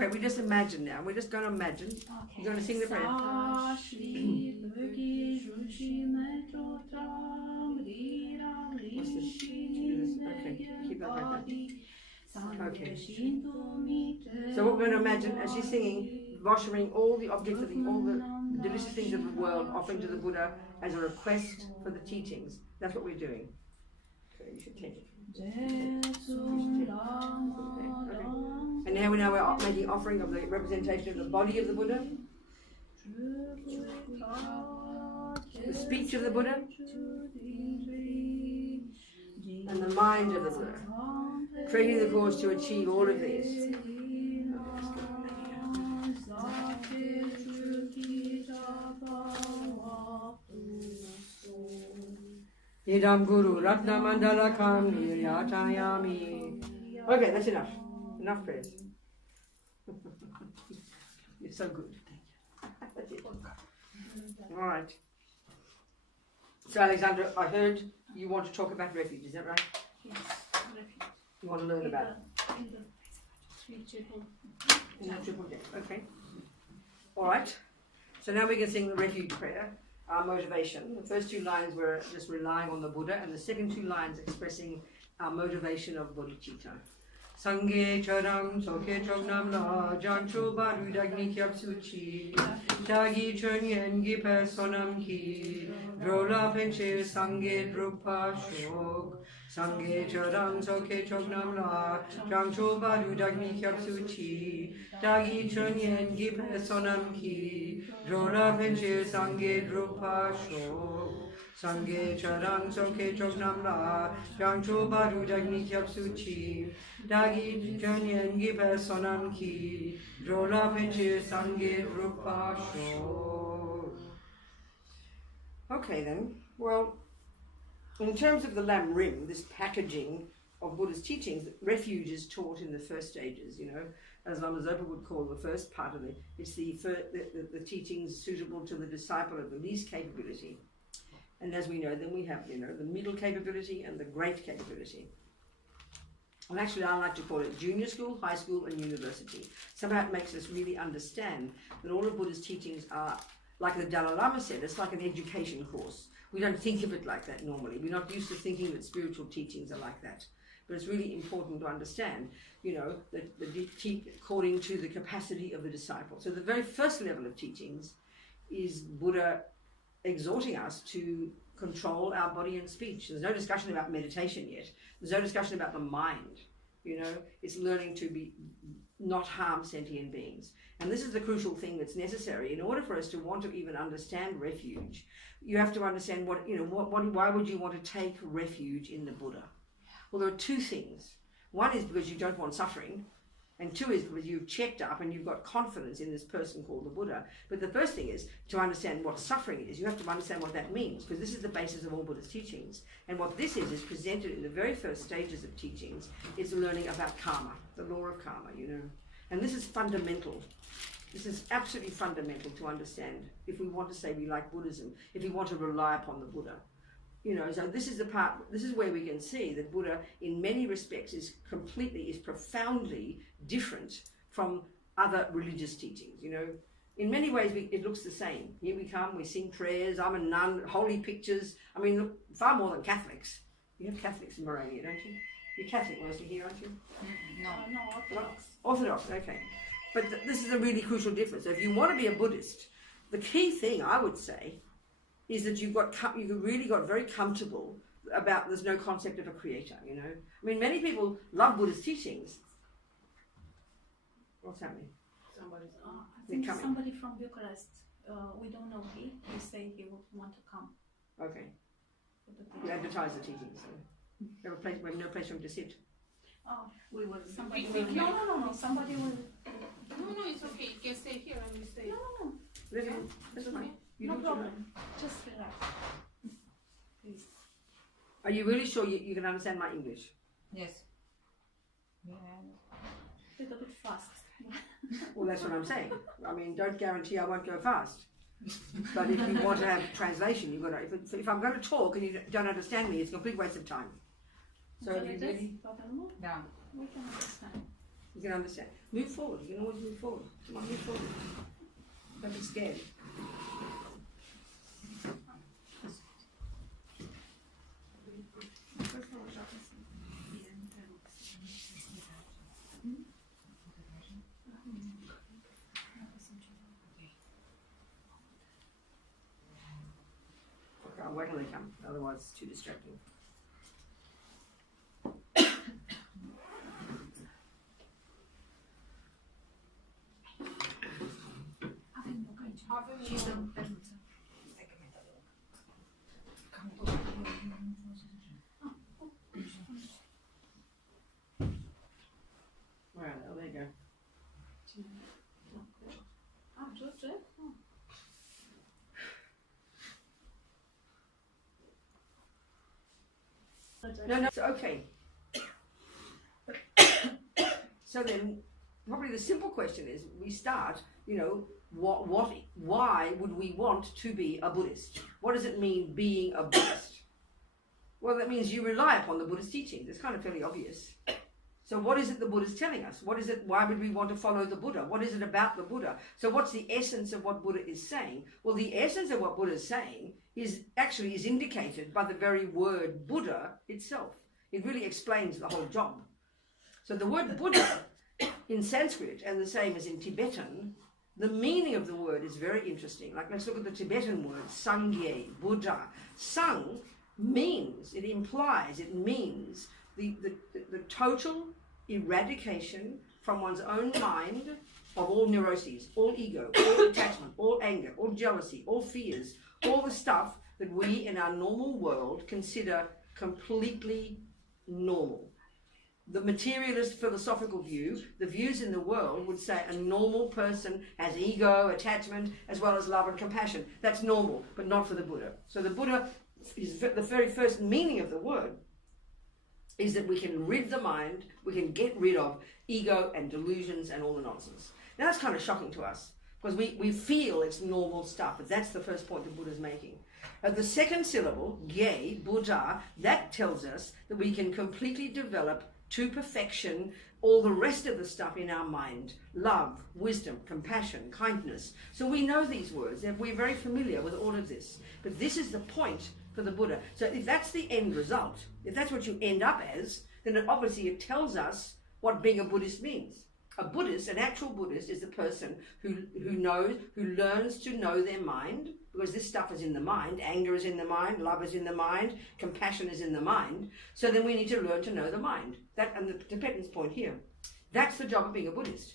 prayer. We just imagine now. We're just going to imagine. Okay. You're going to sing the prayer. What's this? Jesus. Okay, keep that like that. Okay. So what we're going to imagine as she's singing, worshipping all the objects of all the delicious things of the world, offering to the Buddha as a request for the teachings. That's what we're doing. Okay, you should take it. Okay. And now we're making offering of the representation of the body of the Buddha, the speech of the Buddha, and the mind of the Buddha, creating the cause to achieve all of these. Idam Guru Ratna Mandala Kam Niryatayami. Okay, that's enough. Enough prayers. You're so good. That's it. All right. So, Alexandra, I heard you want to talk about refuge, is that right? Yes, refuge. You want to learn about it? In the three triple. In the triple deck, okay. All right. So now we can sing the refuge prayer, our motivation. The first two lines were just relying on the Buddha, and the second two lines expressing our motivation of bodhicitta. Sangye charam soke chognam la jancho baru dagni kyap suchi dagi chönyen gipe sonam ki drola penche sangye drupa shok sangye charam soke chognam la jancho baru dagni kyap suchi dagi chönyen gipe sonam ki drola penche sangye drupa shok Sangye charang soke chognam la Jangcho baru dagni kyap suchi Dagi janyen gipe sonam ki Drola penche sangye rupa sho. Okay then, well, in terms of the Lam Rim, this packaging of Buddha's teachings, refuge is taught in the first stages, you know, as Lama Zopa would call the first part of it. It's the teachings suitable to the disciple of the least capability. And as we know, then we have, you know, the middle capability and the great capability. And actually, I like to call it junior school, high school, and university. Somehow it makes us really understand that all of Buddha's teachings are, like the Dalai Lama said, it's like an education course. We don't think of it like that normally. We're not used to thinking that spiritual teachings are like that. But it's really important to understand, you know, that according to the capacity of the disciple. So the very first level of teachings is Buddha exhorting us to control our body and speech. There's no discussion about meditation yet. There's no discussion about the mind. You know, it's learning to be not harm sentient beings. And this is the crucial thing that's necessary. In order for us to want to even understand refuge, you have to understand what, you know, why would you want to take refuge in the Buddha? Well, there are two things. One is because you don't want suffering. And two is because you've checked up and you've got confidence in this person called the Buddha. But the first thing is to understand what suffering is. You have to understand what that means, because this is the basis of all Buddha's teachings. And what this is presented in the very first stages of teachings. It's learning about karma, the law of karma, you know. And this is fundamental. This is absolutely fundamental to understand if we want to say we like Buddhism, if we want to rely upon the Buddha. You know, so this is the part, this is where we can see that Buddha in many respects is profoundly different from other religious teachings, you know. In many ways it looks the same. Here we come, we sing prayers, I'm a nun, holy pictures. I mean, look, far more than Catholics. You have Catholics in Romania, don't you? You're Catholic mostly here, aren't you? No, Orthodox. Orthodox, okay. But this is a really crucial difference. So if you want to be a Buddhist, the key thing I would say is that you really got very comfortable about there's no concept of a creator, you know. I mean, many people love Buddhist teachings. What's happening? I think somebody from Bucharest, we don't know he said he would want to come. Okay. You advertise the teachings. So. We have no place for him to sit. Oh, somebody will. No, somebody will. No, it's okay. You can stay here and we stay. No. That's fine. No problem. Just relax. Please. Are you really sure you can understand my English? Yes. A little bit fast. Well, that's what I'm saying. I mean, don't guarantee I won't go fast. But if you want to have translation, you've got to. If I'm going to talk and you don't understand me, it's a complete waste of time. So Yeah. you really, Da. We can understand. You can understand. Move forward. You can always move forward. Come on, move forward. Don't be scared. Okay, I'll wait till they come. Otherwise, it's too distracting. Right, oh, there you go. No, so okay. So then, probably the simple question is, we start, why would we want to be a Buddhist? What does it mean being a Buddhist? Well, that means you rely upon the Buddhist teachings. It's kind of fairly obvious. So what is it the Buddha is telling us? What is it? Why would we want to follow the Buddha? What is it about the Buddha? So what's the essence of what Buddha is saying? Well, the essence of what Buddha is saying is indicated by the very word Buddha itself. It really explains the whole job. So the word Buddha in Sanskrit, and the same as in Tibetan, the meaning of the word is very interesting. Like, let's look at the Tibetan word, Sangye, Buddha. Sang means the total eradication from one's own mind of all neuroses, all ego, all attachment, all anger, all jealousy, all fears, all the stuff that we in our normal world consider completely normal. The materialist philosophical view, the views in the world would say a normal person has ego, attachment, as well as love and compassion. That's normal, but not for the Buddha. So the Buddha, the very first meaning of the word is that we can rid the mind, we can get rid of ego and delusions and all the nonsense. Now that's kind of shocking to us, because we feel it's normal stuff, but that's the first point the Buddha's making. The second syllable, Gye, Buddha, that tells us that we can completely develop to perfection all the rest of the stuff in our mind. Love, wisdom, compassion, kindness. So we know these words, and we're very familiar with all of this. But this is the point for the Buddha. So if that's the end result, if that's what you end up as, then it tells us what being a Buddhist means. A Buddhist, an actual Buddhist, is the person who learns to know their mind, because this stuff is in the mind. Anger is in the mind, love is in the mind, compassion is in the mind. So then we need to learn to know the mind. That, and the Tibetan's point here. That's the job of being a Buddhist.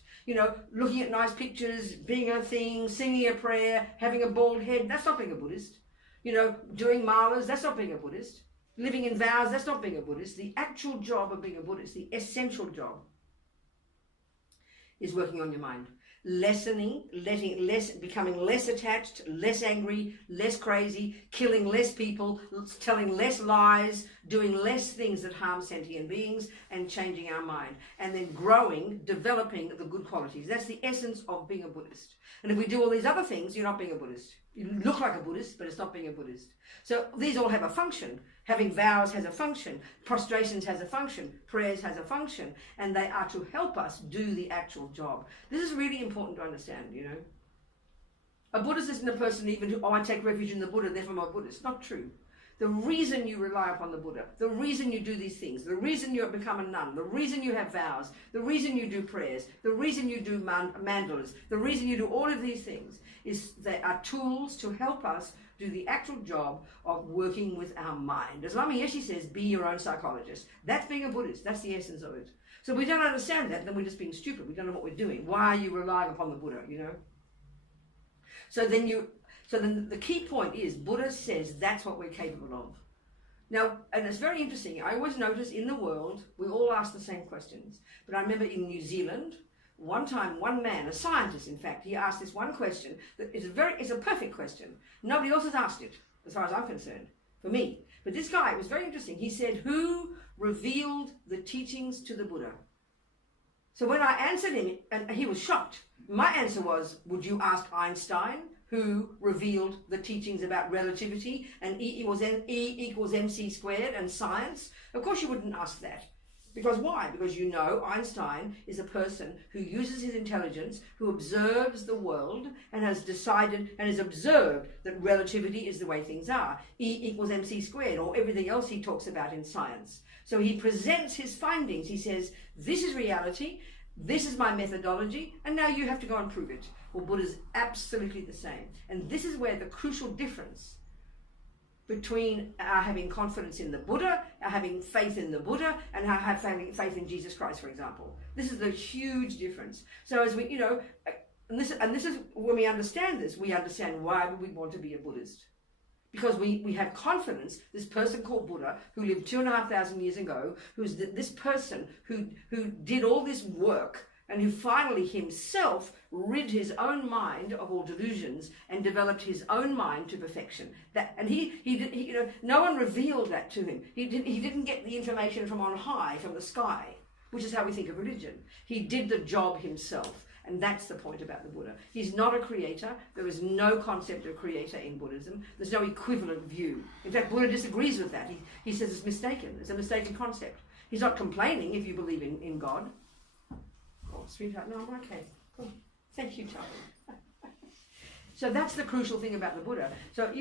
Looking at nice pictures, being a thing, singing a prayer, having a bald head, that's not being a Buddhist. Doing malas, that's not being a Buddhist. Living in vows, that's not being a Buddhist. The actual job of being a Buddhist, the essential job, is working on your mind. Becoming less attached, less angry, less crazy, killing less people, telling less lies, doing less things that harm sentient beings, and changing our mind. And then developing the good qualities. That's the essence of being a Buddhist. And if we do all these other things, you're not being a Buddhist. You look like a Buddhist, but it's not being a Buddhist. So these all have a function. Having vows has a function. Prostrations has a function. Prayers has a function. And they are to help us do the actual job. This is really important to understand, A Buddhist isn't a person even who, I take refuge in the Buddha, therefore I'm a Buddhist. Not true. The reason you rely upon the Buddha, the reason you do these things, the reason you become a nun, the reason you have vows, the reason you do prayers, the reason you do mandalas, the reason you do all of these things is they are tools to help us do the actual job of working with our mind. As Lama Yeshe says, be your own psychologist. That's being a Buddhist. That's the essence of it. So if we don't understand that, then we're just being stupid. We don't know what we're doing. Why are you relying upon the Buddha, So then the key point is, Buddha says that's what we're capable of. Now, and it's very interesting. I always notice in the world, we all ask the same questions. But I remember in New Zealand, one time, one man, a scientist in fact, he asked this one question that it's a perfect question. Nobody else has asked it, as far as I'm concerned, for me. But this guy, it was very interesting. He said, who revealed the teachings to the Buddha? So when I answered him, and he was shocked, my answer was, would you ask Einstein, who revealed the teachings about relativity and E equals mc squared and science? Of course you wouldn't ask that. Because why? Because you know Einstein is a person who uses his intelligence, who observes the world and has decided and has observed that relativity is the way things are. E equals mc squared, or everything else he talks about in science. So he presents his findings. He says, this is reality, this is my methodology, and now you have to go and prove it. Well, Buddha's absolutely the same. And this is where the crucial difference between our having confidence in the Buddha, our having faith in the Buddha, and our having faith in Jesus Christ, for example. This is the huge difference. So as we, and this is when we understand this, we understand why we want to be a Buddhist. Because we have confidence, this person called Buddha, who lived 2,500 years ago, who's this person who did all this work, and who finally himself rid his own mind of all delusions and developed his own mind to perfection. And he no one revealed that to him. He didn't get the information from on high, from the sky, which is how we think of religion. He did the job himself, and that's the point about the Buddha. He's not a creator. There is no concept of creator in Buddhism. There's no equivalent view. In fact, Buddha disagrees with that. He says it's mistaken. It's a mistaken concept. He's not complaining if you believe in God. Oh, sweetheart, no, I'm okay. Cool. Thank you, Charlie. So that's the crucial thing about the Buddha. So,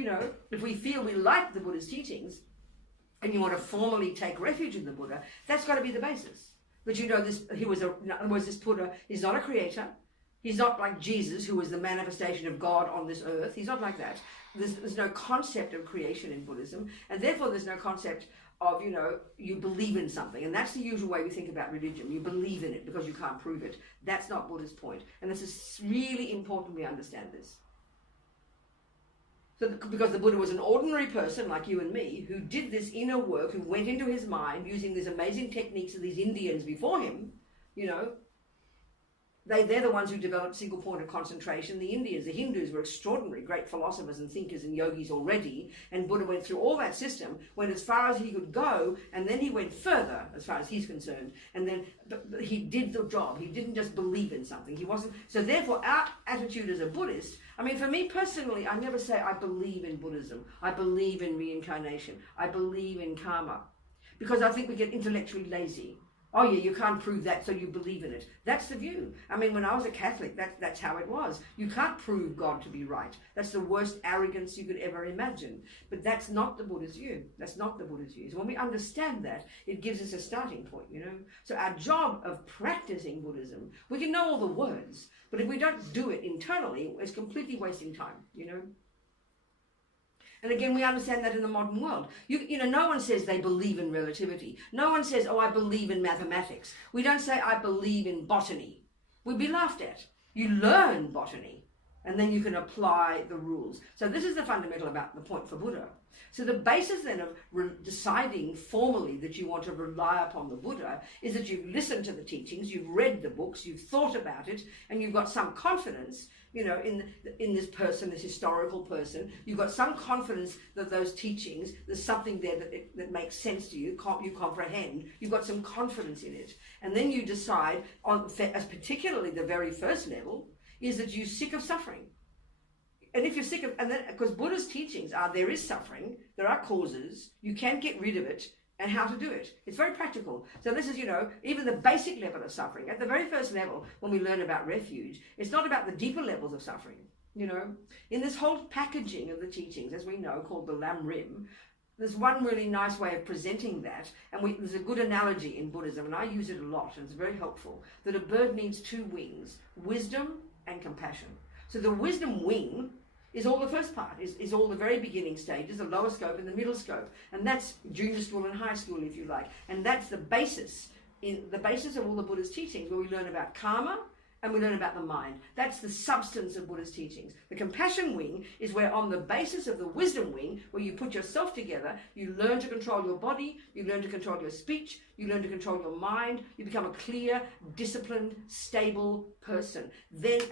if we feel we like the Buddha's teachings and you want to formally take refuge in the Buddha, that's got to be the basis. But this Buddha is not a creator. He's not like Jesus, who was the manifestation of God on this earth. He's not like that. There's no concept of creation in Buddhism, and therefore there's no concept of, you believe in something. And that's the usual way we think about religion. You believe in it because you can't prove it. That's not Buddha's point. And this is really important we understand this. So, because the Buddha was an ordinary person like you and me, who did this inner work, who went into his mind using these amazing techniques of these Indians before him, they're the ones who developed single point of concentration. The Indians, the Hindus, were extraordinary, great philosophers and thinkers and yogis already. And Buddha went through all that system, went as far as he could go, and then he went further, as far as he's concerned. And then but he did the job. He didn't just believe in something. He wasn't. So therefore, our attitude as a Buddhist, for me personally, I never say I believe in Buddhism. I believe in reincarnation. I believe in karma. Because I think we get intellectually lazy. Oh yeah, you can't prove that, so you believe in it. That's the view. When I was a Catholic, that's how it was. You can't prove God to be right. That's the worst arrogance you could ever imagine. But that's not the Buddha's view. That's not the Buddha's view. So when we understand that, it gives us a starting point, So our job of practicing Buddhism, we can know all the words, but if we don't do it internally, it's completely wasting time, And again, we understand that in the modern world. No one says they believe in relativity. No one says, oh, I believe in mathematics. We don't say, I believe in botany. We'd be laughed at. You learn botany, and then you can apply the rules. So this is the fundamental about the point for Buddha. So the basis then of deciding formally that you want to rely upon the Buddha is that you've listened to the teachings, you've read the books, you've thought about it, and you've got some confidence in this person, this historical person. You've got some confidence that those teachings, there's something there that makes sense to you, you comprehend. You've got some confidence in it. And then you decide, as particularly the very first level, is that you're sick of suffering. And if you're sick of, and then, because Buddha's teachings are, there is suffering, there are causes, you can get rid of it, and how to do it. It's very practical. So this is, even the basic level of suffering. At the very first level, when we learn about refuge, it's not about the deeper levels of suffering. In this whole packaging of the teachings, as we know, called the Lam Rim, there's one really nice way of presenting that, and there's a good analogy in Buddhism, and I use it a lot, and it's very helpful, that a bird needs two wings, wisdom and compassion. So the wisdom wing is all the first part, is all the very beginning stages, the lower scope and the middle scope. And that's junior school and high school, if you like. And that's the basis of all the Buddha's teachings, where we learn about karma and we learn about the mind. That's the substance of Buddha's teachings. The compassion wing is where, on the basis of the wisdom wing, where you put yourself together, you learn to control your body, you learn to control your speech, you learn to control your mind, you become a clear, disciplined, stable person.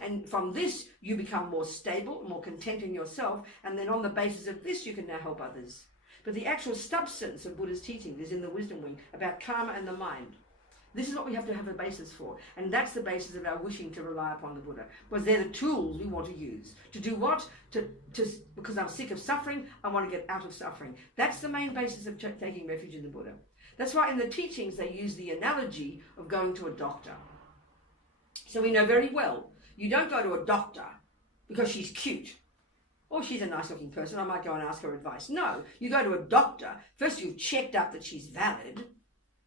And from this, you become more stable, more content in yourself, and then on the basis of this, you can now help others. But the actual substance of Buddha's teaching is in the wisdom wing, about karma and the mind. This is what we have to have a basis for. And that's the basis of our wishing to rely upon the Buddha. Because they're the tools we want to use. To do what? Because I'm sick of suffering, I want to get out of suffering. That's the main basis of taking refuge in the Buddha. That's why in the teachings they use the analogy of going to a doctor. So we know very well, you don't go to a doctor because she's cute, or she's a nice looking person, I might go and ask her advice. No, you go to a doctor, first you've checked up that she's valid,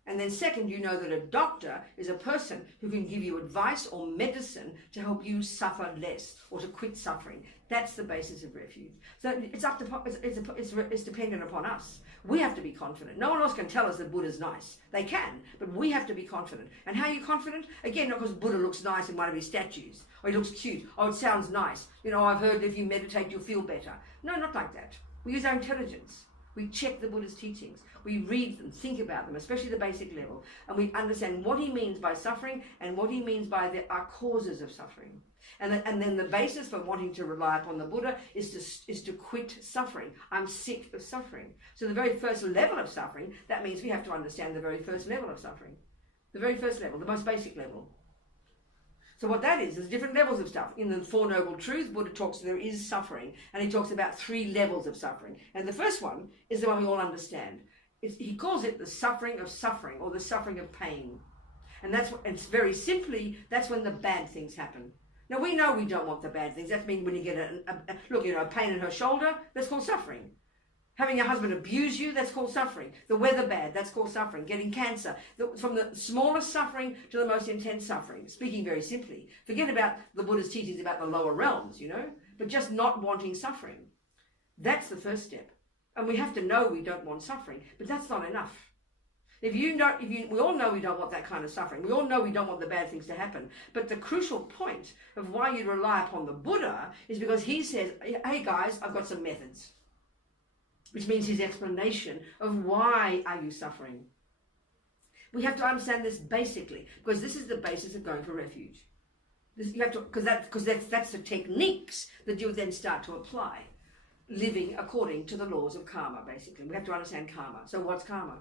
and then second, you know that a doctor is a person who can give you advice or medicine to help you suffer less or to quit suffering. That's the basis of refuge. So it's dependent upon us. We have to be confident. No one else can tell us that Buddha's nice. They can, but we have to be confident. And how are you confident? Again, not because Buddha looks nice in one of his statues, or he looks cute, or it sounds nice. You know, I've heard if you meditate, you'll feel better. No, not like that. We use our intelligence. We check the Buddha's teachings. We read them, think about them, especially the basic level, and we understand what he means by suffering and what he means by our causes of suffering. And then the basis for wanting to rely upon the Buddha is to quit suffering. I'm sick of suffering. So the very first level of suffering, that means we have to understand the very first level of suffering. The very first level, the most basic level. So what that is, there's different levels of stuff. In the Four Noble Truths, Buddha talks there is suffering, and he talks about 3 levels of suffering. And the first one is the one we all understand. He calls it the suffering of suffering, or the suffering of pain. And it's very simply, that's when the bad things happen. Now we know we don't want the bad things. That means when you get a pain in her shoulder, that's called suffering. Having your husband abuse you, that's called suffering. The weather bad, that's called suffering. Getting cancer, from the smallest suffering to the most intense suffering. Speaking very simply, forget about the Buddha's teachings about the lower realms, but just not wanting suffering. That's the first step. And we have to know we don't want suffering, but that's not enough. We all know we don't want that kind of suffering. We all know we don't want the bad things to happen. But the crucial point of why you rely upon the Buddha is because he says, hey guys, I've got some methods. Which means his explanation of why are you suffering. We have to understand this basically, because this is the basis of going for refuge. Because that's the techniques that you then start to apply. Living according to the laws of karma, basically. We have to understand karma. So what's karma?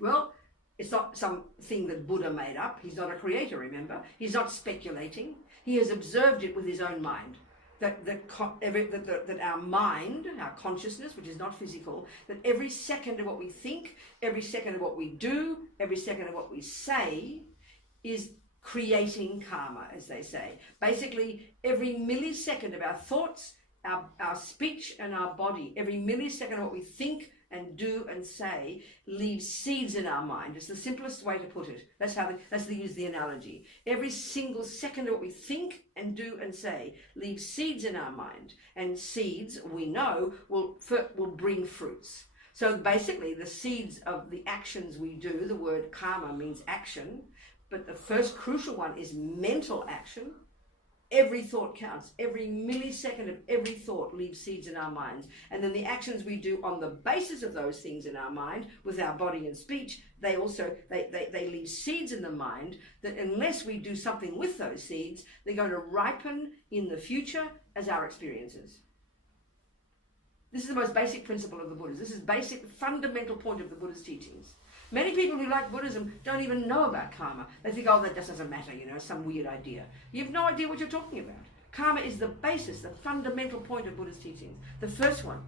Well, it's not something that Buddha made up. He's not a creator, remember? He's not speculating. He has observed it with his own mind. That our mind, our consciousness, which is not physical, that every second of what we think, every second of what we do, every second of what we say is creating karma, as they say. Basically, every millisecond of our thoughts, our speech and our body, every millisecond of what we think and do and say leaves seeds in our mind. It's the simplest way to put it. That's they use the analogy. Every single second of what we think and do and say leaves seeds in our mind, and seeds, we know, will bring fruits. So basically the seeds of the actions we do, the word karma means action, but the first crucial one is mental action. Every thought counts. Every millisecond of every thought leaves seeds in our minds. And then the actions we do on the basis of those things in our mind, with our body and speech, they leave seeds in the mind that unless we do something with those seeds, they're going to ripen in the future as our experiences. This is the most basic principle of the Buddha. This is basic, fundamental point of the Buddha's teachings. Many people who like Buddhism don't even know about karma. They think, oh, that just doesn't matter, some weird idea. You have no idea what you're talking about. Karma is the basis, the fundamental point of Buddha's teachings. The first one.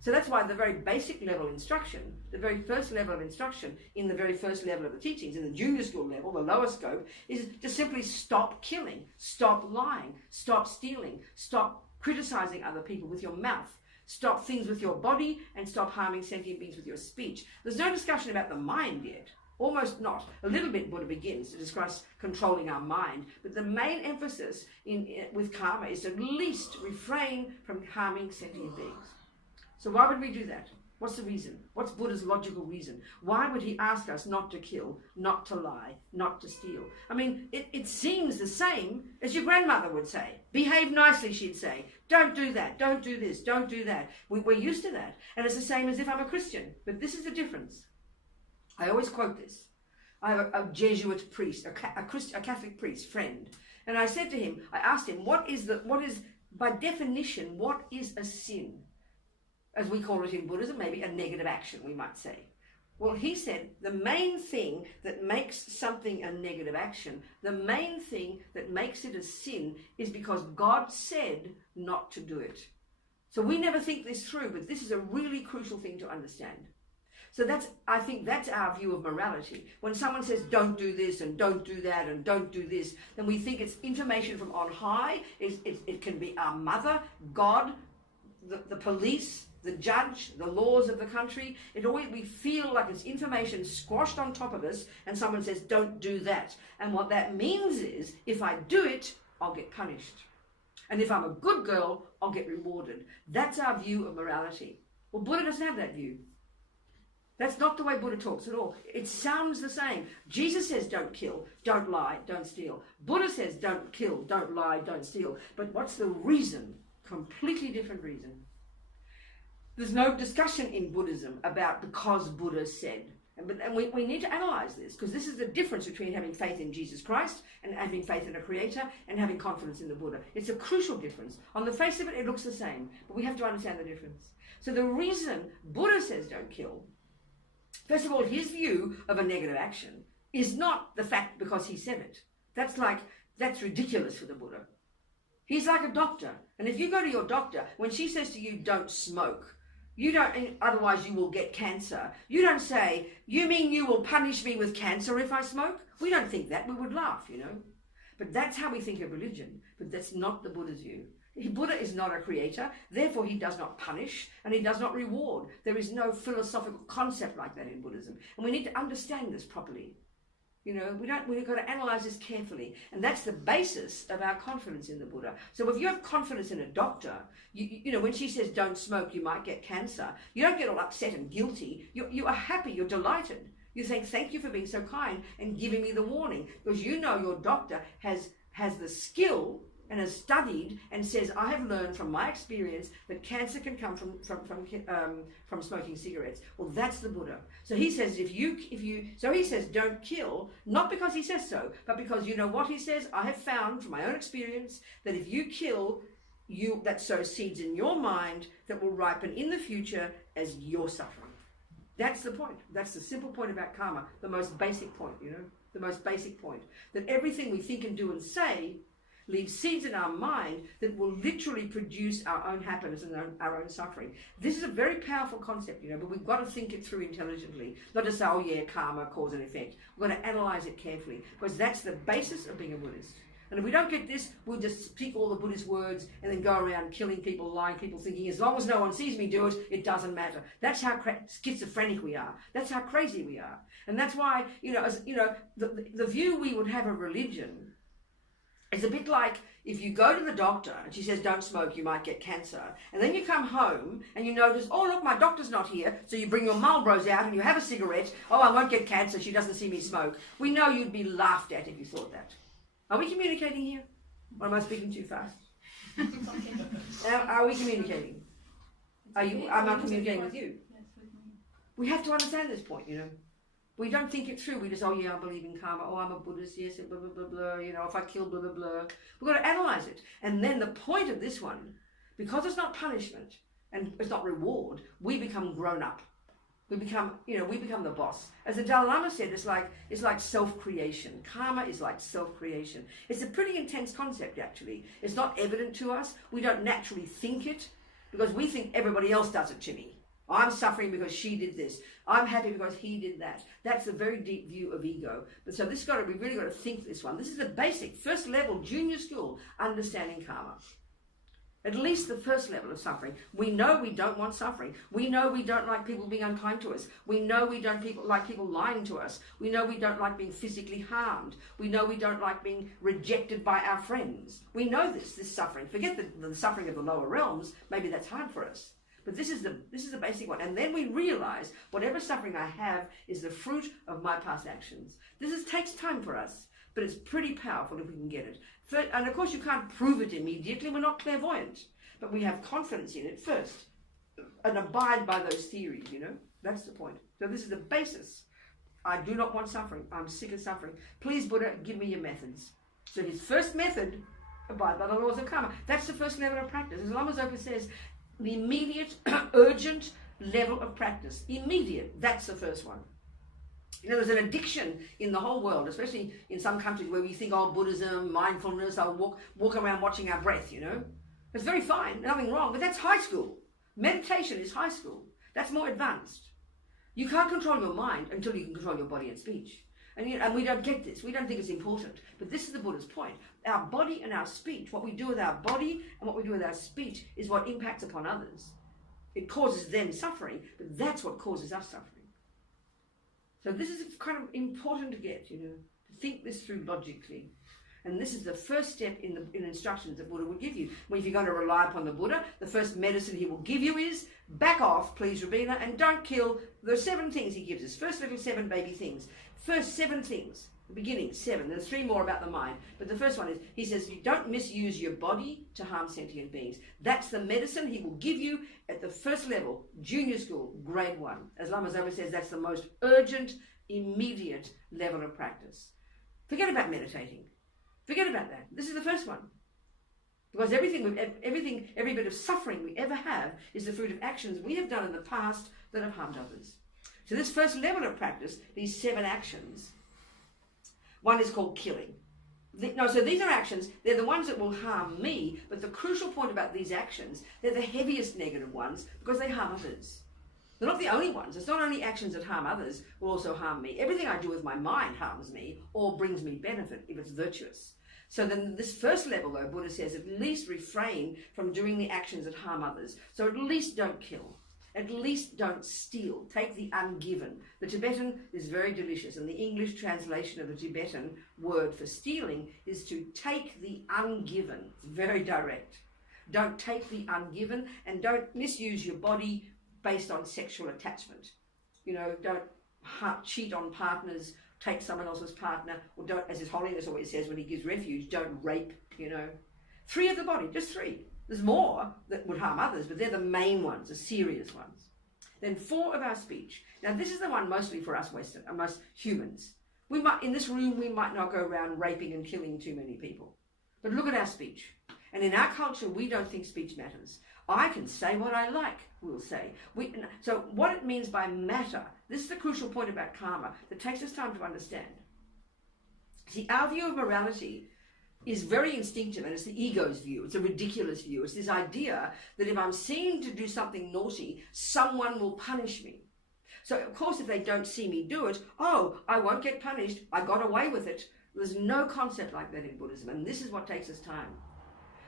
So that's why the very basic level instruction, the very first level of instruction in the very first level of the teachings, in the junior school level, the lower scope, is to simply stop killing, stop lying, stop stealing, stop criticizing other people with your mouth. Stop things with your body and stop harming sentient beings with your speech. There's no discussion about the mind yet. Almost not. A little bit Buddha begins to discuss controlling our mind, but the main emphasis with karma is to at least refrain from harming sentient beings. So why would we do that? What's the reason? What's Buddha's logical reason? Why would he ask us not to kill, not to lie, not to steal? I mean, it seems the same as your grandmother would say. Behave nicely, she'd say. Don't do that, don't do this, don't do that. We're used to that. And it's the same as if I'm a Christian. But this is the difference. I always quote this. I have a Jesuit priest, a Catholic priest, friend. And I said to him, I asked him, what is, by definition, what is a sin? As we call it in Buddhism, maybe a negative action, we might say. Well, he said the main thing that makes something a negative action, the main thing that makes it a sin is because God said not to do it. So we never think this through, but this is a really crucial thing to understand. So I think that's our view of morality. When someone says don't do this and don't do that and don't do this, then we think it's information from on high. It can be our mother, God, the police, the judge, the laws of the country. We feel like it's information squashed on top of us, and someone says don't do that. And what that means is, if I do it, I'll get punished. And if I'm a good girl, I'll get rewarded. That's our view of morality. Well, Buddha doesn't have that view. That's not the way Buddha talks at all. It sounds the same. Jesus says don't kill, don't lie, don't steal. Buddha says don't kill, don't lie, don't steal. But what's the reason? Completely different reason. There's no discussion in Buddhism about because Buddha said. And we need to analyze this, because this is the difference between having faith in Jesus Christ and having faith in a creator and having confidence in the Buddha. It's a crucial difference. On the face of it, it looks the same, but we have to understand the difference. So the reason Buddha says don't kill, first of all, his view of a negative action is not the fact because he said it. That's ridiculous for the Buddha. He's like a doctor. And if you go to your doctor, when she says to you, don't smoke, otherwise you will get cancer. You don't say, you mean you will punish me with cancer if I smoke? We don't think that. We would laugh, But that's how we think of religion. But that's not the Buddha's view. Buddha is not a creator, therefore he does not punish and he does not reward. There is no philosophical concept like that in Buddhism. And we need to understand this properly. We've got to analyze this carefully. And that's the basis of our confidence in the Buddha. So if you have confidence in a doctor, when she says don't smoke, you might get cancer, you don't get all upset and guilty. You are happy, you're delighted. You think, thank you for being so kind and giving me the warning, because your doctor has the skill and has studied and says, I have learned from my experience that cancer can come from smoking cigarettes. Well, that's the Buddha. So he says, so he says, don't kill, not because he says so, but because you know what he says? I have found from my own experience that if you kill, that sows seeds in your mind that will ripen in the future as your suffering. That's the point. That's the simple point about karma, the most basic point, the most basic point. That everything we think and do and say leaves seeds in our mind that will literally produce our own happiness and our own suffering. This is a very powerful concept, but we've got to think it through intelligently. Not just say, oh yeah, karma, cause and effect. We've got to analyze it carefully, because that's the basis of being a Buddhist. And if we don't get this, we'll just speak all the Buddhist words and then go around killing people, lying people, thinking as long as no one sees me do it, it doesn't matter. That's how schizophrenic we are. That's how crazy we are. And that's why, the view we would have of religion is a bit like if you go to the doctor and she says, don't smoke, you might get cancer. And then you come home and you notice, oh, look, my doctor's not here. So you bring your Marlboros out and you have a cigarette. Oh, I won't get cancer. She doesn't see me smoke. We know you'd be laughed at if you thought that. Are we communicating here? Or am I speaking too fast? Are we communicating? Am I communicating with you? Yes, with me. We have to understand this point, We don't think it through. We just, oh yeah, I believe in karma. Oh, I'm a Buddhist, yes, blah, blah, blah, blah. If I kill, blah, blah, blah. We've got to analyze it. And then the point of this one, because it's not punishment and it's not reward, we become grown up. We become the boss. As the Dalai Lama said, it's like self-creation. Karma is like self-creation. It's a pretty intense concept, actually. It's not evident to us. We don't naturally think it, because we think everybody else does it to me. I'm suffering because she did this. I'm happy because he did that. That's a very deep view of ego. But so we really got to think this one. This is the basic, first level, junior school, understanding karma. At least the first level of suffering. We know we don't want suffering. We know we don't like people being unkind to us. We know we don't like people lying to us. We know we don't like being physically harmed. We know we don't like being rejected by our friends. We know this suffering. Forget the suffering of the lower realms. Maybe that's hard for us. But this is the basic one. And then we realize whatever suffering I have is the fruit of my past actions. Takes time for us, but it's pretty powerful if we can get it. And of course you can't prove it immediately. We're not clairvoyant. But we have confidence in it first and abide by those theories, That's the point. So this is the basis. I do not want suffering. I'm sick of suffering. Please, Buddha, give me your methods. So his first method, abide by the laws of karma. That's the first level of practice. As Lama Zopa says, the immediate, urgent level of practice. Immediate. That's the first one. There's an addiction in the whole world, especially in some countries where we think, oh, Buddhism, mindfulness, I'll walk around watching our breath, It's very fine, nothing wrong, but that's high school. Meditation is high school. That's more advanced. You can't control your mind until you can control your body and speech. And we don't get this. We don't think it's important. But this is the Buddha's point. Our body and our speech, what we do with our body and what we do with our speech is what impacts upon others. It causes them suffering, but that's what causes us suffering. So this is kind of important to get, to think this through logically. And this is the first step in instructions that Buddha would give you. When if you're going to rely upon the Buddha, the first medicine he will give you is back off, please, Robina, and don't kill. There are 7 things he gives us. First little 7 baby things. First 7 things. The beginning, 7. There's 3 more about the mind. But the first one is, he says, you don't misuse your body to harm sentient beings. That's the medicine he will give you at the first level, junior school, grade 1. As Lama Zopa says, that's the most urgent, immediate level of practice. Forget about meditating. Forget about that. This is the first one. Because every bit of suffering we ever have is the fruit of actions we have done in the past that have harmed others. So this first level of practice, these 7 actions, one is called killing. So these are actions, they're the ones that will harm me, but the crucial point about these actions, they're the heaviest negative ones because they harm others. They're not the only ones. It's not only actions that harm others will also harm me. Everything I do with my mind harms me or brings me benefit if it's virtuous. So then this first level, though, Buddha says, at least refrain from doing the actions that harm others. So at least don't kill. At least don't steal. Take the ungiven. The Tibetan is very delicious, and the English translation of the Tibetan word for stealing is to take the ungiven. It's very direct. Don't take the ungiven, and don't misuse your body based on sexual attachment. Don't cheat on partners, take someone else's partner, or don't, as His Holiness always says when he gives refuge, don't rape, 3 of the body, just 3. There's more that would harm others, but they're the main ones, the serious ones. Then 4 of our speech. Now this is the one mostly for us most humans. In this room, we might not go around raping and killing too many people. But look at our speech. And in our culture, we don't think speech matters. I can say what I like, we'll say. So what it means by matter, this is the crucial point about karma that takes us time to understand. See, our view of morality is very instinctive, and it's the ego's view. It's a ridiculous view. It's this idea that if I'm seen to do something naughty, someone will punish me. So, of course, if they don't see me do it, I won't get punished. I got away with it. There's no concept like that in Buddhism, and this is what takes us time.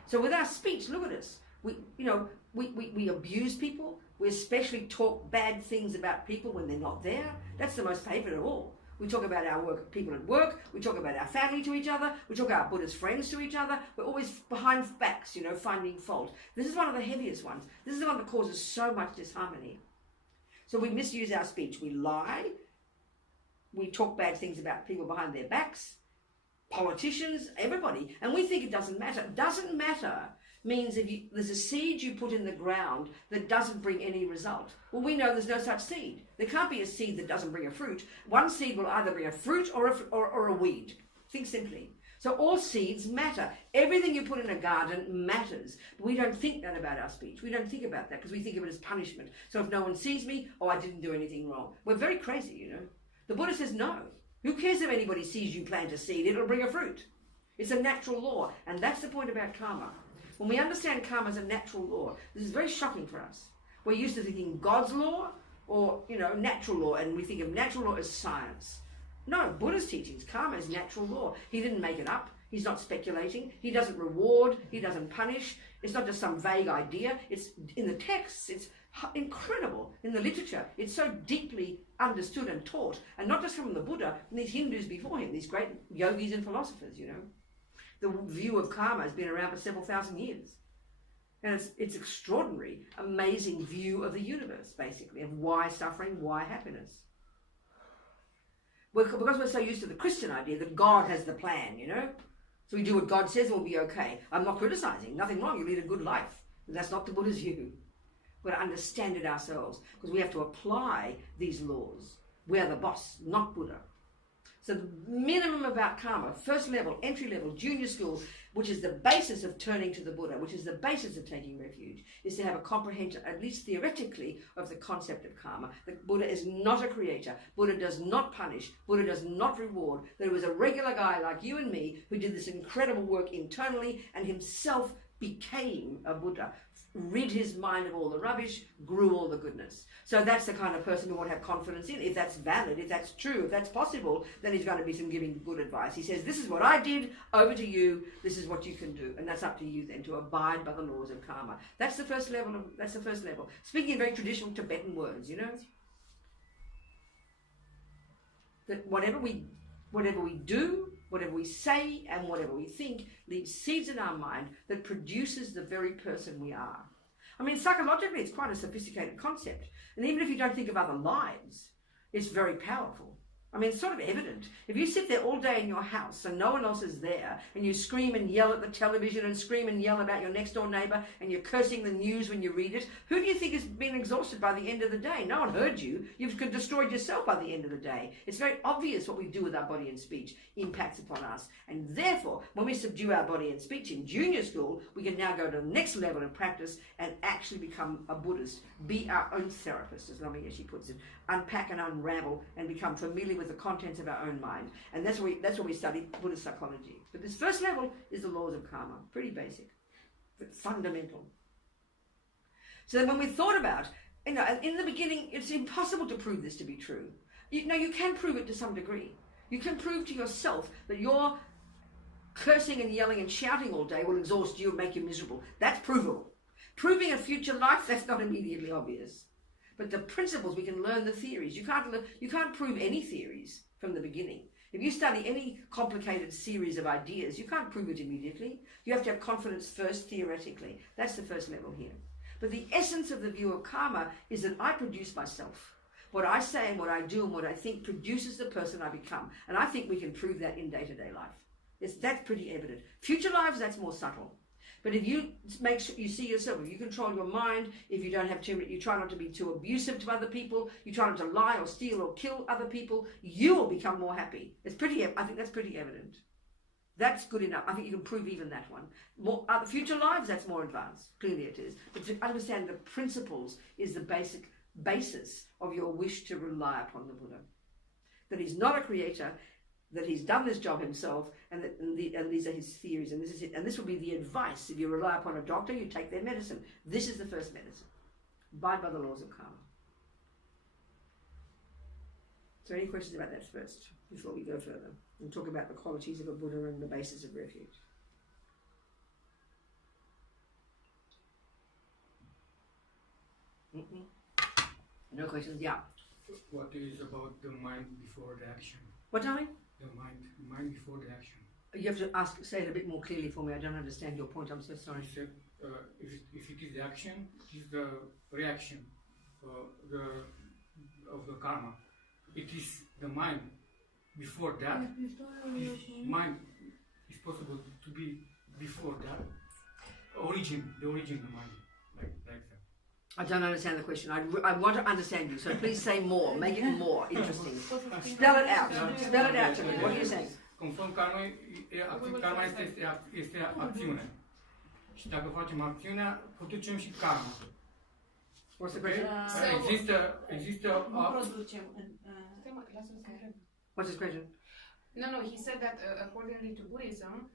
So with our speech, look at us. We abuse people. We especially talk bad things about people when they're not there. That's the most favourite of all. We talk about our people at work. We talk about our family to each other. We talk about Buddha's friends to each other. We're always behind backs, finding fault. This is one of the heaviest ones. This is the one that causes so much disharmony. So we misuse our speech. We lie. We talk bad things about people behind their backs, politicians, everybody. And we think it doesn't matter. Doesn't matter means there's a seed you put in the ground that doesn't bring any result. Well, we know there's no such seed. There can't be a seed that doesn't bring a fruit. One seed will either bring a fruit or a weed. Think simply. So all seeds matter. Everything you put in a garden matters. But we don't think that about our speech. We don't think about that because we think of it as punishment. So if no one sees me, I didn't do anything wrong. We're very crazy, The Buddha says no. Who cares if anybody sees you plant a seed? It'll bring a fruit. It's a natural law. And that's the point about karma. When we understand karma as a natural law, this is very shocking for us. We're used to thinking God's law or, natural law, and we think of natural law as science. No, Buddha's teachings, karma is natural law. He didn't make it up. He's not speculating. He doesn't reward. He doesn't punish. It's not just some vague idea. It's in the texts. It's incredible. In the literature, it's so deeply understood and taught, and not just from the Buddha, and these Hindus before him, these great yogis and philosophers, The view of karma has been around for several thousand years. And it's extraordinary, amazing view of the universe, basically, of why suffering, why happiness. Because we're so used to the Christian idea that God has the plan, So we do what God says and we'll be okay. I'm not criticizing, nothing wrong, you lead a good life. But that's not the Buddha's view. We've got to understand it ourselves, because we have to apply these laws. We're the boss, not Buddha. So the minimum about karma, first level, entry level, junior school, which is the basis of turning to the Buddha, which is the basis of taking refuge, is to have a comprehension, at least theoretically, of the concept of karma. That Buddha is not a creator. Buddha does not punish. Buddha does not reward. There was a regular guy like you and me who did this incredible work internally and himself became a Buddha. rid his mind of all the rubbish, grew all the goodness. So that's the kind of person we want to have confidence in. If that's valid, if that's true, if that's possible, then he's going to be giving good advice. He says, this is what I did, over to you, this is what you can do. And that's up to you then, to abide by the laws of karma. That's the first level. Speaking in very traditional Tibetan words, you know. That whatever we do, whatever we say, and whatever we think leaves seeds in our mind that produces the very person we are. I mean, psychologically, it's quite a sophisticated concept. And even if you don't think of other lives, it's very powerful. I mean, it's sort of evident. If you sit there all day in your house and no one else is there, and you scream and yell at the television and scream and yell about your next door neighbour, and you're cursing the news when you read it, who do you think has been exhausted by the end of the day? No one heard you. You've destroyed yourself by the end of the day. It's very obvious what we do with our body and speech impacts upon us. And therefore, when we subdue our body and speech in junior school, we can now go to the next level of practice and actually become a Buddhist, be our own therapist, as Lama Yeshe puts it, unpack and unravel and become familiar with the contents of our own mind. And that's what we study Buddhist psychology. But this first level is the laws of karma. Pretty basic, but fundamental. So then when we thought about, in the beginning, it's impossible to prove this to be true. You can prove it to some degree. You can prove to yourself that your cursing and yelling and shouting all day will exhaust you and make you miserable. That's provable. Proving a future life, that's not immediately obvious. But the principles, we can learn the theories. You can't prove any theories from the beginning. If you study any complicated series of ideas, you can't prove it immediately. You have to have confidence first theoretically. That's the first level here. But the essence of the view of karma is that I produce myself. What I say and what I do and what I think produces the person I become. And I think we can prove that in day-to-day life. That's pretty evident. Future lives, that's more subtle. But if you make sure you see yourself, if you control your mind, if you don't have too many, you try not to be too abusive to other people, you try not to lie or steal or kill other people, you will become more happy. I think that's pretty evident. That's good enough. I think you can prove even that one. More future lives, that's more advanced. Clearly it is. But to understand the principles is the basic basis of your wish to rely upon the Buddha. That he's not a creator, that he's done this job himself, and these are his theories, and this is it. And this will be the advice. If you rely upon a doctor, you take their medicine. This is the first medicine. Abide by the laws of karma. So any questions about that first, before we go further? We'll talk about the qualities of a Buddha and the basis of refuge. No questions? Yeah. What is about the mind before the action? What, darling? The mind before the action. You have to say it a bit more clearly for me. I don't understand your point. I'm so sorry. You said, if it is the action, it is the reaction of the karma. It is the mind. Before that, mind is possible to be before that. The origin of the mind, like that. I don't understand the question. I want to understand you, so please say more. Make it more interesting. Spell it out. Spell it out to me. What are you saying? Conform karma, karma este acțiune. Și dacă facem acțiunea, producem și karma. What's the question? Există What's his question? No, he said that according to Buddhism,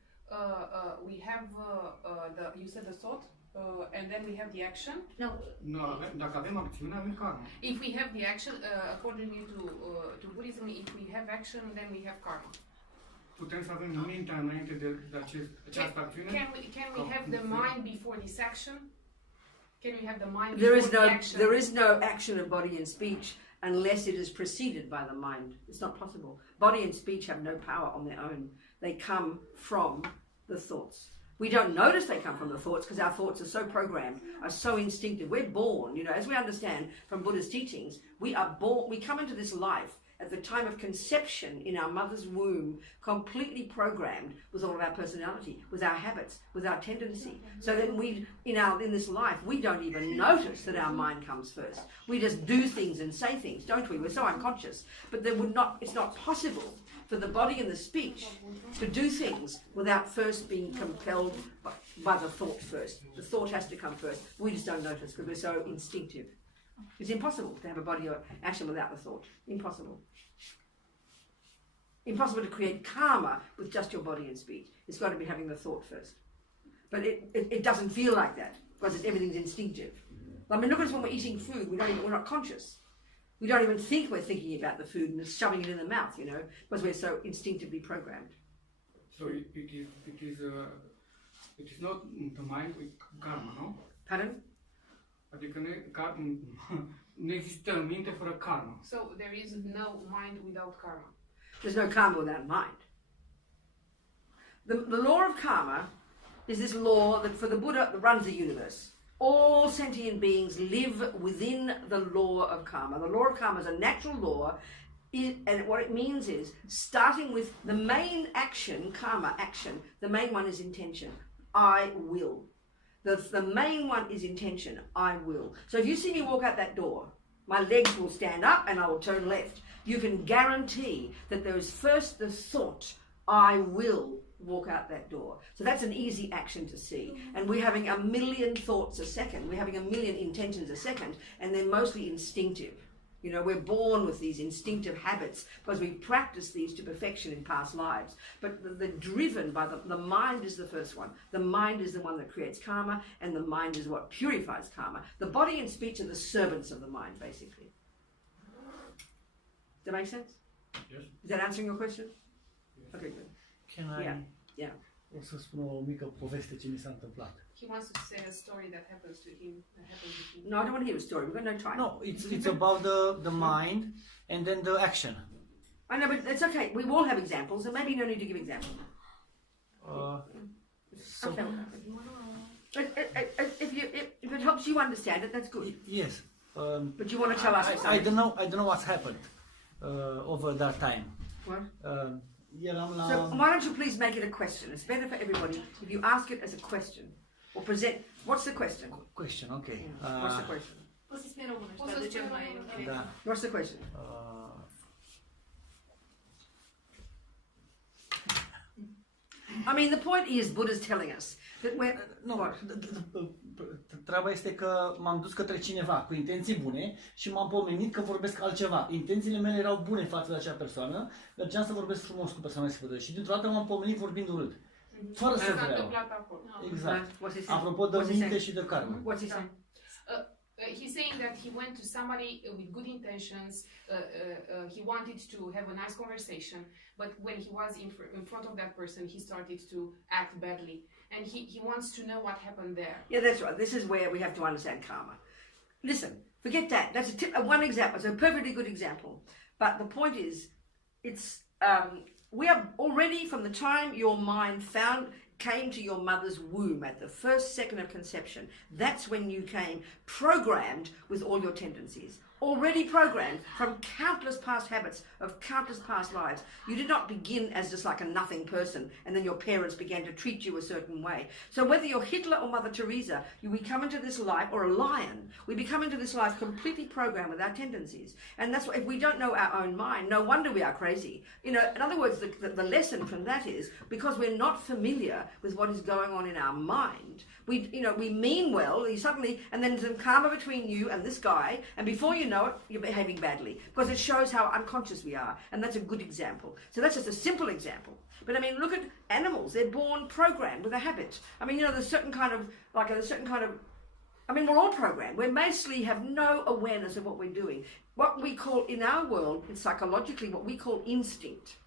we have you said the thought, and then we have the action. No, dacă avem acțiune, avem karma. If we have the action, according to Buddhism, if we have action, then we have karma. Putem să avem mintea înainte de această acțiune? Can we have the mind before this action? Can we have the mind There is no action of body and speech unless it is preceded by the mind. It's not possible. Body and speech have no power on their own. They come from the thoughts. We don't notice they come from the thoughts because our thoughts are so programmed, are so instinctive. We're born, as we understand from Buddha's teachings, we are born, we come into this life at the time of conception in our mother's womb, completely programmed with all of our personality, with our habits, with our tendency. So that in this life, we don't even notice that our mind comes first. We just do things and say things, don't we? We're so unconscious. But it's not possible for the body and the speech to do things without first being compelled by the thought first. The thought has to come first. We just don't notice because we're so instinctive. It's impossible to have a body or action without the thought. Impossible. Impossible to create karma with just your body and speech. It's got to be having the thought first. But it doesn't feel like that because everything's instinctive. I mean, look at us when we're eating food. We're not conscious. We don't even think we're thinking about the food and shoving it in the mouth, you know, because we're so instinctively programmed. So it is not the mind with karma, no? Pardon? Adică nu există minte fără karma. So there is no mind without karma. There's no karma without mind. The law of karma is this law that for the Buddha that runs the universe. All sentient beings live within the law of karma. The law of karma is a natural law, and what it means is, starting with the main action, karma action, the main one is intention. I will. The main one is intention. I will. So if you see me walk out that door, my legs will stand up and I will turn left. You can guarantee that there is first the thought, I will walk out that door. So that's an easy action to see. And we're having a million thoughts a second. We're having a million intentions a second, and they're mostly instinctive. You know, we're born with these instinctive habits because we practice these to perfection in past lives. But they're driven by the mind is the first one. The mind is the one that creates karma, and the mind is what purifies karma. The body and speech are the servants of the mind, basically. Does that make sense? Yes. Is that answering your question? Okay, good. Can I? Yeah. O să spun o mică poveste ce mi s-a întâmplat. He wants to say a story that happens to him. No, I don't want to hear a story. We've got no time. No, it's about the mind and then the action. I know, but it's okay. We all have examples, and maybe you don't need to give examples. So, Okay. If it helps you understand it, that's good. yes. But you want to tell us something. I don't know what's happened over that time. What? Eram la... So why don't you please make it a question? It's better for everybody if you ask it as a question. Or present... What's the question? Question, ok. What's the question? Poți să spui în română și traducem mai... Da. What's the question? I mean, the point is, Buddha's telling us that we're... Treaba este că m-am dus către cineva cu intenții bune și m-am pomenit că vorbesc altceva. Intențiile mele erau bune față de acea persoană, mergeam să vorbesc frumos cu persoana respectivă și dintr-o dată m-am pomenit vorbind urât. Fără să vreau. Exact. Apropo de minte și de karma. What's he saying? He's saying that he went to somebody with good intentions. He wanted to have a nice conversation, but when he was in front of that person, he started to act badly. And he wants to know what happened there. Yeah, that's right. This is where we have to understand karma. Listen, forget that. That's one example. It's a perfectly good example. But the point is, it's we are already from the time your mind came to your mother's womb at the first second of conception. That's when you came programmed with all your tendencies. Already programmed from countless past habits of countless past lives. You did not begin as just like a nothing person and then your parents began to treat you a certain way. So whether you're Hitler or Mother Teresa, we come into this life, or a lion, we become into this life completely programmed with our tendencies. And that's why if we don't know our own mind, no wonder we are crazy. You know, in other words, the lesson from that is because we're not familiar with what is going on in our mind, we mean well, suddenly, and then there's some karma between you and this guy, and before you know it, you're behaving badly. Because it shows how unconscious we are, and that's a good example. So that's just a simple example. But I mean, look at animals. They're born programmed with a habit. I mean, there's a certain kind of, we're all programmed. We mostly have no awareness of what we're doing. What we call, in our world, psychologically, what we call instinct.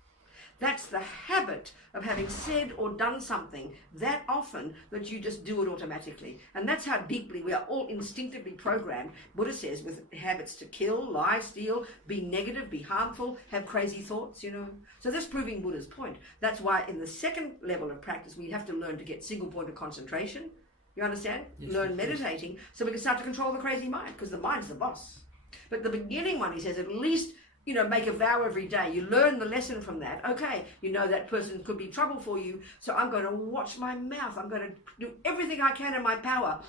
That's the habit of having said or done something that often that you just do it automatically. And that's how deeply we are all instinctively programmed, Buddha says, with habits to kill, lie, steal, be negative, be harmful, have crazy thoughts, So that's proving Buddha's point. That's why in the second level of practice, we have to learn to get single point of concentration. You understand? Yes, learn meditating so we can start to control the crazy mind, because the mind's the boss. But the beginning one, he says, at least make a vow every day. You learn the lesson from that. Okay, that person could be trouble for you, so I'm going to watch my mouth. I'm going to do everything I can in my power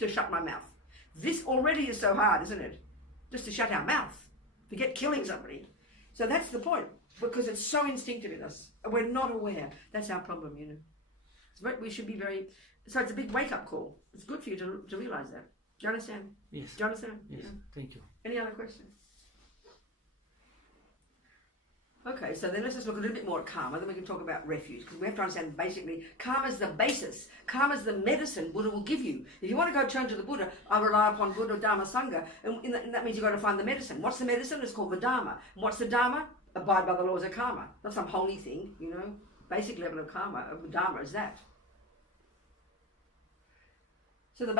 to shut my mouth. This already is so hard, isn't it? Just to shut our mouth. Forget killing somebody. So that's the point, because it's so instinctive in us. We're not aware. That's our problem, We should be so it's a big wake-up call. It's good for you to realize that. Do you understand? Yes. Do you understand? Yes, thank you. Any other questions? Okay, so then let's just look a little bit more at karma, then we can talk about refuge, because we have to understand basically karma is the basis. Karma is the medicine Buddha will give you. If you want to go turn to the Buddha, I rely upon Buddha, Dharma, Sangha, and that means you've got to find the medicine. What's the medicine? It's called the Dharma. And what's the Dharma? Abide by the laws of karma. Not some holy thing, you know. Basic level of karma, of Dharma is that. So the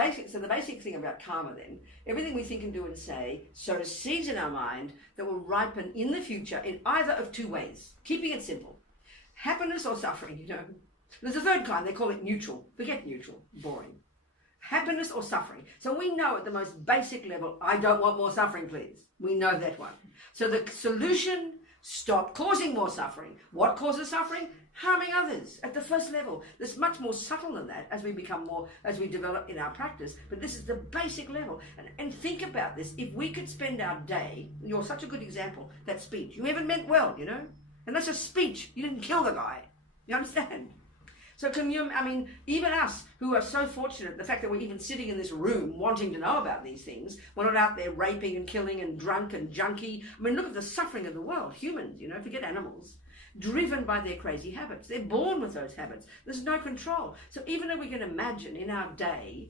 basic thing about karma then, everything we think and do and say sows seeds in our mind that will ripen in the future in either of two ways. Keeping it simple. Happiness or suffering, you know. There's a third kind, they call it neutral. Forget neutral, boring. Happiness or suffering. So we know at the most basic level, I don't want more suffering, please. We know that one. So the solution, stop causing more suffering. What causes suffering? Harming others at the first level. There's much more subtle than that as we become more, as we develop in our practice. But this is the basic level. And think about this. If we could spend our day, you're such a good example, that speech. You haven't meant well, you know? And that's a speech. You didn't kill the guy. You understand? So even us who are so fortunate, the fact that we're even sitting in this room wanting to know about these things, we're not out there raping and killing and drunk and junkie. I mean, look at the suffering of the world. Humans, you know, forget animals. Driven by their crazy habits. They're born with those habits. There's no control. So even if we can imagine in our day,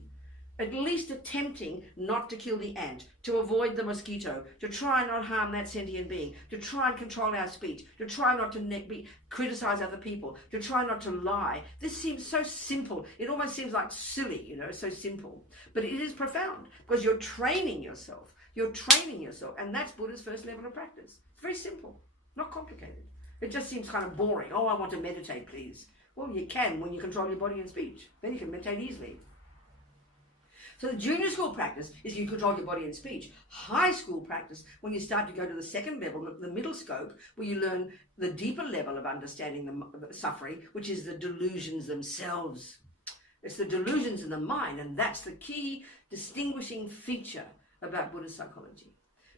at least attempting not to kill the ant, to avoid the mosquito, to try and not harm that sentient being, to try and control our speech, to try not to criticize other people, to try not to lie. This seems so simple. It almost seems like silly, you know, so simple. But it is profound because you're training yourself. You're training yourself. And that's Buddha's first level of practice. It's very simple, not complicated. It just seems kind of boring. Oh, I want to meditate, please. Well, you can when you control your body and speech. Then you can meditate easily. So the junior school practice is you control your body and speech. High school practice, when you start to go to the second level, the middle scope, where you learn the deeper level of understanding the suffering, which is the delusions themselves. It's the delusions in the mind, and that's the key distinguishing feature about Buddhist psychology.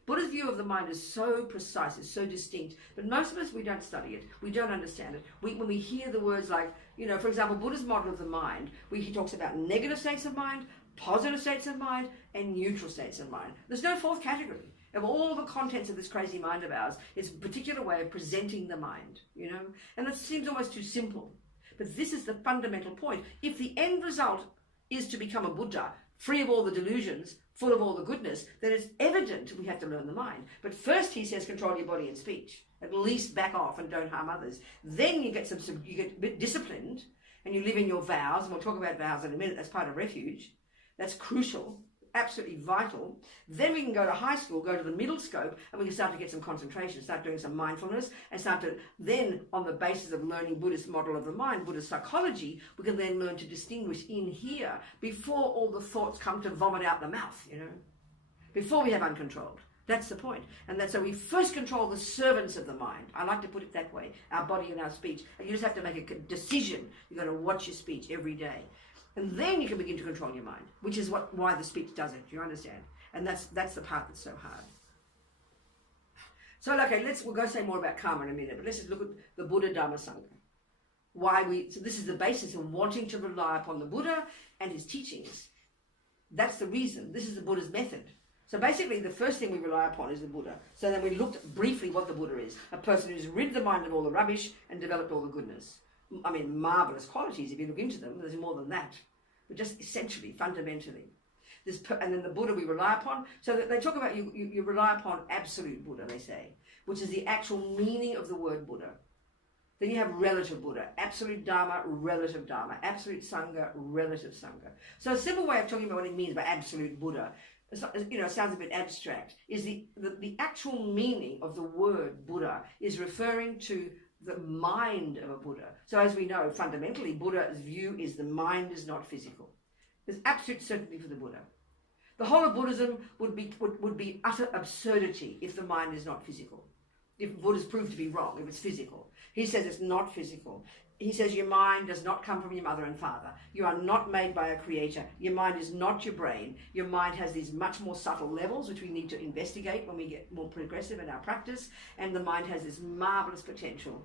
Buddha's view of the mind is so precise, is so distinct, but most of us, we don't study it, we don't understand it. When we hear the words like, you know, for example, Buddha's model of the mind, he talks about negative states of mind, positive states of mind, and neutral states of mind. There's no fourth category. Of all the contents of this crazy mind of ours, it's a particular way of presenting the mind, you know, and it seems almost too simple. But this is the fundamental point. If the end result is to become a Buddha, free of all the delusions, full of all the goodness, then it's evident we have to learn the mind. But first he says control your body and speech. At least back off and don't harm others. Then you get a bit disciplined and you live in your vows, and we'll talk about vows in a minute, that's part of refuge. That's crucial, absolutely vital. Then we can go to high school, go to the middle scope, and we can start to get some concentration, start doing some mindfulness, and start to then, on the basis of learning Buddhist model of the mind, Buddhist psychology, we can then learn to distinguish in here before all the thoughts come to vomit out the mouth, you know, before we have uncontrolled. That's the point. And that's so we first control the servants of the mind. I like to put it that way, our body and our speech. And you just have to make a decision. You've got to watch your speech every day. And then you can begin to control your mind, which is why the speech does it. Do you understand? And that's the part that's so hard. So, okay, we'll go say more about karma in a minute, but let's just look at the Buddha Dharma Sangha. So this is the basis of wanting to rely upon the Buddha and his teachings. That's the reason. This is the Buddha's method. So basically, the first thing we rely upon is the Buddha. So then we looked briefly what the Buddha is. A person who's rid the mind of all the rubbish and developed all the goodness. I mean, marvelous qualities if you look into them. There's more than that. But just essentially, fundamentally. And then the Buddha we rely upon. So that they talk about you rely upon absolute Buddha, they say, which is the actual meaning of the word Buddha. Then you have relative Buddha, absolute Dharma, relative Dharma, absolute Sangha, relative Sangha. So a simple way of talking about what it means by absolute Buddha, you know, sounds a bit abstract, is the actual meaning of the word Buddha is referring to the mind of a Buddha. So as we know, fundamentally, Buddha's view is the mind is not physical. There's absolute certainty for the Buddha. The whole of Buddhism would be utter absurdity if the mind is not physical. If Buddha's proved to be wrong, if it's physical. He says it's not physical. He says your mind does not come from your mother and father. You are not made by a creator. Your mind is not your brain. Your mind has these much more subtle levels, which we need to investigate when we get more progressive in our practice. And the mind has this marvelous potential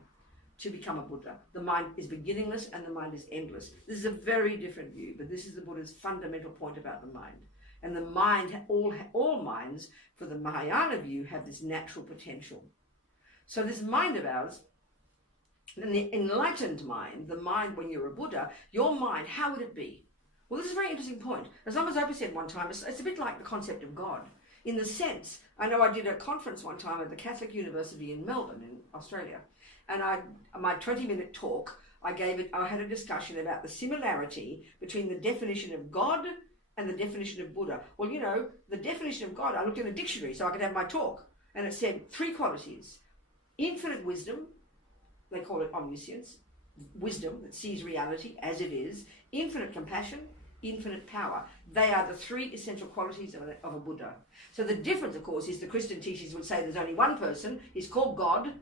to become a Buddha. The mind is beginningless and the mind is endless. This is a very different view, but this is the Buddha's fundamental point about the mind. And the mind, all minds, for the Mahayana view, have this natural potential. So this mind of ours, and the enlightened mind, the mind when you're a Buddha, your mind, how would it be? Well, this is a very interesting point. As Lama Zopa said one time, it's a bit like the concept of God. In the sense, I know I did a conference one time at the Catholic University in Melbourne in Australia, and my 20-minute talk, I had a discussion about the similarity between the definition of God and the definition of Buddha. Well, you know, the definition of God, I looked in a dictionary so I could have my talk, and it said 3 qualities: infinite wisdom, they call it omniscience, wisdom that sees reality as it is, infinite compassion, infinite power. They are the 3 essential qualities of a Buddha. So the difference, of course, is the Christian teachings would say there's only one person, he's called God,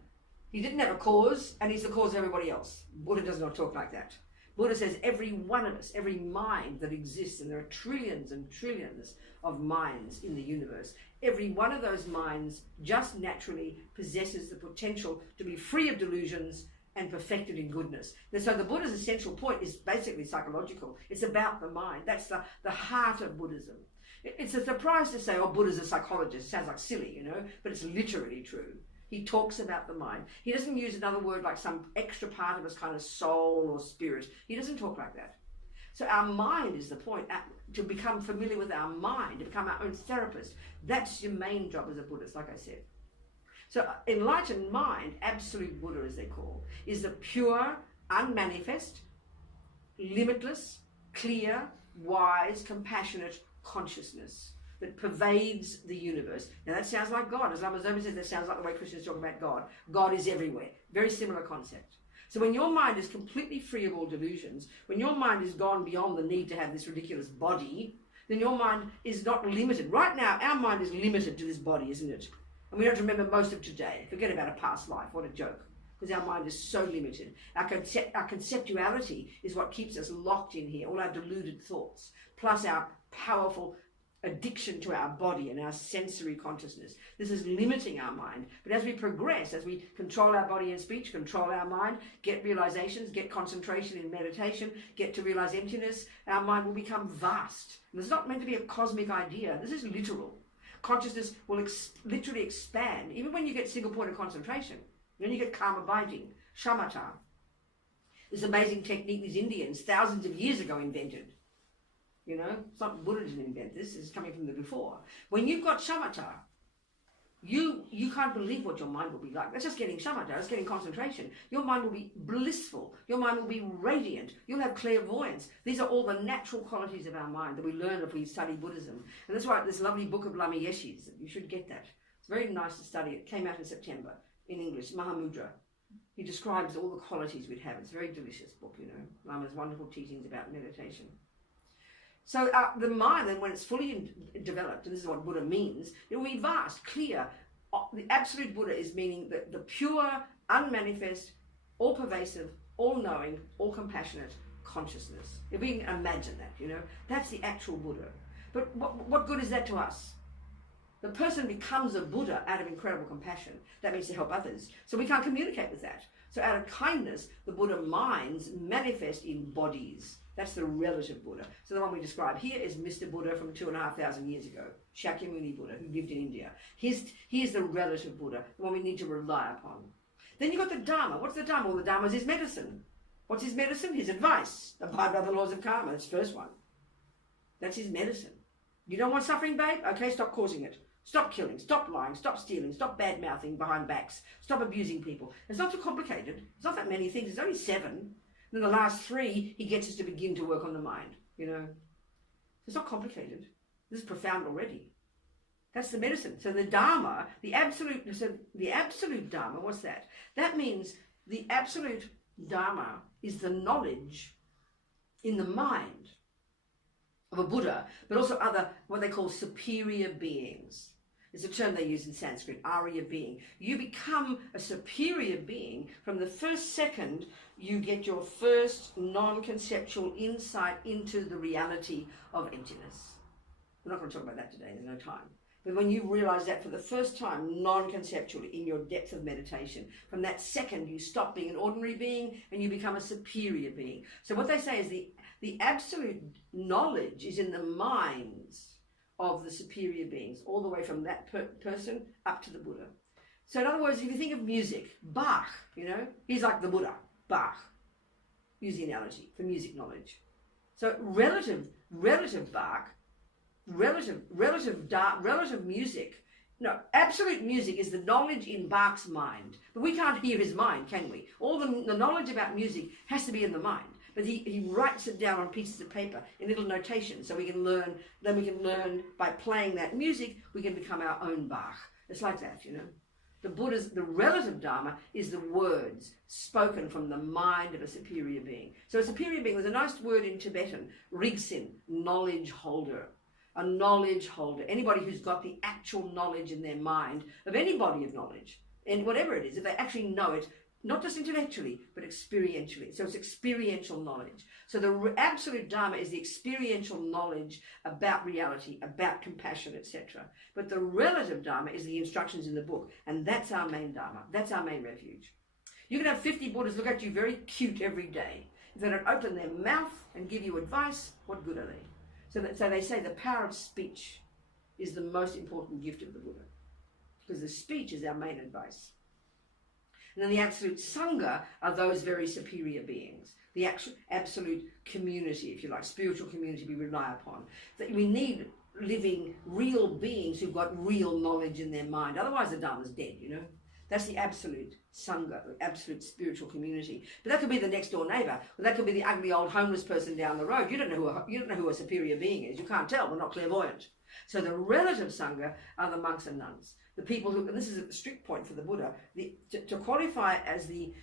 he didn't have a cause, and he's the cause of everybody else. Buddha does not talk like that. Buddha says every one of us, every mind that exists, and there are trillions and trillions of minds in the universe, every one of those minds just naturally possesses the potential to be free of delusions and perfected in goodness. And so the Buddha's essential point is basically psychological. It's about the mind. That's the heart of Buddhism. It's a surprise to say, oh, Buddha's a psychologist. It sounds like silly, you know, but it's literally true. He talks about the mind. He doesn't use another word like some extra part of us, kind of soul or spirit. He doesn't talk like that. So our mind is the point. To become familiar with our mind, to become our own therapist, that's your main job as a Buddhist, like I said. So enlightened mind, absolute Buddha as they call, is the pure, unmanifest, limitless, clear, wise, compassionate consciousness that pervades the universe. Now that sounds like God. As Lama Zopa says, that sounds like the way Christians talk about God. God is everywhere. Very similar concept. So when your mind is completely free of all delusions, when your mind is gone beyond the need to have this ridiculous body, then your mind is not limited. Right now, our mind is limited to this body, isn't it? And we don't remember most of today. Forget about a past life. What a joke. Because our mind is so limited. Our conceptuality is what keeps us locked in here. All our deluded thoughts, plus our powerful addiction to our body and our sensory consciousness. This is limiting our mind. But as we progress, as we control our body and speech, control our mind, get realizations, get concentration in meditation, get to realize emptiness, our mind will become vast. And it's not meant to be a cosmic idea. This is literal. Consciousness will literally expand. Even when you get single point of concentration, when you get calm abiding, shamatha, this amazing technique these Indians thousands of years ago invented. You know, it's not Buddha didn't invent this, it's coming from the before. When you've got shamatha, you can't believe what your mind will be like. That's just getting shamatha, that's getting concentration. Your mind will be blissful, your mind will be radiant, you'll have clairvoyance. These are all the natural qualities of our mind that we learn if we study Buddhism. And that's why this lovely book of Lama Yeshe's, you should get that. It's very nice to study. It came out in September in English, Mahamudra. He describes all the qualities we'd have. It's a very delicious book, you know. Lama's wonderful teachings about meditation. So the mind, then, when it's fully developed, and this is what Buddha means, it will be vast, clear. The absolute Buddha is meaning the pure, unmanifest, all-pervasive, all-knowing, all-compassionate consciousness. If we can imagine that, you know, that's the actual Buddha. But what good is that to us? The person becomes a Buddha out of incredible compassion. That means to help others. So we can't communicate with that. So out of kindness, the Buddha minds manifest in bodies. That's the relative Buddha. So the one we describe here is Mr. Buddha from 2,500 years ago, Shakyamuni Buddha, who lived in India. He is the relative Buddha, the one we need to rely upon. Then you've got the Dharma. What's the Dharma? Well, the Dharma is his medicine. What's his medicine? His advice. Abide by the laws of karma. That's the first one. That's his medicine. You don't want suffering, babe? Okay, stop causing it. Stop killing, stop lying, stop stealing, stop bad-mouthing behind backs, stop abusing people. It's not too complicated. It's not that many things. It's only 7. And then the last 3, he gets us to begin to work on the mind, you know. It's not complicated. This is profound already. That's the medicine. So the Dharma, the absolute Dharma, what's that? That means the absolute Dharma is the knowledge in the mind of a Buddha, but also other, what they call superior beings. It's a term they use in Sanskrit, Arya being. You become a superior being from the first second you get your first non-conceptual insight into the reality of emptiness. We're not going to talk about that today, there's no time. But when you realize that for the first time, non-conceptually, in your depth of meditation, from that second you stop being an ordinary being and you become a superior being. So what they say is the absolute knowledge is in the minds of the superior beings, all the way from that person up to the Buddha. So in other words, if you think of music, Bach, you know, he's like the Buddha, Bach. Use the analogy for music knowledge. So relative Bach, relative music. No, absolute music is the knowledge in Bach's mind. But we can't hear his mind, can we? All the knowledge about music has to be in the mind. But he writes it down on pieces of paper in little notations so we can learn. Then we can learn by playing that music, we can become our own Bach. It's like that, you know. The relative Dharma is the words spoken from the mind of a superior being. So a superior being, there's a nice word in Tibetan, rigsin, knowledge holder. A knowledge holder, anybody who's got the actual knowledge in their mind of any body of knowledge, and whatever it is, if they actually know it, not just intellectually, but experientially. So it's experiential knowledge. So the absolute Dharma is the experiential knowledge about reality, about compassion, etc. But the relative Dharma is the instructions in the book, and that's our main Dharma. That's our main refuge. You can have 50 Buddhas look at you very cute every day. If they don't open their mouth and give you advice, what good are they? So they say the power of speech is the most important gift of the Buddha, because the speech is our main advice. And then the absolute Sangha are those very superior beings, the absolute community, if you like, spiritual community we rely upon. That we need living, real beings who've got real knowledge in their mind. Otherwise the Dharma's dead, you know. That's the absolute Sangha, the absolute spiritual community. But that could be the next door neighbour, or that could be the ugly old homeless person down the road. You don't know who a superior being is. You can't tell. We're not clairvoyant. So the relative Sangha are the monks and nuns. The people who, and this is a strict point for the Buddha, to qualify as the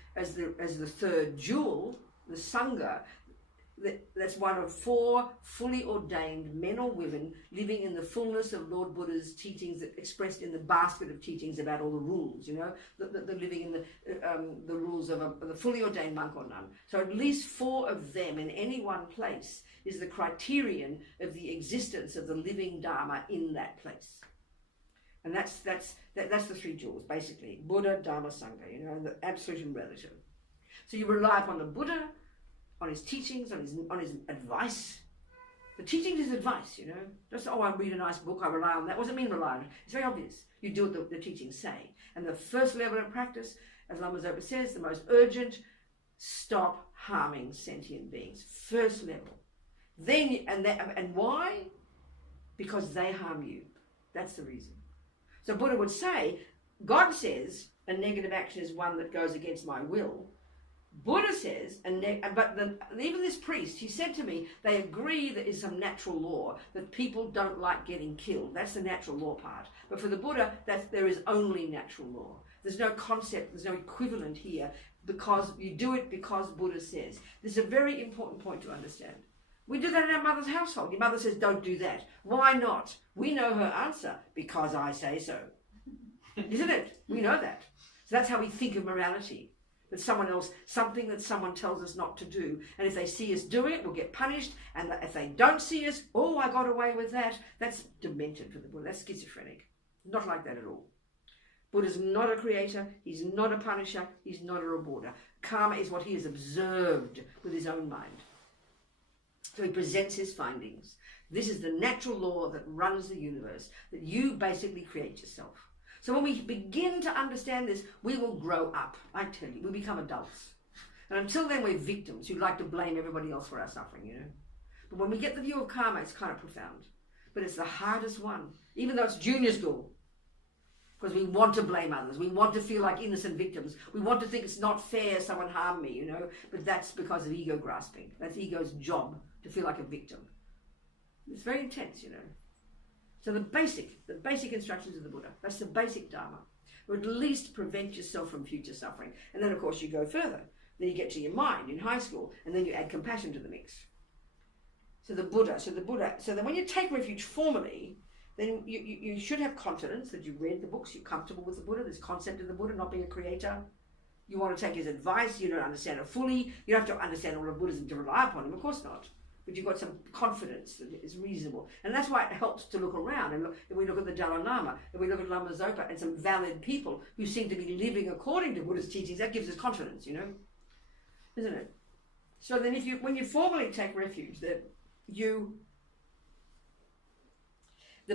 third jewel, the Sangha, that's one of 4 fully ordained men or women living in the fullness of Lord Buddha's teachings, expressed in the basket of teachings about all the rules, you know, the living in the rules of the fully ordained monk or nun. So at least 4 of them in any one place is the criterion of the existence of the living Dharma in that place. And that's the 3 jewels, basically. Buddha, Dharma, Sangha, you know, and the absolute and relative. So you rely upon the Buddha, on his teachings, on his advice. The teaching is advice, you know. Just, I read a nice book, I rely on that. What does it mean rely on it? It's very obvious. You do what the teachings say. And the first level of practice, as Lama Zopa says, the most urgent, stop harming sentient beings. First level. Then, and why? Because they harm you. That's the reason. So Buddha would say, God says a negative action is one that goes against my will. Buddha says, even this priest, he said to me, they agree there is some natural law, that people don't like getting killed. That's the natural law part. But for the Buddha, there is only natural law. There's no concept, there's no equivalent here, because you do it because Buddha says. This is a very important point to understand. We do that in our mother's household. Your mother says, don't do that. Why not? We know her answer, because I say so. Isn't it? We know that. So that's how we think of morality. That something that someone tells us not to do. And if they see us doing it, we'll get punished. And if they don't see us, oh, I got away with that. That's demented for the Buddha. That's schizophrenic. Not like that at all. Buddha's not a creator. He's not a punisher. He's not a rewarder. Karma is what he has observed with his own mind. So he presents his findings. This is the natural law that runs the universe, that you basically create yourself. So when we begin to understand this, we will grow up. I tell you, we become adults. And until then, we're victims who like to blame everybody else for our suffering, you know. But when we get the view of karma, it's kind of profound. But it's the hardest one, even though it's junior school. Because we want to blame others. We want to feel like innocent victims. We want to think it's not fair someone harmed me, you know. But that's because of ego grasping. That's ego's job, to feel like a victim. It's very intense, you know. So the basic instructions of the Buddha, that's the basic Dharma. Or at least prevent yourself from future suffering. And then, of course, you go further. Then you get to your mind in high school, and then you add compassion to the mix. So then when you take refuge formally, then you should have confidence that you've read the books, you're comfortable with the Buddha, this concept of the Buddha not being a creator. You want to take his advice, you don't understand it fully, you don't have to understand all of Buddhism to rely upon him, of course not. But you've got some confidence that is reasonable. And that's why it helps to look around. And if we look at the Dalai Lama, if we look at Lama Zopa and some valid people who seem to be living according to Buddha's teachings, that gives us confidence, you know? Isn't it? So then when you formally take refuge, the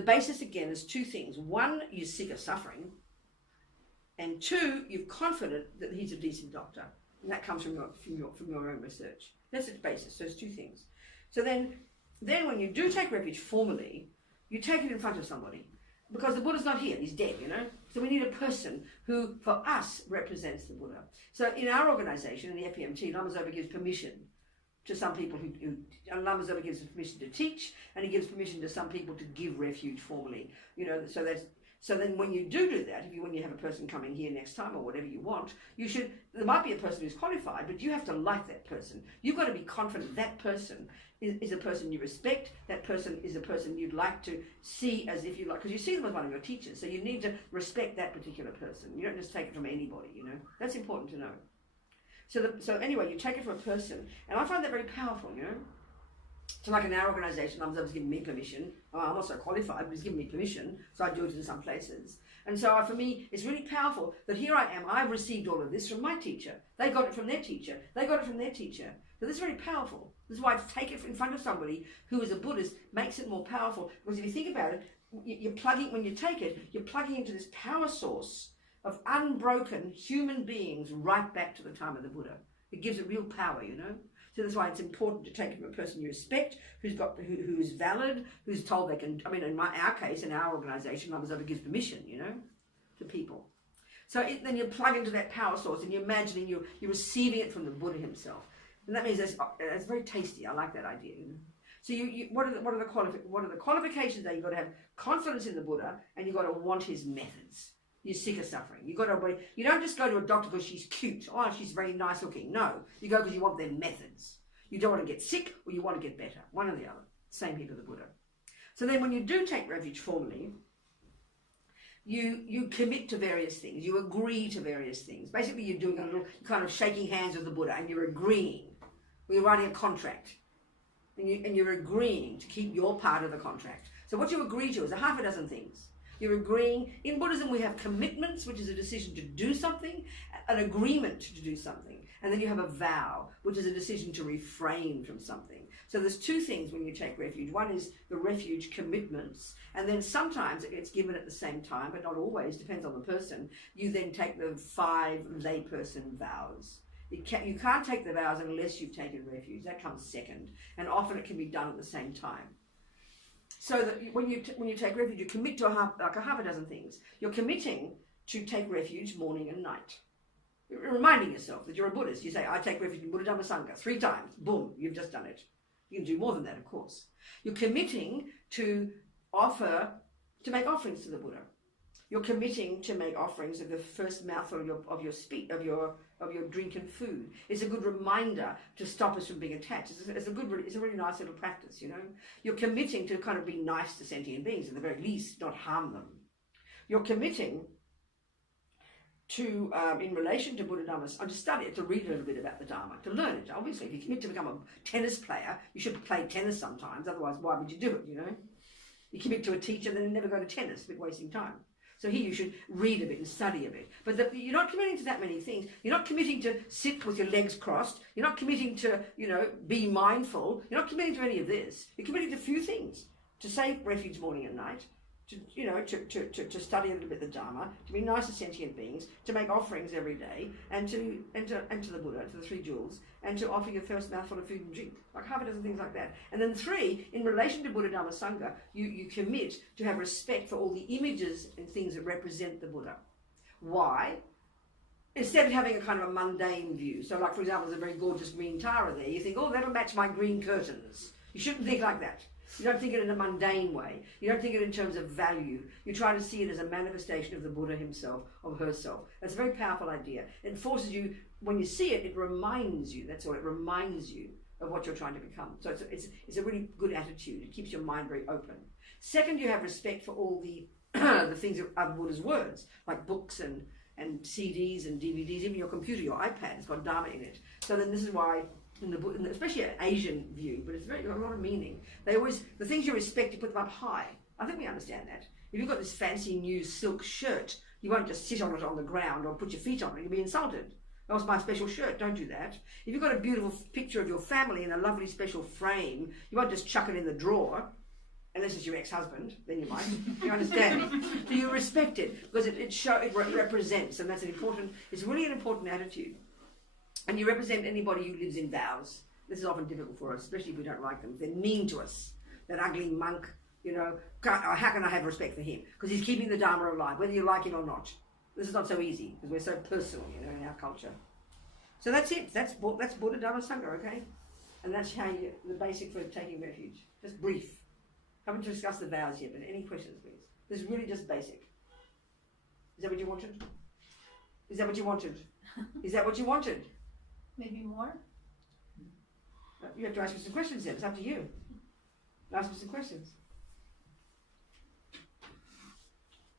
basis again is 2 things. One, you're sick of suffering. And two, you're confident that he's a decent doctor. And that comes from your own research. That's its basis, those two things. So then when you do take refuge formally, you take it in front of somebody. Because the Buddha's not here, he's dead, you know. So we need a person who, for us, represents the Buddha. So in our organisation, in the FEMT, Lama Zopa gives permission to some people Lama Zopa gives permission to teach, and he gives permission to some people to give refuge formally. You know, so then when you do that, when you have a person coming here next time or whatever you want, there might be a person who's qualified, but you have to like that person. You've got to be confident that person is a person you respect, that person is a person you'd like to see as if you like, because you see them as one of your teachers, so you need to respect that particular person. You don't just take it from anybody, you know. That's important to know. So anyway, you take it from a person, and I find that very powerful, you know. So like in our organisation, Lama Zopa's given me permission. I'm also qualified, but he's given me permission, so I do it in some places. And so for me, it's really powerful that here I am, I've received all of this from my teacher. They got it from their teacher. They got it from their teacher. So this is very powerful. This is why to take it in front of somebody who is a Buddhist makes it more powerful. Because if you think about it, when you take it, you're plugging into this power source of unbroken human beings right back to the time of the Buddha. It gives it real power, you know. So that's why it's important to take it from a person you respect, who is valid, who's told they can. I mean, in our case, in our organisation, Lama Zopa gives permission, you know, to people. So then you plug into that power source, and you're imagining you're receiving it from the Buddha himself, and that means it's very tasty. I like that idea. You know? So what are the qualifications there? You've got to have confidence in the Buddha, and you've got to want his methods. You're sick of suffering. You don't just go to a doctor because she's cute. Oh, she's very nice looking. No, you go because you want their methods. You don't want to get sick or you want to get better. One or the other. Same here with the Buddha. So then when you do take refuge formally, you commit to various things. You agree to various things. Basically, you're doing a little kind of shaking hands with the Buddha, and you're agreeing. You're writing a contract, and you're agreeing to keep your part of the contract. So what you agree to is a half a dozen things. You're agreeing. In Buddhism, we have commitments, which is a decision to do something, an agreement to do something, and then you have a vow, which is a decision to refrain from something. So there's two things when you take refuge. One is the refuge commitments, and then sometimes it gets given at the same time, but not always, depends on the person. You then take the 5 layperson vows. You can't take the vows unless you've taken refuge. That comes second, and often it can be done at the same time. So that when you take refuge, you commit to a half a dozen things. You're committing to take refuge morning and night. You're reminding yourself that you're a Buddhist. You say, I take refuge in Buddha Dhamma Sangha 3 times. Boom, you've just done it. You can do more than that, of course. You're committing to make offerings to the Buddha. You're committing to make offerings of the first mouthful of your drink and food. It's a good reminder to stop us from being attached. It's a really nice little practice, you know. You're committing to kind of be nice to sentient beings, at the very least, not harm them. You're committing to, in relation to Buddha Dhamma, to study it, to read a little bit about the Dharma, to learn it. Obviously, if you commit to become a tennis player, you should play tennis sometimes. Otherwise, why would you do it, you know? You commit to a teacher, then you never go to tennis. It's a bit wasting time. So here you should read a bit and study a bit. But you're not committing to that many things. You're not committing to sit with your legs crossed. You're not committing to, you know, be mindful. You're not committing to any of this. You're committing to a few things. To say refuge morning and night. To study a little bit the Dharma. To be nice to sentient beings. To make offerings every day. And to the Buddha, to the 3 jewels. And to offer your first mouthful of food and drink. Like half a dozen things like that. And then 3, in relation to Buddha Dhamma Sangha, you commit to have respect for all the images and things that represent the Buddha. Why? Instead of having a kind of a mundane view. So like, for example, there's a very gorgeous green Tara there. You think, oh, that'll match my green curtains. You shouldn't think like that. You don't think it in a mundane way. You don't think it in terms of value. You try to see it as a manifestation of the Buddha himself, of herself. That's a very powerful idea. It forces you, when you see it, it reminds you, that's all, it reminds you of what you're trying to become. So it's a really good attitude. It keeps your mind very open. Second, you have respect for all the the things of Buddha's words, like books and CDs and DVDs, even your computer, your iPad, it's got Dharma in it. So then this is why, especially an Asian view, but it's got a lot of meaning. The things you respect, you put them up high. I think we understand that. If you've got this fancy new silk shirt, you won't just sit on it on the ground or put your feet on it, you'll be insulted. That was my special shirt, don't do that. If you've got a beautiful picture of your family in a lovely special frame, you won't just chuck it in the drawer. unless it's your ex-husband, then you might. You understand? Do you respect it? Because it represents, and that's it's really an important attitude. And you represent anybody who lives in vows. This is often difficult for us, especially if we don't like them. If they're mean to us. That ugly monk, how can I have respect for him? Because he's keeping the Dharma alive, whether you like him or not. This is not so easy, because we're so personal, in our culture. So that's it. That's Buddha Dhamma Sangha, okay? And that's the basic for taking refuge. Just brief. Haven't discussed the vows yet, but any questions, please? This is really just basic. Is that what you wanted? Is that what you wanted? Is that what you wanted? Maybe more? You have to ask me some questions then. It's up to you. Ask me some questions.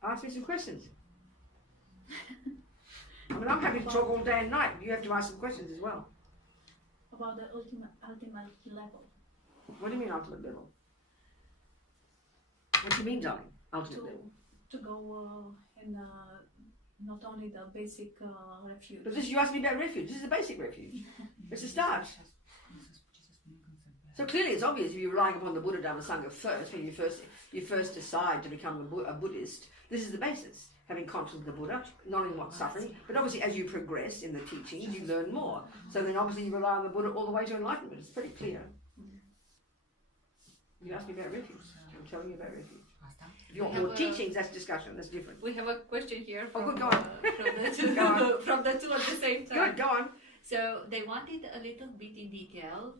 Ask me some questions. I mean, I'm happy to talk all day and night. You have to ask some questions as well. About the ultimate level. What do you mean ultimate level? What do you mean, darling? Ultimate level? To go in not only the basic refuge. But you asked me about refuge. This is a basic refuge. It's a start. So clearly it's obvious if you're relying upon the Buddha Dhamma Sangha first, when you first decide to become a Buddhist, this is the basis. Having conscience of the Buddha, knowing what's suffering, but obviously as you progress in the teachings, you learn more. So then obviously you rely on the Buddha all the way to enlightenment. It's pretty clear. You asked me about refuge. I'm telling you about refuge. If you want more teachings, that's discussion. That's different. We have a question here from, good, go on. From the two at the same time. Good, go on. So they wanted a little bit in detail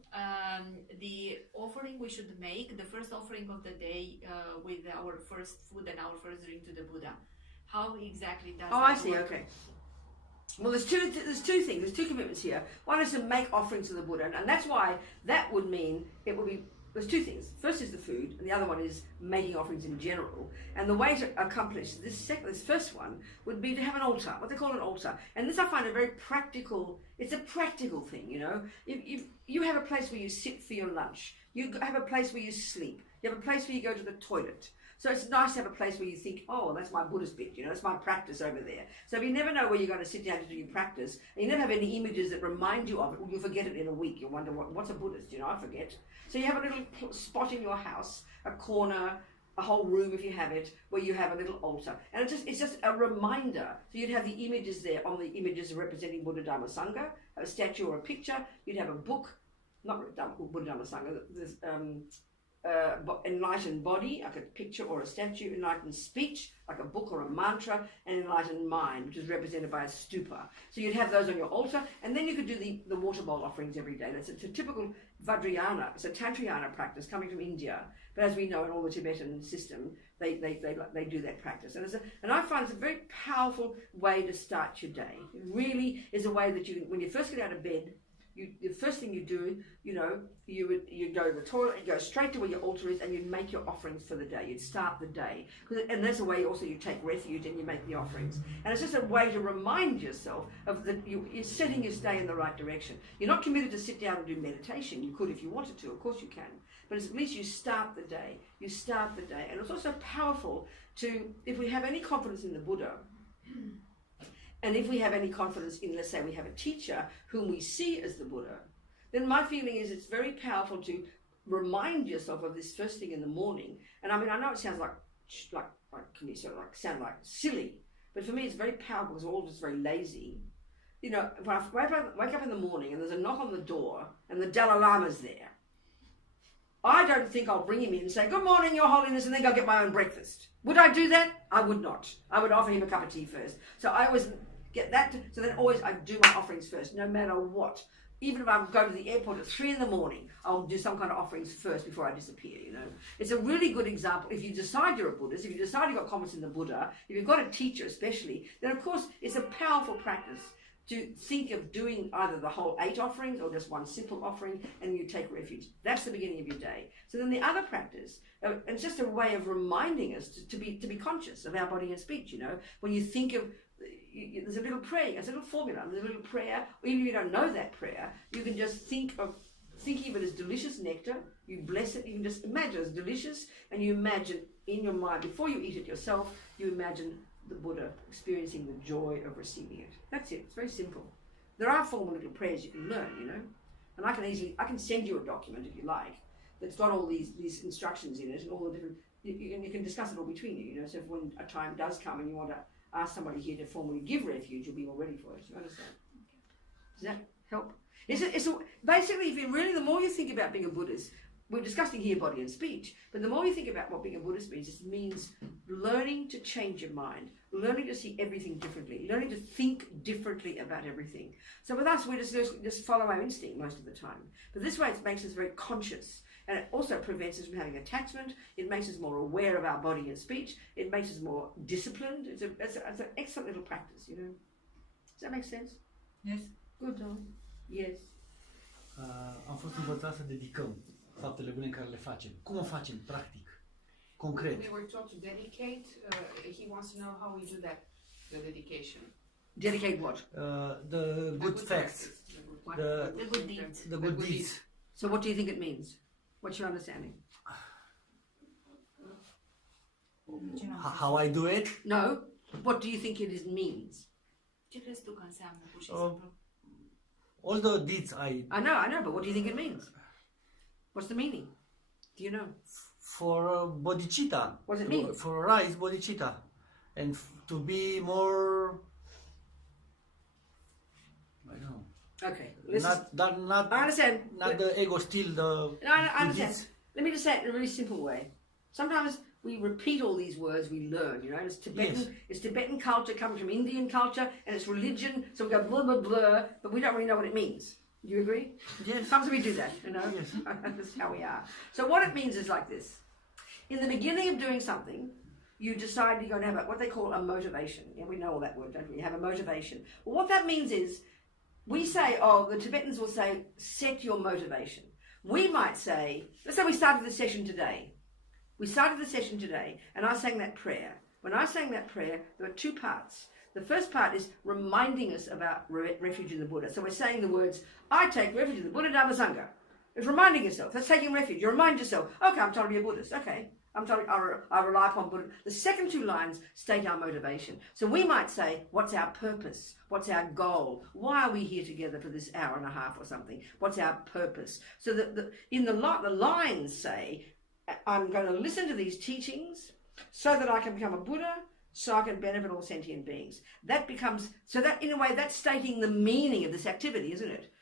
the offering we should make, the first offering of the day with our first food and our first drink to the Buddha. How exactly does that I see, work? okay. Well, there's two things, there's two commitments here. One is to make offerings to the Buddha, and that's why that would mean there's two things. First is the food, and the other one is making offerings in general. And the way to accomplish this first one would be to have an altar, what they call an altar. And this I find a very practical, it's a practical thing, If you have a place where you sit for your lunch, you have a place where you sleep, you have a place where you go to the toilet. So it's nice to have a place where you think, oh, that's my Buddhist bit, that's my practice over there. So if you never know where you're going to sit down to do your practice, and you never have any images that remind you of it, you'll forget it in a week. You'll wonder, what's a Buddhist? I forget. So you have a little spot in your house, a corner, a whole room if you have it, where you have a little altar. And it's just a reminder. So you'd have the images there, on the images representing Buddha Dhamma Sangha, a statue or a picture. You'd have a book, not Buddha Dhamma Sangha, there's enlightened body, like a picture or a statue, enlightened speech, like a book or a mantra, and enlightened mind, which is represented by a stupa. So you'd have those on your altar, and then you could do the water bowl offerings every day. That's a typical Vajrayana, it's a Tantrayana practice coming from India, but as we know in all the Tibetan system, they do that practice. And I find it's a very powerful way to start your day. It really is a way that when you first get out of bed, the first thing you do, you go to the toilet, you go straight to where your altar is, and you make your offerings for the day. You'd start the day, and that's a way also you take refuge and you make the offerings. And it's just a way to remind yourself of that you're setting your day in the right direction. You're not committed to sit down and do meditation. You could if you wanted to, of course you can. But at least you start the day. You start the day, and it's also powerful if we have any confidence in the Buddha. And if we have any confidence in, let's say we have a teacher whom we see as the Buddha, then my feeling is it's very powerful to remind yourself of this first thing in the morning. And I mean, I know it sounds sound like silly, but for me it's very powerful because we're all just very lazy. If I wake up in the morning and there's a knock on the door and the Dalai Lama's there, I don't think I'll bring him in and say, "Good morning, Your Holiness," and then go get my own breakfast. Would I do that? I would not. I would offer him a cup of tea first. So I always get that. So then always I do my offerings first, no matter what. Even if I go to the airport at 3 a.m, I'll do some kind of offerings first before I disappear, It's a really good example. If you decide you're a Buddhist, if you decide you've got confidence in the Buddha, if you've got a teacher especially, then of course it's a powerful practice to think of doing either the whole 8 offerings or just one simple offering, and you take refuge. That's the beginning of your day. So then the other practice, and it's just a way of reminding us to be conscious of our body and speech, When you think of, there's a little prayer, it's a little formula, there's a little prayer, or even if you don't know that prayer, you can just thinking of it as delicious nectar, you bless it, you can just imagine it's delicious, and you imagine in your mind, before you eat it yourself, you imagine the Buddha experiencing the joy of receiving it. That's it. It's very simple. There are formal little prayers you can learn, And I can send you a document if you like. that's got all these instructions in it and all the different. You can discuss it all between you. You know, so if when a time does come and you want to ask somebody here to formally give refuge, you'll be all ready for it. You understand? Does that help? Basically, if you really, the more you think about being a Buddhist, we're discussing here body and speech, but the more you think about what being a Buddhist means, it means learning to change your mind, learning to see everything differently, learning to think differently about everything. So with us, we just follow our instinct most of the time. But this way, it makes us very conscious, and it also prevents us from having attachment. It makes us more aware of our body and speech. It makes us more disciplined. It's an excellent little practice, you know. Does that make sense? Yes. Good, darling. Yes. Am fost învățați să dedicăm faptele bune care le facem. Cum o facem, practic, concret? We were taught to dedicate. He wants to know how we do that, the dedication. Dedicate what? The good facts, The good deeds. the good deeds. So what do you think it means? What's your understanding? How I do it? No. What do you think it means? Ce crezi tu că înseamnă, pur și simplu? All the deeds I know, but what do you think it means? What's the meaning? Do you know? for bodhicitta. What does it mean? For rise bodhicitta, and to be more. I don't know. Okay. Listen. Not. I understand. Not the ego still the. No, I understand. Let me just say it in a really simple way. Sometimes we repeat all these words we learn, you know, it's Tibetan, Yes. it's Tibetan culture coming from Indian culture, and it's religion, so we go blah, blah, blah, but we don't really know what it means. Do you agree? Yes. Sometimes we do that, you know? Yes. That's how we are. So what it means is like this. In the beginning of doing something, you decide you're going to have what they call a motivation. Yeah, we know all that word, don't we? You have a motivation. Well, what that means is, we say, the Tibetans will say, set your motivation. We might say, let's say we started the session today. We started the session today, and I sang that prayer. When I sang that prayer, there were two parts. The first part is reminding us about refuge in the Buddha. So we're saying the words, I take refuge in the Buddha, Dhamma, Sangha. It's reminding yourself. That's taking refuge. You remind yourself, okay, I'm trying to be a Buddhist. Okay, I rely upon Buddha. The second two lines state our motivation. So we might say, what's our purpose? What's our goal? Why are we here together for this hour and a half or something? What's our purpose? So the lines say, I'm going to listen to these teachings so that I can become a Buddha, so I can benefit all sentient beings. That becomes, so that in a way, that's stating the meaning of this activity, isn't it?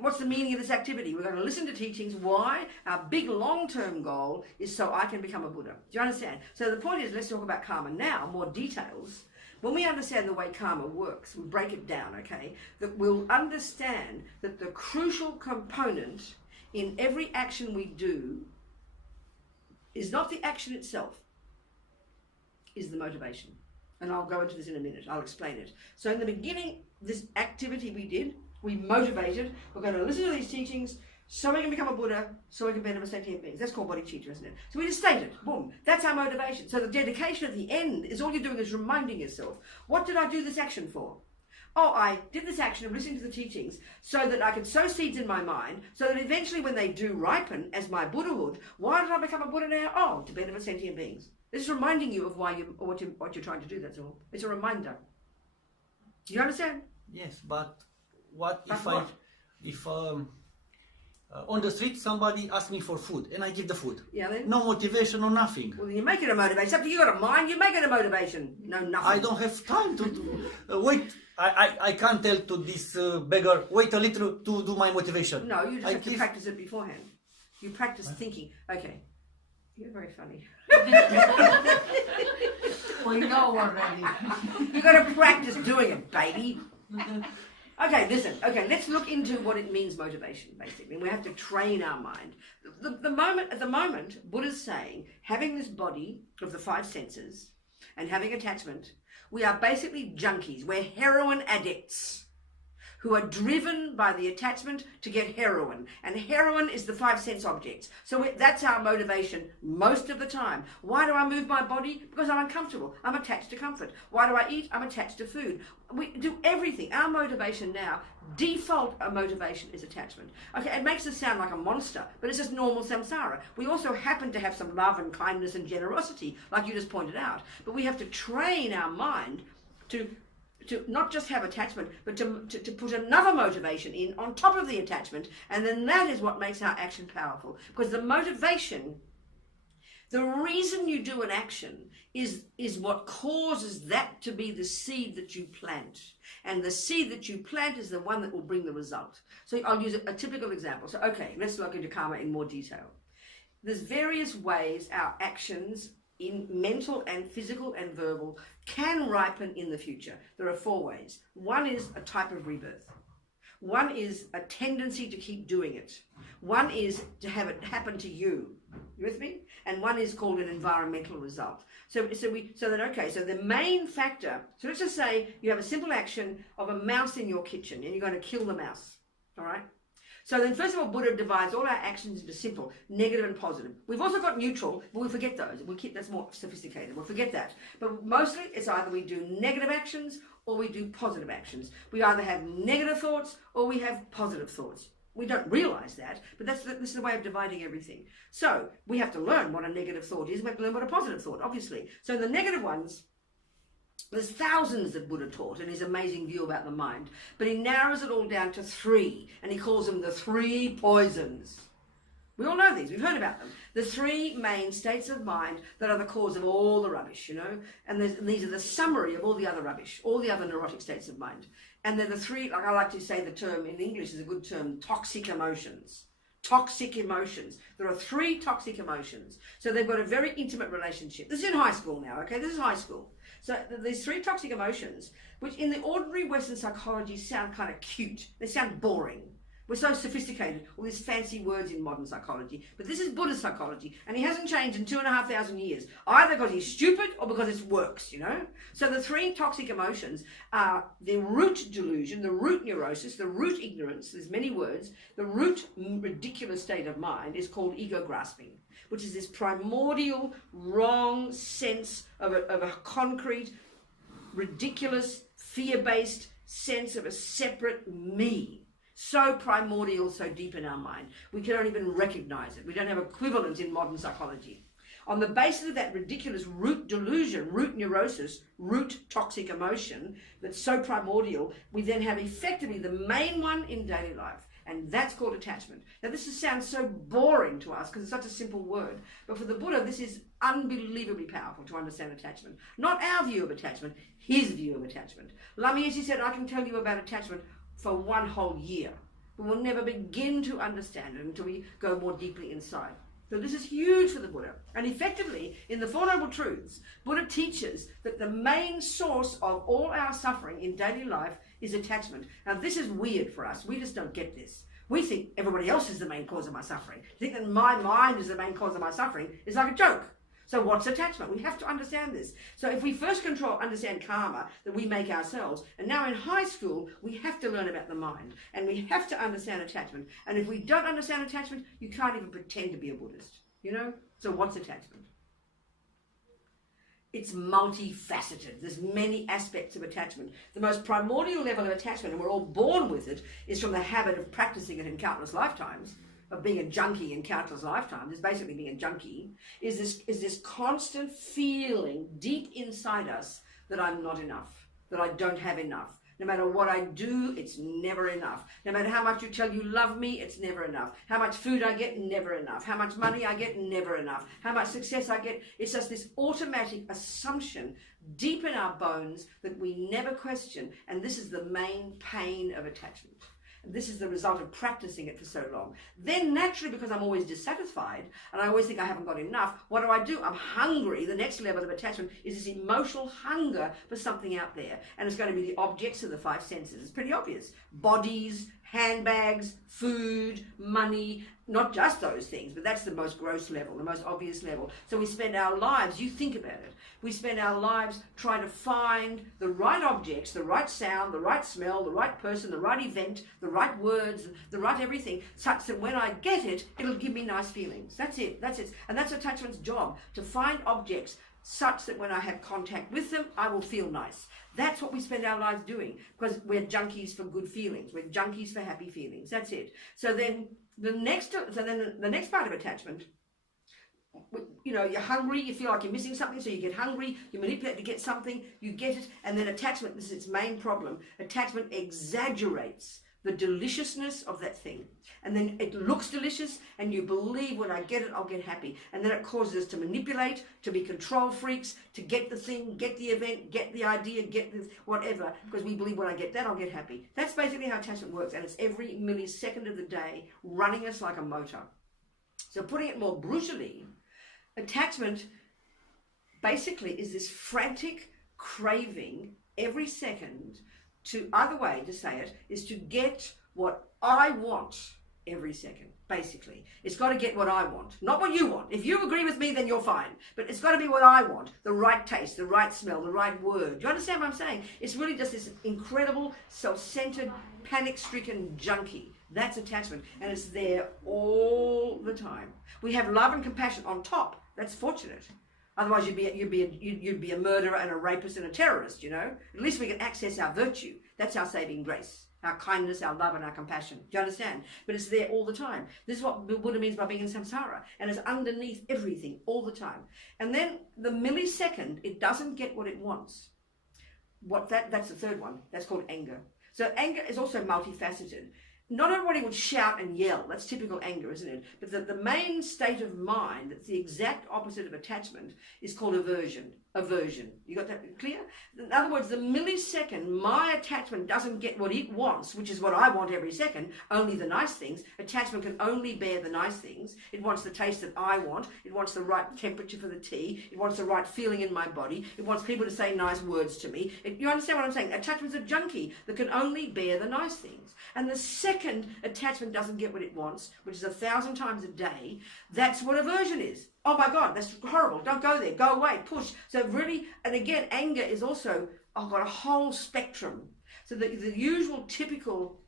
What's the meaning of this activity? We're going to listen to teachings. Why? Our big long-term goal is so I can become a Buddha. Do you understand? So the point is, let's talk about karma now, more details. When we understand the way karma works, we break it down, okay, that we'll understand that the crucial component in every action we do is not the action itself, is the motivation. And I'll go into this in a minute. I'll explain it. So in the beginning, this activity we did, we motivated. We're going to listen to these teachings so we can become a Buddha, so we can benefit sentient beings. That's called bodhicitta, isn't it? So we just state it. Boom. That's our motivation. So the dedication at the end is all you're doing is reminding yourself, what did I do this action for? Oh, I did this action of listening to the teachings so that I could sow seeds in my mind, so that eventually when they do ripen as my Buddhahood, why did I become a Buddha now? Oh, to benefit sentient beings. This is reminding you of what you're trying to do, that's all. It's a reminder. Do you understand? Yes, but what if on the street somebody asks me for food and I give the food? Yeah, then? No motivation or nothing. Well, then you make it a motivation. It's up to you. Got a mind, you make it a motivation. No, nothing. I don't have time to wait. I can't tell to this beggar, wait a little to do my motivation. No, you just have to practice it beforehand. You practice thinking. Okay. You're very funny. We know already. You've got to practice doing it, baby. Okay, listen. Okay, let's look into what it means, motivation, basically. We have to train our mind. At the moment, Buddha's saying, having this body of the five senses and having attachment, we are basically junkies. We're heroin addicts who are driven by the attachment to get heroin. And heroin is the five sense objects. So that's our motivation most of the time. Why do I move my body? Because I'm uncomfortable. I'm attached to comfort. Why do I eat? I'm attached to food. We do everything. Our motivation now, default motivation is attachment. Okay, it makes us sound like a monster, but it's just normal samsara. We also happen to have some love and kindness and generosity, like you just pointed out. But we have to train our mind to to not just have attachment, but to put another motivation in on top of the attachment, and then that is what makes our action powerful. Because the motivation, the reason you do an action is what causes that to be the seed that you plant. And the seed that you plant is the one that will bring the result. So I'll use a typical example. So, okay, let's look into karma in more detail. There's various ways our actions in mental and physical and verbal can ripen in the future. There are 4 ways. One is a type of rebirth. One is a tendency to keep doing it. One is to have it happen to you. You with me? And one is called an environmental result. So the main factor, so let's just say you have a simple action of a mouse in your kitchen and you're going to kill the mouse. All right? So then first of all, Buddha divides all our actions into simple, negative and positive. We've also got neutral, but we forget those. That's more sophisticated. We'll forget that. But mostly it's either we do negative actions or we do positive actions. We either have negative thoughts or we have positive thoughts. We don't realize that, but this is the way of dividing everything. So we have to learn what a negative thought is. We have to learn what a positive thought, obviously. So the negative ones, there's thousands that Buddha taught in his amazing view about the mind, but he narrows it all down to 3, and he calls them the 3 poisons. We all know these, we've heard about them. The 3 main states of mind that are the cause of all the rubbish, and these are the summary of all the other rubbish, all the other neurotic states of mind. And they're the 3, like I like to say the term in English is a good term, toxic emotions. Toxic emotions. There are 3 toxic emotions. So they've got a very intimate relationship. This is in high school now, okay? This is high school. So these 3 toxic emotions, which in the ordinary Western psychology sound kind of cute. They sound boring. We're so sophisticated, all these fancy words in modern psychology. But this is Buddhist psychology, and he hasn't changed in 2,500 years, either because he's stupid or because it works, So the 3 toxic emotions are the root delusion, the root neurosis, the root ignorance, there's many words. The root ridiculous state of mind is called ego grasping, which is this primordial, wrong sense of a concrete, ridiculous, fear-based sense of a separate me. So primordial, so deep in our mind. We cannot even recognize it. We don't have equivalent in modern psychology. On the basis of that ridiculous root delusion, root neurosis, root toxic emotion that's so primordial, we then have effectively the main one in daily life, and that's called attachment. Now this sounds so boring to us because it's such a simple word, but for the Buddha this is unbelievably powerful to understand attachment. Not our view of attachment, his view of attachment. Lama Yeshe said, I can tell you about attachment for 1 whole year. We will never begin to understand it until we go more deeply inside. So this is huge for the Buddha. And effectively, in the Four Noble Truths, Buddha teaches that the main source of all our suffering in daily life is attachment. Now this is weird for us. We just don't get this. We think everybody else is the main cause of my suffering. To think that my mind is the main cause of my suffering is like a joke. So what's attachment? We have to understand this. So if we first understand karma that we make ourselves, and now in high school, we have to learn about the mind, and we have to understand attachment. And if we don't understand attachment, you can't even pretend to be a Buddhist, So what's attachment? It's multifaceted. There's many aspects of attachment. The most primordial level of attachment, and we're all born with it, is from the habit of practicing it in countless lifetimes, of being a junkie in countless lifetimes, is basically being a junkie, is this constant feeling deep inside us that I'm not enough, that I don't have enough. No matter what I do, it's never enough. No matter how much you tell you love me, it's never enough. How much food I get, never enough. How much money I get, never enough. How much success I get, it's just this automatic assumption deep in our bones that we never question. And this is the main pain of attachment. This is the result of practicing it for so long. Then naturally, because I'm always dissatisfied and I always think I haven't got enough, what do? I'm hungry. The next level of attachment is this emotional hunger for something out there. And it's going to be the objects of the 5 senses. It's pretty obvious. Bodies, handbags, food, money, not just those things, but that's the most gross level, the most obvious level. So we spend our lives, you think about it, we spend our lives trying to find the right objects, the right sound, the right smell, the right person, the right event, the right words, the right everything, such that when I get it, it'll give me nice feelings. That's it. And that's attachment's job, to find objects such that when I have contact with them, I will feel nice. That's what we spend our lives doing, because we're junkies for good feelings. We're junkies for happy feelings. That's it. So then the next part of attachment, you know, you're hungry, you feel like you're missing something, so you get hungry, you manipulate to get something, you get it, and then attachment, this is its main problem. Attachment exaggerates the deliciousness of that thing. And then it looks delicious, and you believe when I get it, I'll get happy. And then it causes us to manipulate, to be control freaks, to get the thing, get the event, get the idea, get the whatever, because we believe when I get that, I'll get happy. That's basically how attachment works, and it's every millisecond of the day running us like a motor. So putting it more brutally, attachment basically is this frantic craving every second to, other way to say it, is to get what I want every second, basically. It's got to get what I want, not what you want. If you agree with me, then you're fine. But it's got to be what I want, the right taste, the right smell, the right word. Do you understand what I'm saying? It's really just this incredible, self-centered, panic-stricken junkie. That's attachment, and it's there all the time. We have love and compassion on top. That's fortunate. Otherwise, you'd be a murderer and a rapist and a terrorist, you know. At least we can access our virtue. That's our saving grace, our kindness, our love, and our compassion. Do you understand? But it's there all the time. This is what Buddha means by being in samsara, and it's underneath everything all the time. And then the millisecond it doesn't get what it wants. That's the third one. That's called anger. So anger is also multifaceted. Not everybody would shout and yell. That's typical anger, isn't it? But the main state of mind, that's the exact opposite of attachment, is called aversion. Aversion. You got that clear? In other words, the millisecond my attachment doesn't get what it wants, which is what I want every second, only the nice things. Attachment can only bear the nice things. It wants the taste that I want. It wants the right temperature for the tea. It wants the right feeling in my body. It wants people to say nice words to me. You understand what I'm saying? Attachment's a junkie that can only bear the nice things. And the second attachment doesn't get what it wants, which is 1,000 times a day, that's what aversion is. Oh my God, that's horrible. Don't go there. Go away. Push. So really, and again, anger is also, got a whole spectrum. So the usual typical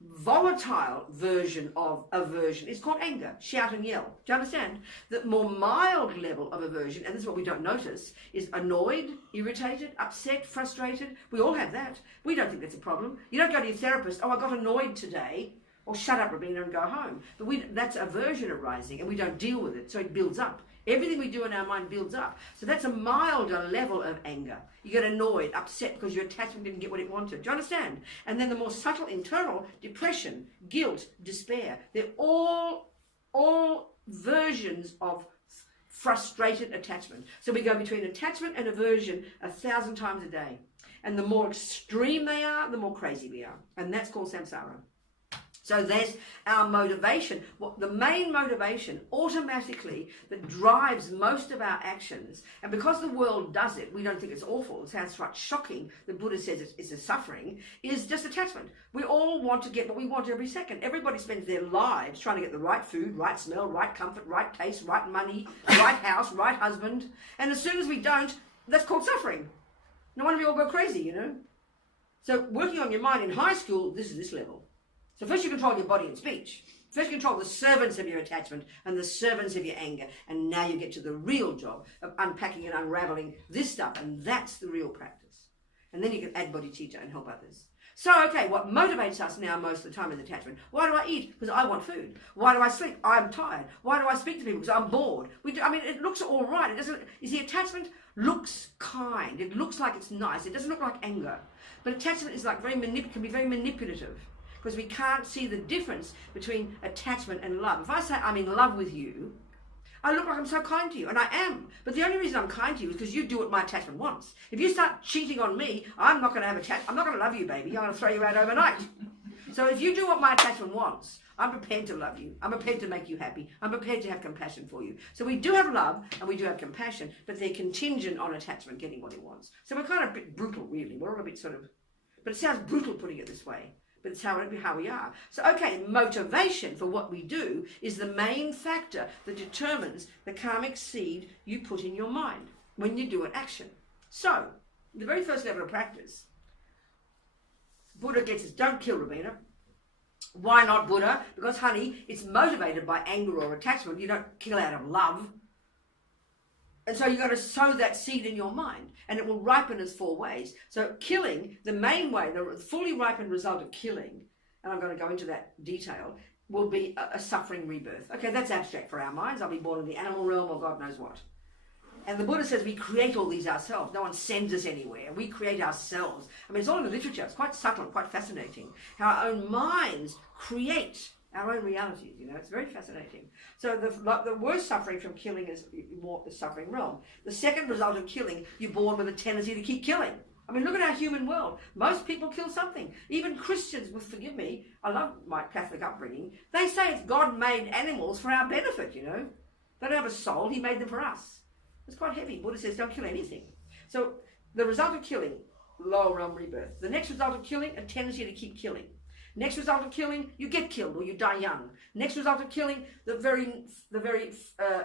volatile version of aversion is called anger, shout and yell. Do you understand? The more mild level of aversion, and this is what we don't notice, is annoyed, irritated, upset, frustrated. We all have that. We don't think that's a problem. You don't go to your therapist, oh, I got annoyed today, or shut up, Robina, and go home. But that's aversion arising, and we don't deal with it, so it builds up. Everything we do in our mind builds up. So that's a milder level of anger. You get annoyed, upset because your attachment didn't get what it wanted. Do you understand? And then the more subtle internal, depression, guilt, despair. They're all versions of frustrated attachment. So we go between attachment and aversion 1,000 times a day. And the more extreme they are, the more crazy we are. And that's called samsara. So there's our motivation. The main motivation automatically that drives most of our actions, and because the world does it, we don't think it's awful. It sounds quite shocking. The Buddha says it's a suffering, is just attachment. We all want to get what we want every second. Everybody spends their lives trying to get the right food, right smell, right comfort, right taste, right money, right house, right husband. And as soon as we don't, that's called suffering. No wonder we all go crazy, you know. So working on your mind in high school, this is this level. So first you control your body and speech. First you control the servants of your attachment and the servants of your anger. And now you get to the real job of unpacking and unraveling this stuff. And that's the real practice. And then you can add bodhicitta and help others. So, okay, what motivates us now most of the time is attachment. Why do I eat? Because I want food. Why do I sleep? I'm tired. Why do I speak to people? Because I'm bored. It looks all right. It doesn't. You see, attachment looks kind. It looks like it's nice. It doesn't look like anger. But attachment is like can be very manipulative. Because we can't see the difference between attachment and love. If I say I'm in love with you, I look like I'm so kind to you, and I am. But the only reason I'm kind to you is because you do what my attachment wants. If you start cheating on me, I'm not going to have attachment. I'm not going to love you, baby. I'm going to throw you out overnight. So if you do what my attachment wants, I'm prepared to love you. I'm prepared to make you happy. I'm prepared to have compassion for you. So we do have love and we do have compassion, but they're contingent on attachment getting what it wants. So we're kind of a bit brutal, really. We're all a bit but it sounds brutal putting it this way. But it's how we are. So, okay, motivation for what we do is the main factor that determines the karmic seed you put in your mind when you do an action. So, the very first level of practice, Buddha gets us, don't kill, Robina. Why not, Buddha? Because, honey, it's motivated by anger or attachment. You don't kill out of love. And so you've got to sow that seed in your mind, and it will ripen as 4 ways. So killing, the main way, the fully ripened result of killing, and I'm going to go into that detail, will be a suffering rebirth. Okay, that's abstract for our minds. I'll be born in the animal realm or God knows what. And the Buddha says we create all these ourselves. No one sends us anywhere. We create ourselves. I mean, it's all in the literature. It's quite subtle and quite fascinating how our own minds create our own realities. You know, it's very fascinating. So the worst suffering from killing is more the suffering realm. The second result of killing, you're born with a tendency to keep killing. I mean, look at our human world. Most people kill something. Even Christians, forgive me, I love my Catholic upbringing, they say it's God made animals for our benefit, you know. They don't have a soul, he made them for us. It's quite heavy. Buddha says don't kill anything. So the result of killing, lower realm rebirth. The next result of killing, a tendency to keep killing. Next result of killing, you get killed or you die young. Next result of killing, the very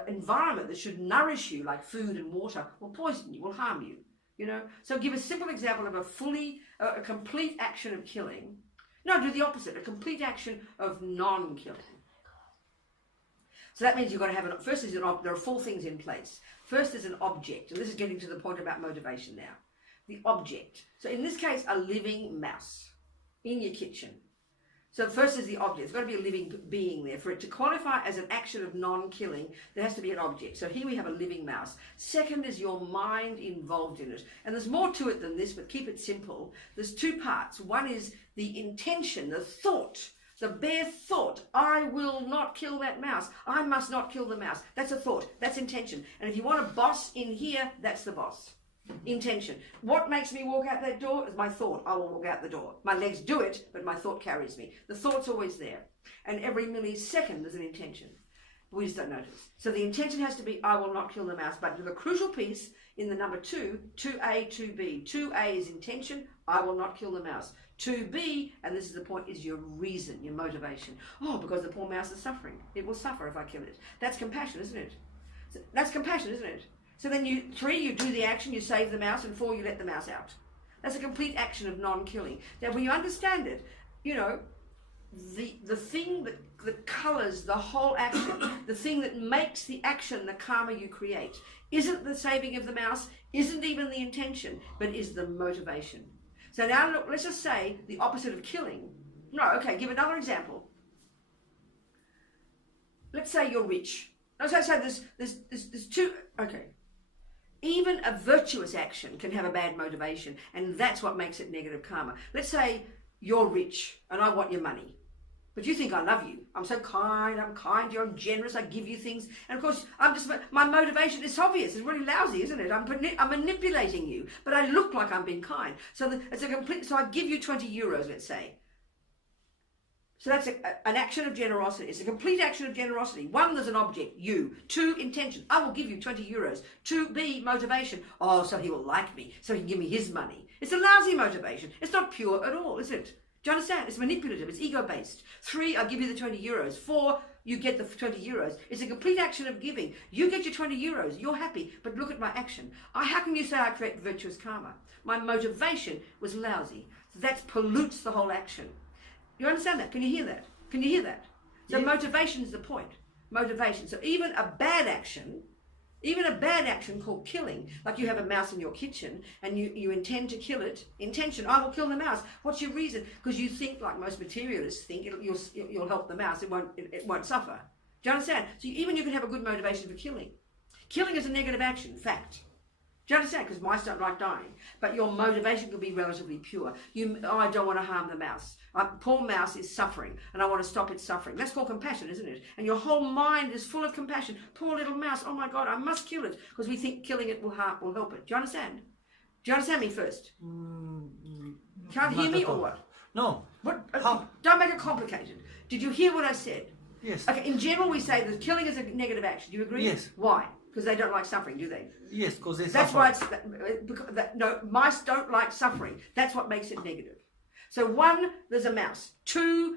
environment that should nourish you, like food and water, will poison you, will harm you. You know, so give a simple example of a complete action of killing. No, do the opposite, a complete action of non-killing. So that means you've got to have first is there are 4 things in place. First is an object, and this is getting to the point about motivation now. The object. So in this case, a living mouse in your kitchen. So first is the object. There's got to be a living being there. For it to qualify as an action of non-killing, there has to be an object. So here we have a living mouse. Second is your mind involved in it. And there's more to it than this, but keep it simple. There's 2 parts. One is the intention, the thought, the bare thought. I will not kill that mouse. I must not kill the mouse. That's a thought. That's intention. And if you want a boss in here, that's the boss. Intention. What makes me walk out that door is my thought. I will walk out the door. My legs do it, but my thought carries me. The thought's always there. And every millisecond there's an intention. We just don't notice. So the intention has to be, I will not kill the mouse. But the crucial piece in the number 2, 2A, 2B. 2A is intention. I will not kill the mouse. 2B, and this is the point, is your reason, your motivation. Oh, because the poor mouse is suffering. It will suffer if I kill it. That's compassion, isn't it? That's compassion, isn't it? So then 3, you do the action, you save the mouse, and 4, you let the mouse out. That's a complete action of non-killing. Now, when you understand it, you know, the thing that colours the whole action, the thing that makes the action the karma you create, isn't the saving of the mouse, isn't even the intention, but is the motivation. So now, look, let's just say the opposite of killing. No, okay, give another example. Let's say you're rich. Let's say there's 2, okay. Even a virtuous action can have a bad motivation, and that's what makes it negative karma. Let's say you're rich and I want your money, but you think I love you. I'm so kind, I'm kind to you, I'm generous, I give you things. And of course, my motivation is obvious, it's really lousy, isn't it? I'm manipulating you, but I look like I'm being kind. So so I give you 20 euros, let's say. So that's an action of generosity. It's a complete action of generosity. 1, there's an object, you. 2, intention. I will give you 20 euros. 2B, motivation. Oh, so he will like me, so he can give me his money. It's a lousy motivation. It's not pure at all, is it? Do you understand? It's manipulative. It's ego-based. 3, I'll give you the 20 euros. 4, you get the 20 euros. It's a complete action of giving. You get your 20 euros. You're happy. But look at my action. How can you say I create virtuous karma? My motivation was lousy. That pollutes the whole action. You understand that? Can you hear that? Can you hear that? So yeah. Motivation is the point. Motivation. So even a bad action called killing, like you have a mouse in your kitchen and you intend to kill it, intention, I will kill the mouse. What's your reason? Because you think, like most materialists think, you'll help the mouse, it won't suffer. Do you understand? So even you can have a good motivation for killing. Killing is a negative action, fact. Do you understand? Because mice don't like dying. But your motivation can be relatively pure. I don't want to harm the mouse. Poor mouse is suffering, and I want to stop its suffering. That's called compassion, isn't it? And your whole mind is full of compassion. Poor little mouse. Oh my God, I must kill it because we think killing it will help it. Do you understand? Do you understand me first? Can't hear me or what? No. What? Don't make it complicated. Did you hear what I said? Yes. Okay. In general, we say that killing is a negative action. Do you agree? Yes. Why? Because they don't like suffering, do they? Yes, because they That's suffer. why no, mice don't like suffering. That's what makes it negative. So 1, there's a mouse. 2,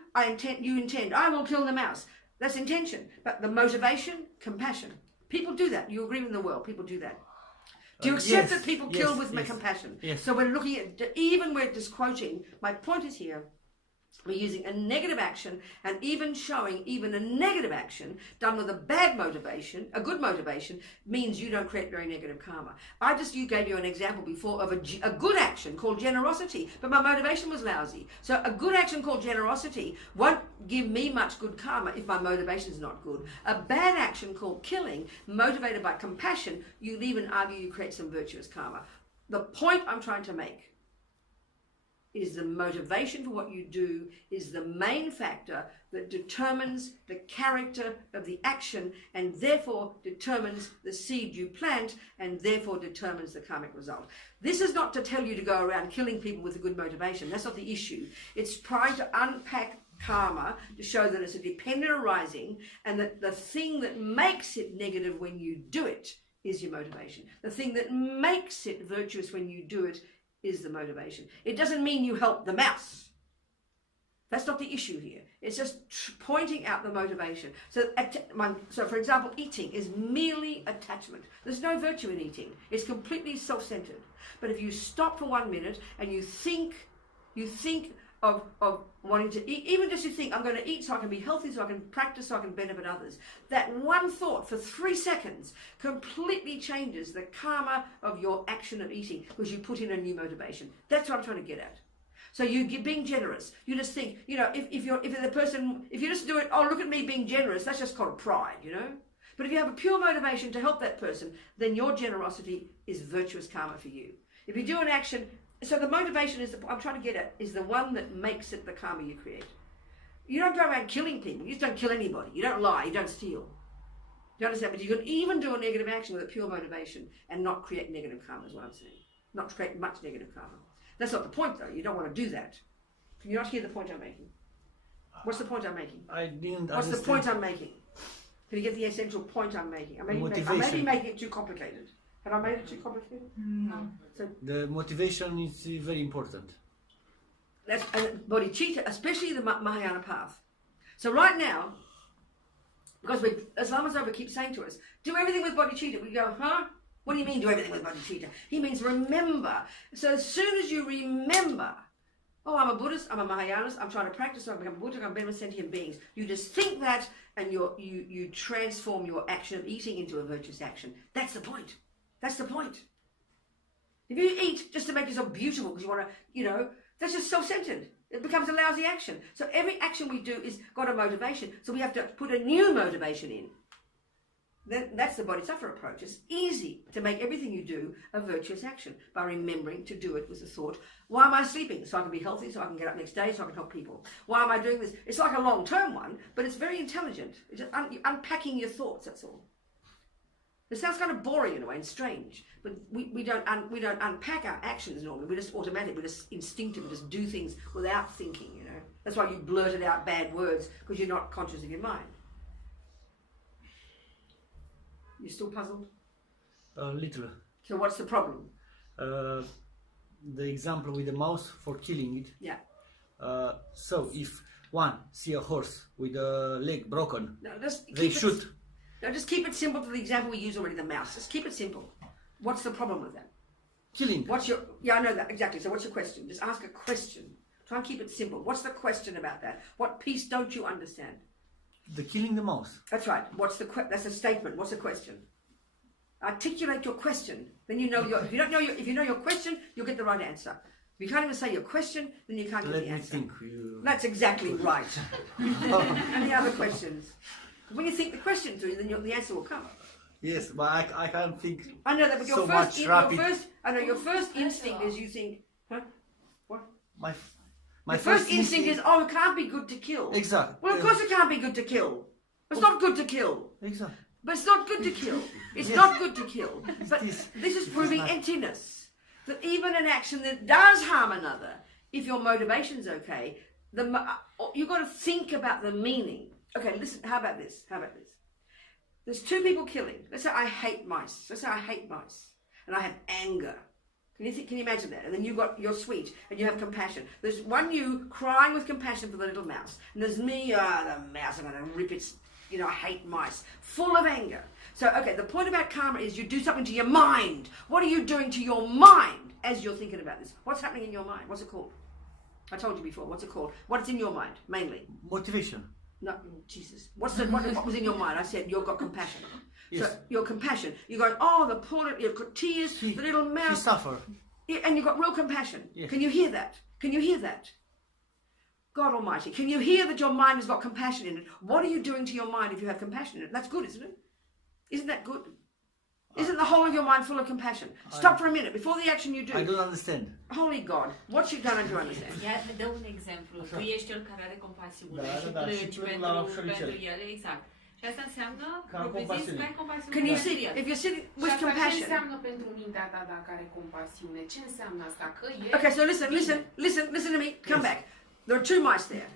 you intend, I will kill the mouse. That's intention. But the motivation, compassion. People do that. You agree with the world, people do that. Do you accept that people kill with compassion? Yes. So we're looking at, even we're just quoting, my point is here, We're using a negative action, and even showing even a negative action done with a bad motivation, a good motivation, means you don't create very negative karma. You gave you an example before of a good action called generosity, but my motivation was lousy. So a good action called generosity won't give me much good karma if my motivation is not good. A bad action called killing, motivated by compassion, you'd even argue you create some virtuous karma. The point I'm trying to make is the motivation for what you do is the main factor that determines the character of the action, and therefore determines the seed you plant, and therefore determines the karmic result. This is not to tell you to go around killing people with a good motivation. That's not the issue. It's trying to unpack karma to show that it's a dependent arising, and that the thing that makes it negative when you do it is your motivation. The thing that makes it virtuous when you do it is the motivation. It doesn't mean you help the mouse. That's not the issue here. It's just pointing out the motivation. So for example, eating is merely attachment. There's no virtue in eating. It's completely self-centered. But if you stop for 1 minute and you think of wanting to eat, even just you think, I'm going to eat so I can be healthy, so I can practice, so I can benefit others. That one thought for 3 seconds completely changes the karma of your action of eating, because you put in a new motivation. That's what I'm trying to get at. So being generous, you just think, if you just do it, oh, look at me being generous, that's just called pride, But if you have a pure motivation to help that person, then your generosity is virtuous karma for you. If you do an action, so the motivation I'm trying to get at, is the one that makes it the karma you create. You don't go around killing people. You just don't kill anybody. You don't lie. You don't steal. Do you understand? But you can even do a negative action with a pure motivation and not create negative karma, is what I'm saying. Not create much negative karma. That's not the point, though. You don't want to do that. Can you not hear the point I'm making? What's the point I'm making? I didn't What's understand. the point I'm making? Can you get the essential point I'm making? I may be making it too complicated. Have I made it too complicated? No. So The motivation is very important. that's bodhicitta, especially the Mahayana path. So right now, because as Lama Zopa keeps saying to us, do everything with bodhicitta. We go, huh? What do you mean do everything with bodhicitta? He means remember. So as soon as you remember, oh, I'm a Buddhist, I'm a Mahayanist, I'm trying to practice, so I become a Buddha, I'm better with sentient beings. You just think that, and you transform your action of eating into a virtuous action. That's the point. That's the point. If you eat just to make yourself beautiful because you want to, that's just self-centered. It becomes a lousy action. So every action we do is got a motivation. So we have to put a new motivation in. Then that's the Bodhisattva approach. It's easy to make everything you do a virtuous action by remembering to do it with the thought, why am I sleeping? So I can be healthy, so I can get up next day, so I can help people. Why am I doing this? It's like a long-term one, but it's very intelligent. It's just unpacking your thoughts, that's all. It sounds kind of boring in a way and strange, but we don't unpack our actions normally. We're just automatic, we're just instinctive, we just do things without thinking, That's why you blurted out bad words, because you're not conscious of your mind. You still puzzled? A little. So what's the problem? The example with the mouse for killing it. Yeah. So if one see a horse with a leg broken, No, they shoot. No, just keep it simple to the example we use already, the mouse. Just keep it simple. What's the problem with that? Killing. Yeah, I know that, exactly. So what's your question? Just ask a question. Try and keep it simple. What's the question about that? What piece don't you understand? The killing the mouse. That's right. That's a statement. What's the question? Articulate your question. Then you know if you know your question, you'll get the right answer. If you can't even say your question, then you can't get the answer. Let me think. That's exactly right. Any other questions? When you think the question through, then the answer will come. Yes, but I can't think. I know that, but your first instinct is you think, huh? What? My first instinct is, oh, it can't be good to kill. Exactly. Well, of course it can't be good to kill. It's not good to kill. Exactly. But it's not good to kill. It's Yes. not good to kill. But this is proving emptiness. That even an action that does harm another, if your motivation's okay, you've got to think about the meaning. Okay, listen, how about this? There's two people killing. Let's say I hate mice. And I have anger. Can you imagine that? And then you're sweet and you have compassion. There's one you crying with compassion for the little mouse. And there's me, the mouse, I'm going to rip its, I hate mice. Full of anger. So, okay, the point about karma is you do something to your mind. What are you doing to your mind as you're thinking about this? What's happening in your mind? What's it called? I told you before. What's it called? What's in your mind, mainly? Motivation. No, Jesus. What was in your mind? I said you've got compassion. Yes. So your compassion. You're going, oh, the poor little, you've got tears, the little She mouse. suffer. Yeah, and you've got real compassion. Yes. Can you hear that? Can you hear that? God Almighty, can you hear that your mind has got compassion in it? What are you doing to your mind if you have compassion in it? That's good, isn't it? Isn't that good? Isn't the whole of your mind full of compassion? Stop for a minute before the action you do. I don't understand. Holy God, what you done to understand? Ia, dă un exemplu. Tu ești cel care are compasiune și Da, plângi și plâng la pentru ele, exact. Și asta înseamnă Că am propriu-zis compasiune. că ai compasiune Can you pentru see, el. if you're sitting Și with asta ce compassion? înseamnă pentru mintea ta dacă are compasiune? Ce înseamnă asta? Că e... Okay, so listen to me. Come back. There are two mice there.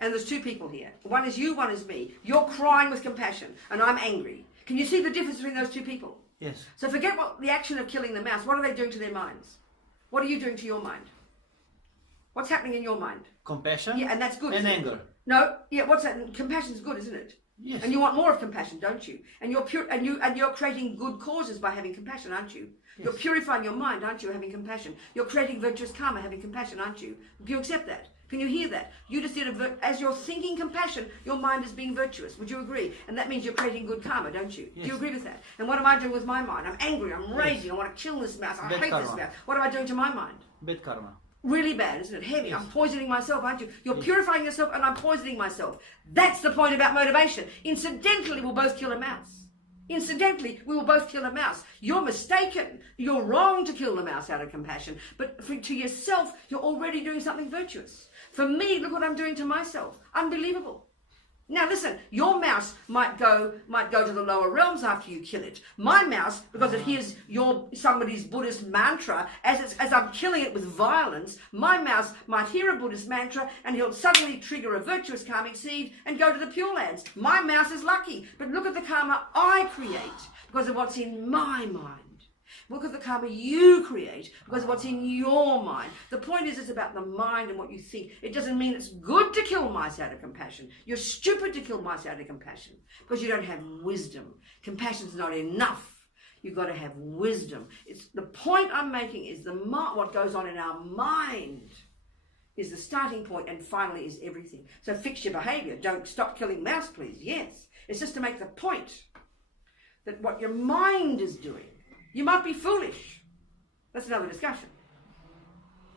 And there's two people here. One is you, one is me. You're crying with compassion, and I'm angry. Can you see the difference between those two people? Yes. So forget what the action of killing the mouse. What are they doing to their minds? What are you doing to your mind? What's happening in your mind? Compassion. Yeah, and that's good. And isn't it? anger. No, yeah. What's that? Compassion's good, isn't it? Yes. And you want more of compassion, don't you? And you're pure, and you're creating good causes by having compassion, aren't you? Yes. You're purifying your mind, aren't you? Having compassion. You're creating virtuous karma, having compassion, aren't you? Do you accept that? Can you hear that? You just did as you're thinking compassion, your mind is being virtuous. Would you agree? And that means you're creating good karma, don't you? Yes. Do you agree with that? And what am I doing with my mind? I'm angry, I'm raging, I want to kill this mouse, I Bad hate this karma. mouse. What am I doing to my mind? Bad karma. Really bad, isn't it? Heavy. Yes. I'm poisoning myself, aren't you? You're Yes. purifying yourself and I'm poisoning myself. That's the point about motivation. Incidentally, we'll both kill a mouse. Incidentally, we will both kill a mouse. You're mistaken. You're wrong to kill the mouse out of compassion. But to yourself, you're already doing something virtuous. For me, look what I'm doing to myself. Unbelievable. Now listen, your mouse might go to the lower realms after you kill it. My mouse, because it hears somebody's Buddhist mantra, as I'm killing it with violence, my mouse might hear a Buddhist mantra and he'll suddenly trigger a virtuous karmic seed and go to the Pure Lands. My mouse is lucky, but look at the karma I create because of what's in my mind. Look at the karma you create because of what's in your mind. The point is, it's about the mind and what you think. It doesn't mean it's good to kill mice out of compassion. You're stupid to kill mice out of compassion because you don't have wisdom. Compassion's not enough. You've got to have wisdom. It's the point I'm making is what goes on in our mind is the starting point and finally is everything. So fix your behavior. Don't stop killing mouse, please. Yes. It's just to make the point that what your mind is doing. You might be foolish. That's another discussion.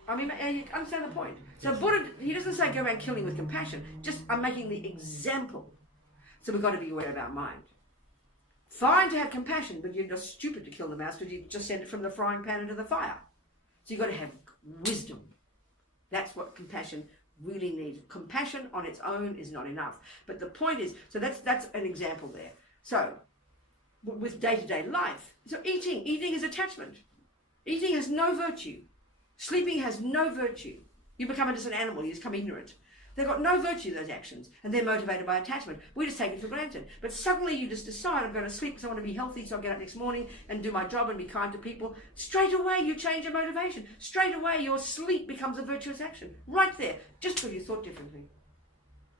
I mean, you understand the point. So Buddha, he doesn't say go around killing with compassion. Just, I'm making the example. So we've got to be aware of our mind. Fine to have compassion, but you're just stupid to kill the mouse because you just send it from the frying pan into the fire. So you've got to have wisdom. That's what compassion really needs. Compassion on its own is not enough. But the point is, so that's an example there. So, with day-to-day life. So eating is attachment. Eating has no virtue. Sleeping has no virtue. You become just an animal, you become ignorant. They've got no virtue, those actions, and they're motivated by attachment. We just take it for granted. But suddenly you just decide, I'm going to sleep because I want to be healthy, so I'll get up next morning and do my job and be kind to people. Straight away you change your motivation. Straight away your sleep becomes a virtuous action. Right there, just because you thought differently.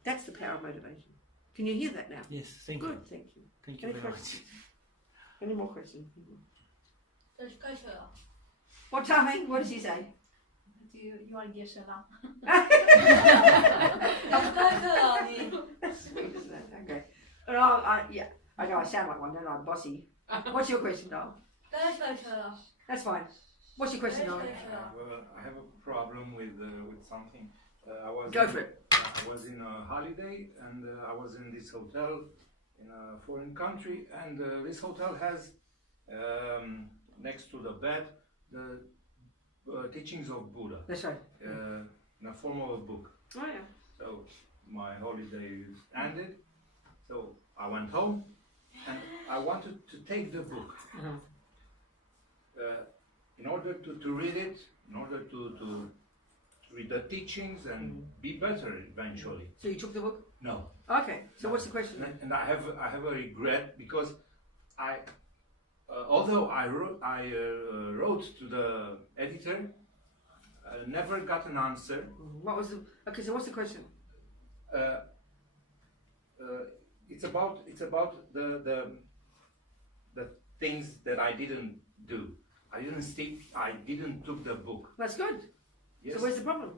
That's the power of motivation. Can you hear that now? Yes, thank you. Good, thank you. Thank you Any very questions? much. Any more questions? What, Tommy? What does he say? You are Geshe-la. Sweet, isn't it? Okay. Yeah. I know I sound like one, don't I? Bossy. What's your question, Noel? That's fine. What's your question, Noel? I have a problem with something. Go for it. I was in a holiday and I was in this hotel in a foreign country, and this hotel has next to the bed the teachings of Buddha. That's right. In the form of a book. Oh yeah. So my holiday ended, so I went home and I wanted to take the book. In order to read it, in order to read the teachings and be better eventually. So you took the book? No. Okay. So what's the question? And I have a regret because although I wrote to the editor, I never got an answer. What was the? Okay. So what's the question? It's about the things that I didn't do. I didn't sleep. I didn't took the book. That's good. Yes. So where's the problem?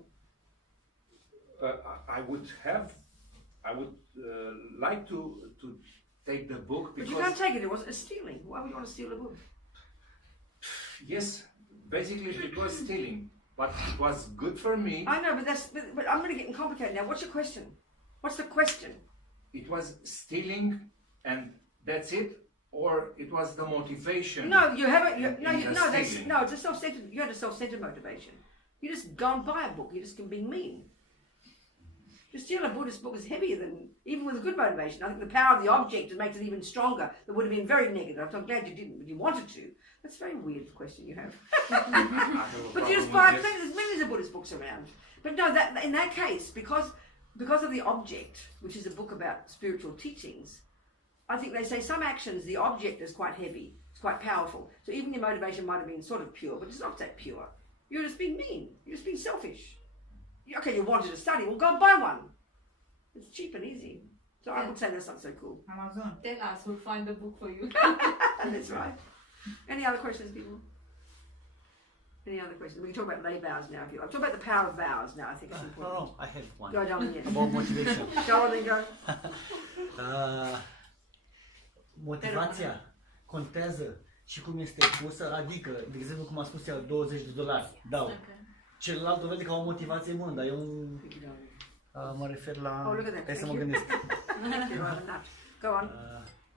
I would like to take the book But because you can't take it. It was stealing. Why would you want to steal a book? yes, basically it was stealing, but it was good for me. I know, but I'm really getting complicated now. What's your question? What's the question? It was stealing, and that's it, or it was the motivation. No, you haven't. That's stealing. no. It's a self-centered. You had a self-centered motivation. You just go and buy a book. You just can be mean. To steal a Buddhist book is heavier than, even with a good motivation. I think the power of the object makes it even stronger. That would have been very negative. I'm glad you didn't, but you wanted to. That's a very weird question you have. But you just buy, there's millions of Buddhist books around. But no, that in that case, because of the object, which is a book about spiritual teachings, I think they say some actions, the object is quite heavy, it's quite powerful. So even your motivation might have been sort of pure, but it's not that pure. You're just being mean. You're just being selfish. Okay, you wanted to study, well go and buy one. It's cheap and easy. So I would say that's not so cool. Amazon. Tell us, we'll find the book for you. That's right. Any other questions, people? Any other questions? We can talk about lay vows now if you like. Talk about the power of vows now, I think it's important. No, I have one. Go down yes. About motivation. Go on then go. Motivația contează și cum este pusă, adică, de exemplu, cum a spus ea, $20 dau. Okay. Celălalt vede ca o motivație bună, dar e un... mă refer la... Oh, look at that. Hai să mă Thank you. gândesc. Thank you, I have a nut. Go on.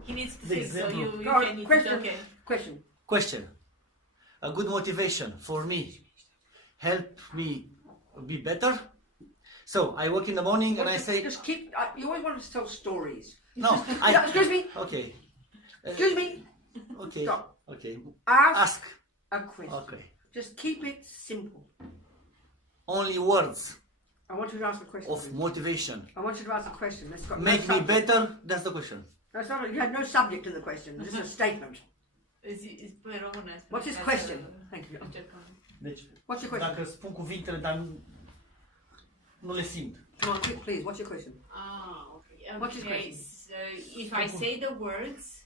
He needs to The think, so example. you Go on. can eat Question. it. Okay. Question. A good motivation for me help me be better. So I work in the morning and I say Just keep, you always want to tell stories. no. Yeah, excuse me. Okay. Excuse me. Okay. Stop. Okay. Ask a question. Okay. Just keep it simple. Only words I want you to ask a question. of motivation I want you to ask a question. That's got make no me subject. better. That's the question. That's not, you had no subject in the question. This is a statement. Pe română. What's his question? Thank you. Deci, What's your question? dacă spun cuvintele, dar nu le simt. Come on, quick, please. What's your question? Okay. What's his question? So if I say the words,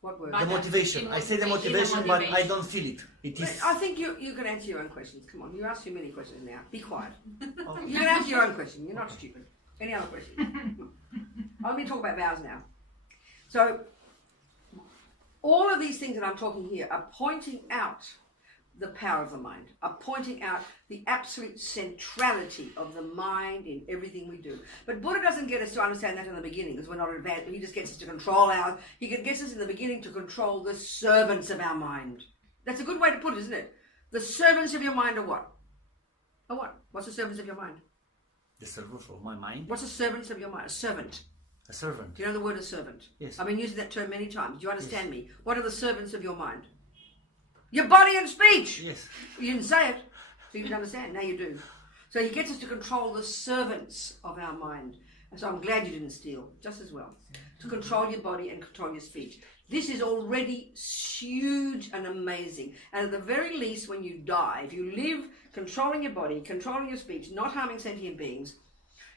What word? But- The motivation. I say the motivation, but I don't feel it. It is. I think you can answer your own questions. Come on, you ask too many questions now. Be quiet. Okay. You can answer your own question. You're not stupid. Any other questions? Let me talk about vows now. So, all of these things that I'm talking here are pointing out the power of the mind, are pointing out the absolute centrality of the mind in everything we do. But Buddha doesn't get us to understand that in the beginning because we're not advanced. He just gets us to control he gets us in the beginning to control the servants of our mind. That's a good way to put it, isn't it? The servants of your mind are what? Are what? What's the servants of your mind? The servant of my mind. What's the servants of your mind? A servant. A servant. Do you know the word a servant? Yes. I've been using that term many times. Do you understand me? What are the servants of your mind? Your body and speech. Yes. You didn't say it, so you didn't understand. Now you do. So he gets us to control the servants of our mind. And so I'm glad you didn't steal, just as well. To control your body and control your speech. This is already huge and amazing. And at the very least, when you die, if you live controlling your body, controlling your speech, not harming sentient beings,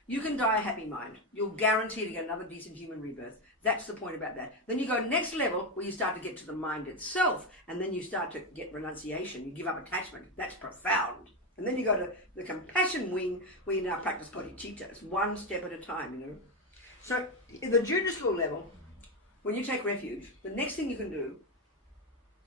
you can die a happy mind. You're guaranteed to get another decent human rebirth. That's the point about that. Then you go next level where you start to get to the mind itself, and then you start to get renunciation. You give up attachment. That's profound. And then you go to the compassion wing where you now practice bodhicitta. It's one step at a time, you know. So in the junior school level, when you take refuge, the next thing you can do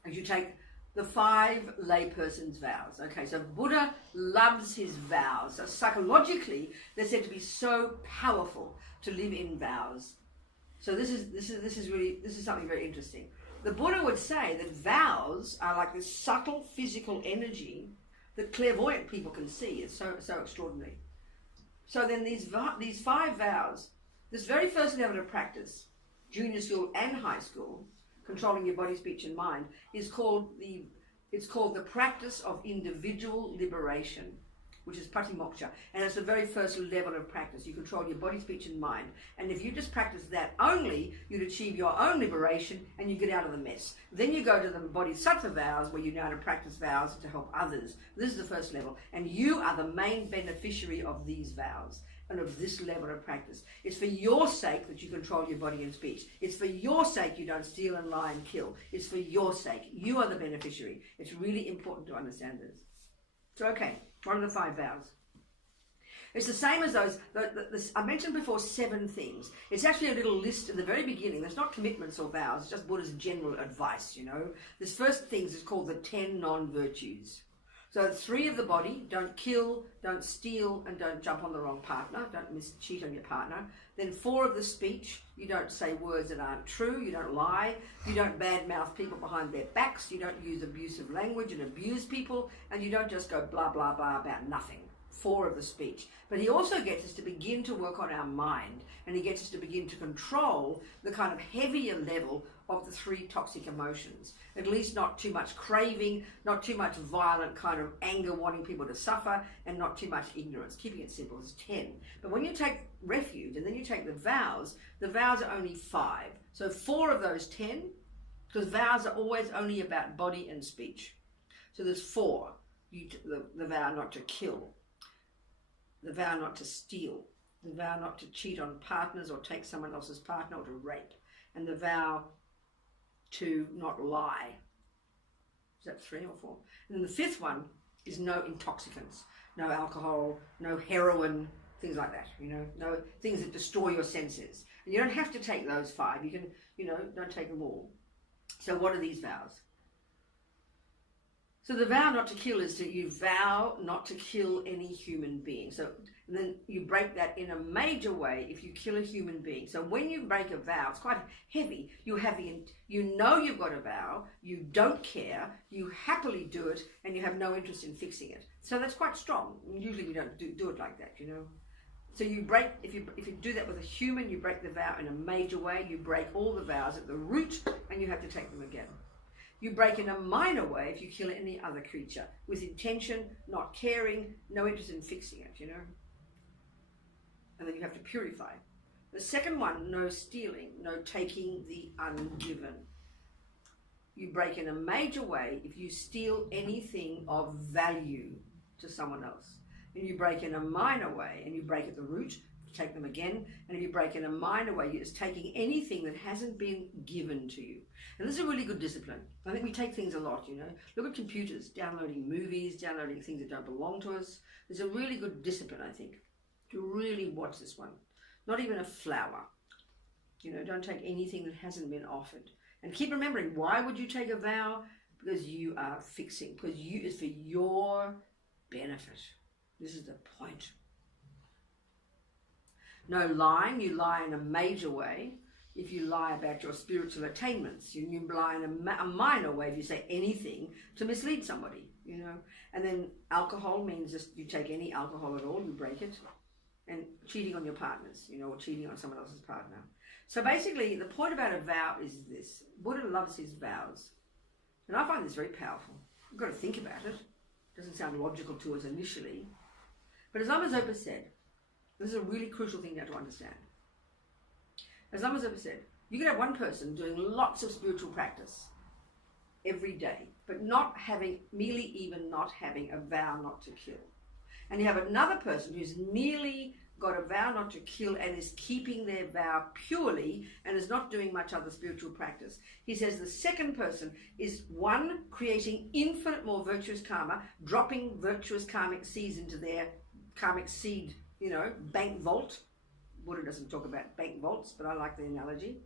is you take the 5 layperson's vows. Okay, so Buddha loves his vows. So psychologically, they're said to be so powerful to live in vows. So this is something very interesting. The Buddha would say that vows are like this subtle physical energy that clairvoyant people can see. It's so extraordinary. So then these 5 vows, this very first level of practice, junior school and high school, controlling your body, speech and mind, is called the practice of individual liberation, which is patimokkha, and it's the very first level of practice. You control your body, speech and mind, and if you just practice that only, you'd achieve your own liberation and you get out of the mess. Then you go to the bodhisattva vows, where you know how to practice vows to help others. This is the first level, and you are the main beneficiary of these vows and of this level of practice. It's for your sake that you control your body and speech. It's for your sake you don't steal and lie and kill. It's for your sake. You are the beneficiary. It's really important to understand this. So okay, what are the 5 vows? It's the same as those, I mentioned before 7 things. It's actually a little list at the very beginning. There's not commitments or vows, it's just Buddha's general advice, you know. This first thing is called the 10 non-virtues. So 3 of the body: don't kill, don't steal, and don't jump on the wrong partner, don't cheat on your partner. Then 4 of the speech: you don't say words that aren't true, you don't lie, you don't badmouth people behind their backs, you don't use abusive language and abuse people, and you don't just go blah, blah, blah about nothing. 4 of the speech. But he also gets us to begin to work on our mind, and he gets us to begin to control the kind of heavier level of the 3 toxic emotions. At least not too much craving, not too much violent kind of anger wanting people to suffer, and not too much ignorance. Keeping it simple is 10. But when you take refuge and then you take the vows are only 5. So 4 of those 10, because vows are always only about body and speech. So there's 4. The vow not to kill, the vow not to steal, the vow not to cheat on partners or take someone else's partner or to rape, and the vow to not lie. Is that 3 or 4? And then the 5th one is no intoxicants, no alcohol, no heroin, things like that, you know, no things that destroy your senses. And you don't have to take those 5. You can, you know, don't take them all. So what are these vows? So the vow not to kill is that you vow not to kill any human being. So and then you break that in a major way if you kill a human being. So when you break a vow, it's quite heavy. You know you've got a vow, you don't care, you happily do it, and you have no interest in fixing it. So that's quite strong. Usually we don't do it like that, you know. So you break, if you do that with a human, you break the vow in a major way. You break all the vows at the root, and you have to take them again. You break in a minor way if you kill any other creature with intention, not caring, no interest in fixing it, you know. And then you have to purify. The second one, no stealing, no taking the ungiven. You break in a major way if you steal anything of value to someone else. And you break in a minor way, and you break at the root, take them again, and if you break in a minor way, you're just taking anything that hasn't been given to you. And this is a really good discipline. I think we take things a lot, you know. Look at computers, downloading movies, downloading things that don't belong to us. There's a really good discipline, I think, to really watch this one. Not even a flower. You know, don't take anything that hasn't been offered. And keep remembering, why would you take a vow? Because you are fixing, because it's for your benefit. This is the point. No lying, you lie in a major way. If you lie about your spiritual attainments, you lie in a minor way if you say anything to mislead somebody, you know. And then alcohol means just you take any alcohol at all, you break it. And cheating on your partners, you know, or cheating on someone else's partner. So basically, the point about a vow is this. Buddha loves his vows. And I find this very powerful. You've got to think about it. It doesn't sound logical to us initially. But as Lama Zopa said, this is a really crucial thing now to understand. As Lama Zopa said, you could have one person doing lots of spiritual practice every day, but merely even not having a vow not to kill. And you have another person who's merely got a vow not to kill and is keeping their vow purely and is not doing much other spiritual practice. He says the second person is one, creating infinite more virtuous karma, dropping virtuous karmic seeds into their karmic seed, you know, bank vault. Buddha doesn't talk about bank vaults, but I like the analogy.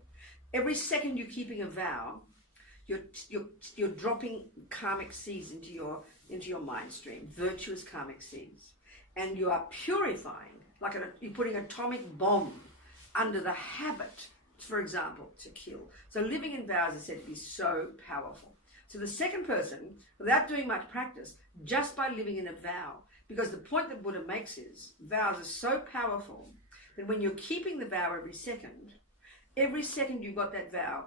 Every second you're keeping a vow, you're dropping karmic seeds into your mind stream, virtuous karmic seeds. And you are purifying, like you're putting an atomic bomb under the habit, for example, to kill. So living in vows is said to be so powerful. So the second person, without doing much practice, just by living in a vow, because the point that Buddha makes is, vows are so powerful that when you're keeping the vow every second you've got that vow,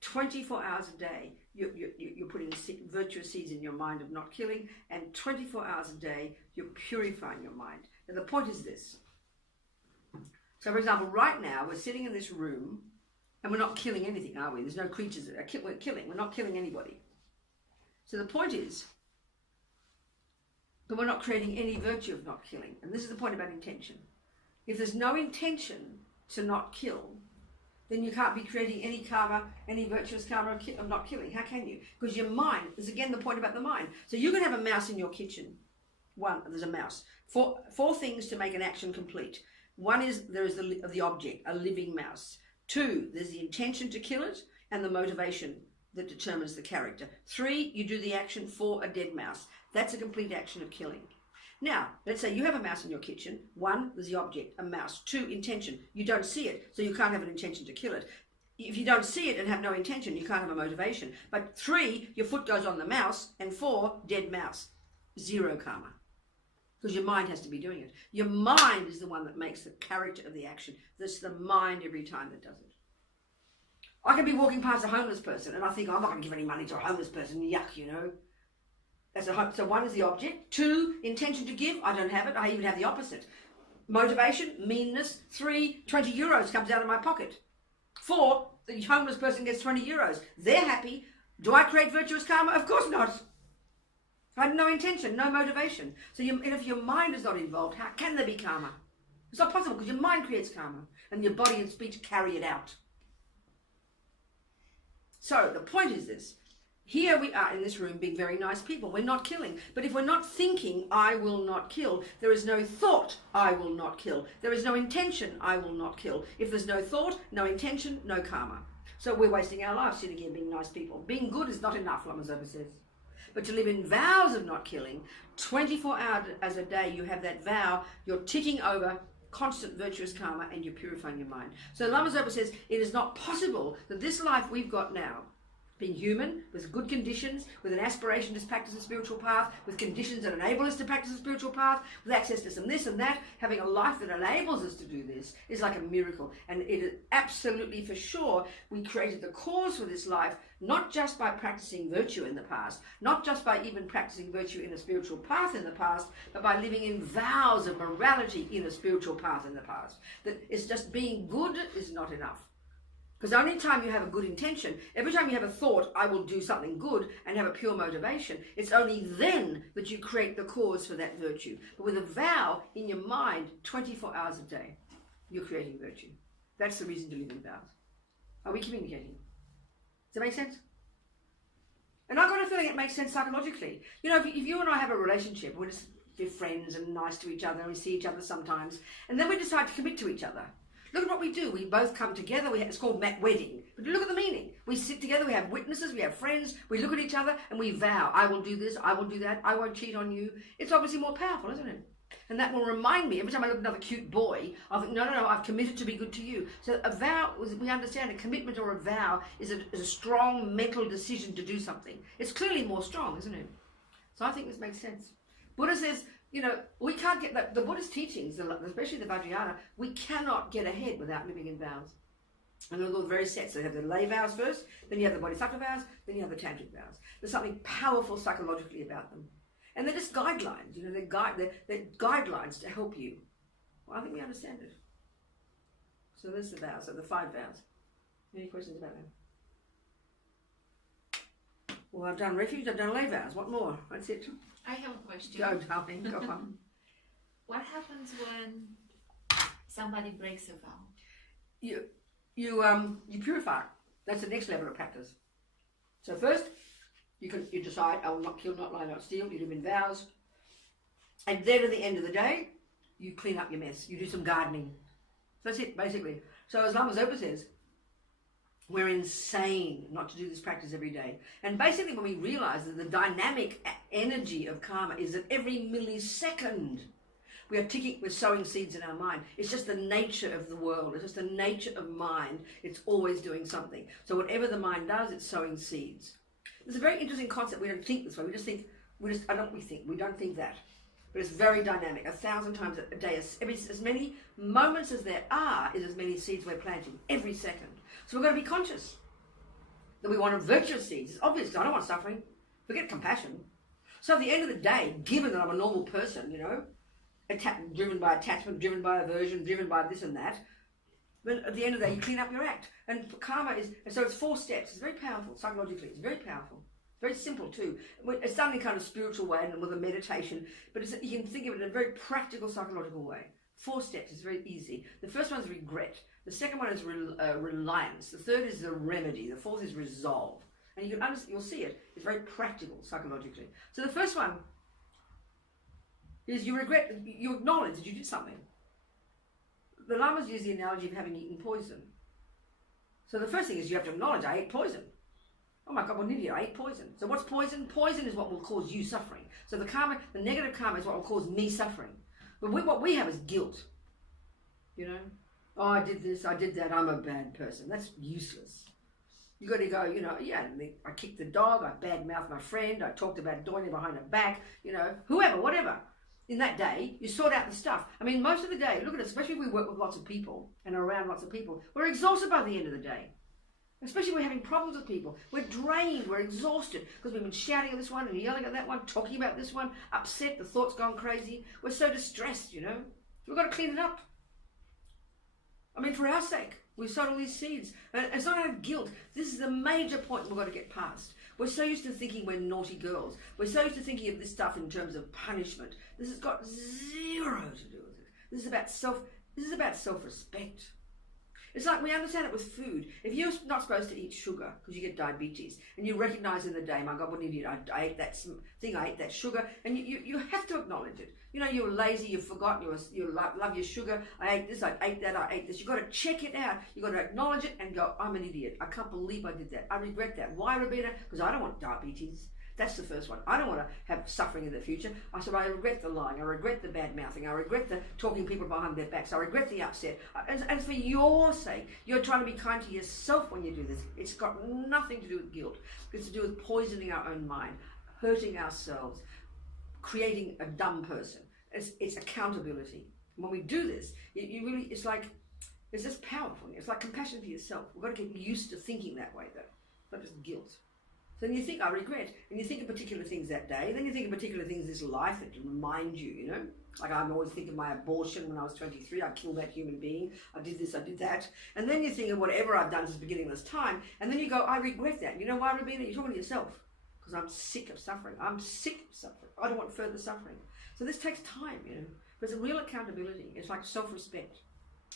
24 hours a day, you're putting virtuous seeds in your mind of not killing, and 24 hours a day, you're purifying your mind. And the point is this. So, for example, right now, we're sitting in this room, and we're not killing anything, are we? There's no creatures that we're killing. We're not killing anybody. So the point is, but we're not creating any virtue of not killing. And this is the point about intention. If there's no intention to not kill, then you can't be creating any karma, any virtuous karma of not killing. How can you? Because your mind is, again, the point about the mind. So you can have a mouse in your kitchen, One, there's a mouse. Four things to make an action complete. One is there is the object, a living mouse. Two, there's the intention to kill it and the motivation that determines the character. Three, you do the action. Four, a dead mouse. That's a complete action of killing. Now, let's say you have a mouse in your kitchen. One, there's the object, a mouse. Two, intention. You don't see it, so you can't have an intention to kill it. If you don't see it and have no intention, you can't have a motivation. But three, your foot goes on the mouse, and four, dead mouse. Zero karma. Because your mind has to be doing it. Your mind is the one that makes the character of the action. That's the mind every time that does it. I can be walking past a homeless person and I think, oh, I'm not going to give any money to a homeless person. Yuck, you know. So one is the object. Two, intention to give. I don't have it. I even have the opposite. Motivation, meanness. Three, 20 euros comes out of my pocket. Four, the homeless person gets 20 euros. They're happy. Do I create virtuous karma? Of course not. I had no intention, no motivation. So if your mind is not involved, how can there be karma? It's not possible because your mind creates karma and your body and speech carry it out. So the point is this. Here we are in this room being very nice people. We're not killing. But if we're not thinking, I will not kill, there is no thought, I will not kill. There is no intention, I will not kill. If there's no thought, no intention, no karma. So we're wasting our lives sitting here being nice people. Being good is not enough, Lama Zopa says. But to live in vows of not killing, 24 hours as a day you have that vow, you're ticking over constant virtuous karma and you're purifying your mind. So Lama Zopa says it is not possible that this life we've got now, being human, with good conditions, with an aspiration to practice a spiritual path, with conditions that enable us to practice a spiritual path, with access to some this and that, having a life that enables us to do this is like a miracle. And it is absolutely for sure we created the cause for this life, not just by practicing virtue in the past, not just by even practicing virtue in a spiritual path in the past, but by living in vows of morality in a spiritual path in the past. That it's just being good is not enough. Because the only time you have a good intention, every time you have a thought, I will do something good and have a pure motivation, it's only then that you create the cause for that virtue. But with a vow in your mind, 24 hours a day, you're creating virtue. That's the reason to live in vows. Are we communicating? Does that make sense? And I've got a feeling it makes sense psychologically. You know, if you and I have a relationship, we're just friends and nice to each other, and we see each other sometimes, and then we decide to commit to each other. Look at what we do. We both come together. It's called mat wedding. But look at the meaning. We sit together. We have witnesses. We have friends. We look at each other and we vow, I will do this. I will do that. I won't cheat on you. It's obviously more powerful, isn't it? And that will remind me, every time I look at another cute boy, I'll think, no, I've committed to be good to you. So a vow, we understand a commitment or a vow is a strong mental decision to do something. It's clearly more strong, isn't it? So I think this makes sense. Buddha says, you know, we can't get that. The Buddhist teachings, especially the Vajrayana, we cannot get ahead without living in vows. And they're all very set. So you have the lay vows first, then you have the bodhisattva vows, then you have the tantric vows. There's something powerful psychologically about them. And they're just guidelines, you know, they're guidelines to help you. Well, I think we understand it. So there's the vows, so the 5 vows. Any questions about that? Well, I've done refuge, I've done lay vows. What more? That's it. I have a question. Go, darling, go on. What happens when somebody breaks a vow? You purify. That's the next level of practice. So first, you decide, I will not kill, not lie, not steal. You live in vows. And then at the end of the day, you clean up your mess. You do some gardening. That's it, basically. So as Lama Zopa says, we're insane not to do this practice every day. And basically when we realize that the dynamic energy of karma is that every millisecond we're sowing seeds in our mind. It's just the nature of the world. It's just the nature of mind. It's always doing something. So whatever the mind does, it's sowing seeds. It's a very interesting concept. We don't think this way. We don't think that. But it's very dynamic. 1,000 times a day, as many moments as there are, is as many seeds we're planting every second. So we've got to be conscious that we want virtuous seeds. It's obvious. I don't want suffering. Forget compassion. So at the end of the day, given that I'm a normal person, you know, driven by attachment, driven by aversion, driven by this and that, but at the end of the day, you clean up your act. And karma so it's 4 steps. It's very powerful psychologically. It's very powerful. Very simple too. It's done in a kind of spiritual way and with a meditation, but you can think of it in a very practical psychological way. 4 steps is very easy. The first one is regret. The second one is reliance. The third is the remedy. The fourth is resolve. And you'll see it. It's very practical psychologically. So the first one is you regret, you acknowledge that you did something. The Lamas use the analogy of having eaten poison. So the first thing is you have to acknowledge, I ate poison. Oh my God, what an idiot, I ate poison. So what's poison? Poison is what will cause you suffering. So the karma, the negative karma is what will cause me suffering. But what we have is guilt. You know? Oh, I did this, I did that, I'm a bad person. That's useless. You got to go, you know, yeah, I kicked the dog, I badmouthed my friend, I talked about Doiny behind her back, you know, whoever, whatever. In that day, you sort out the stuff. I mean, most of the day, look at it, especially if we work with lots of people and are around lots of people, we're exhausted by the end of the day. Especially if we're having problems with people. We're drained, we're exhausted because we've been shouting at this one and yelling at that one, talking about this one, upset, the thoughts gone crazy. We're so distressed, you know. So we've got to clean it up. I mean, for our sake, we've sowed all these seeds. And it's not out of guilt. This is the major point we've got to get past. We're so used to thinking we're naughty girls. We're so used to thinking of this stuff in terms of punishment. This has got zero to do with it. This is about self-respect. It's like we understand it with food. If you're not supposed to eat sugar because you get diabetes, and you recognize in the day, my God, what an idiot, I ate that thing, I ate that sugar, and you have to acknowledge it. You know, you were lazy, you've forgotten, you love your sugar, I ate this, I ate that, I ate this. You've got to check it out. You've got to acknowledge it and go, I'm an idiot. I can't believe I did that. I regret that. Why, Robina? Because I don't want diabetes. That's the first one. I don't want to have suffering in the future. I said, I regret the lying. I regret the bad mouthing. I regret the talking people behind their backs. I regret the upset. And for your sake, you're trying to be kind to yourself when you do this. It's got nothing to do with guilt. It's to do with poisoning our own mind, hurting ourselves, creating a dumb person. It's accountability. When we do this, it's just powerful. It's like compassion for yourself. We've got to get used to thinking that way, though, not just guilt. So then you think, I regret, and you think of particular things that day, then you think of particular things in this life that remind you, you know? Like I'm always thinking of my abortion when I was 23, I killed that human being, I did this, I did that. And then you think of whatever I've done since the beginning of this time, and then you go, I regret that. You know why, Robina? You're talking to yourself. Because I'm sick of suffering. I'm sick of suffering. I don't want further suffering. So this takes time, you know? But it's a real accountability. It's like self-respect.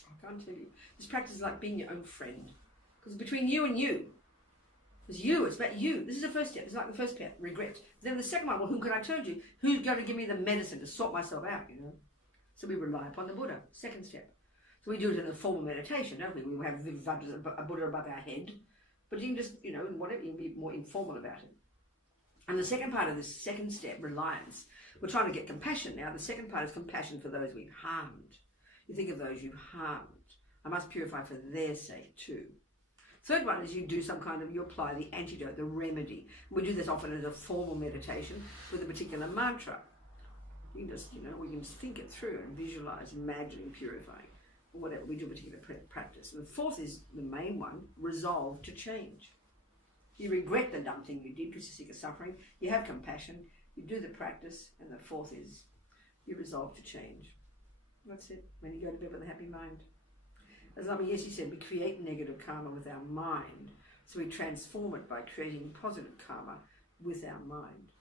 I can't tell you. This practice is like being your own friend. Because it's between you and you. It's you, it's about you. This is the first step. It's like the first step, regret. Then the second one, well, who can I turn to? Who's going to give me the medicine to sort myself out, you know? So we rely upon the Buddha, second step. So we do it in a formal meditation, don't we? We have a Buddha above our head. But you can just, you know, whatever, you can be more informal about it. And the second part of this second step, reliance, we're trying to get compassion now. The second part is compassion for those we've harmed. You think of those you've harmed. I must purify for their sake too. Third one is you do some kind of, you apply the antidote, the remedy. We do this often as a formal meditation with a particular mantra. You can just, you know, we can just think it through and visualize, imagining purifying, or whatever. We do a particular practice. And the fourth is the main one, resolve to change. You regret the dumb thing you did because you're sick of suffering. You have compassion. You do the practice. And the fourth is you resolve to change. That's it. When you go to bed with a happy mind. As Lama Yesi said, we create negative karma with our mind, so we transform it by creating positive karma with our mind.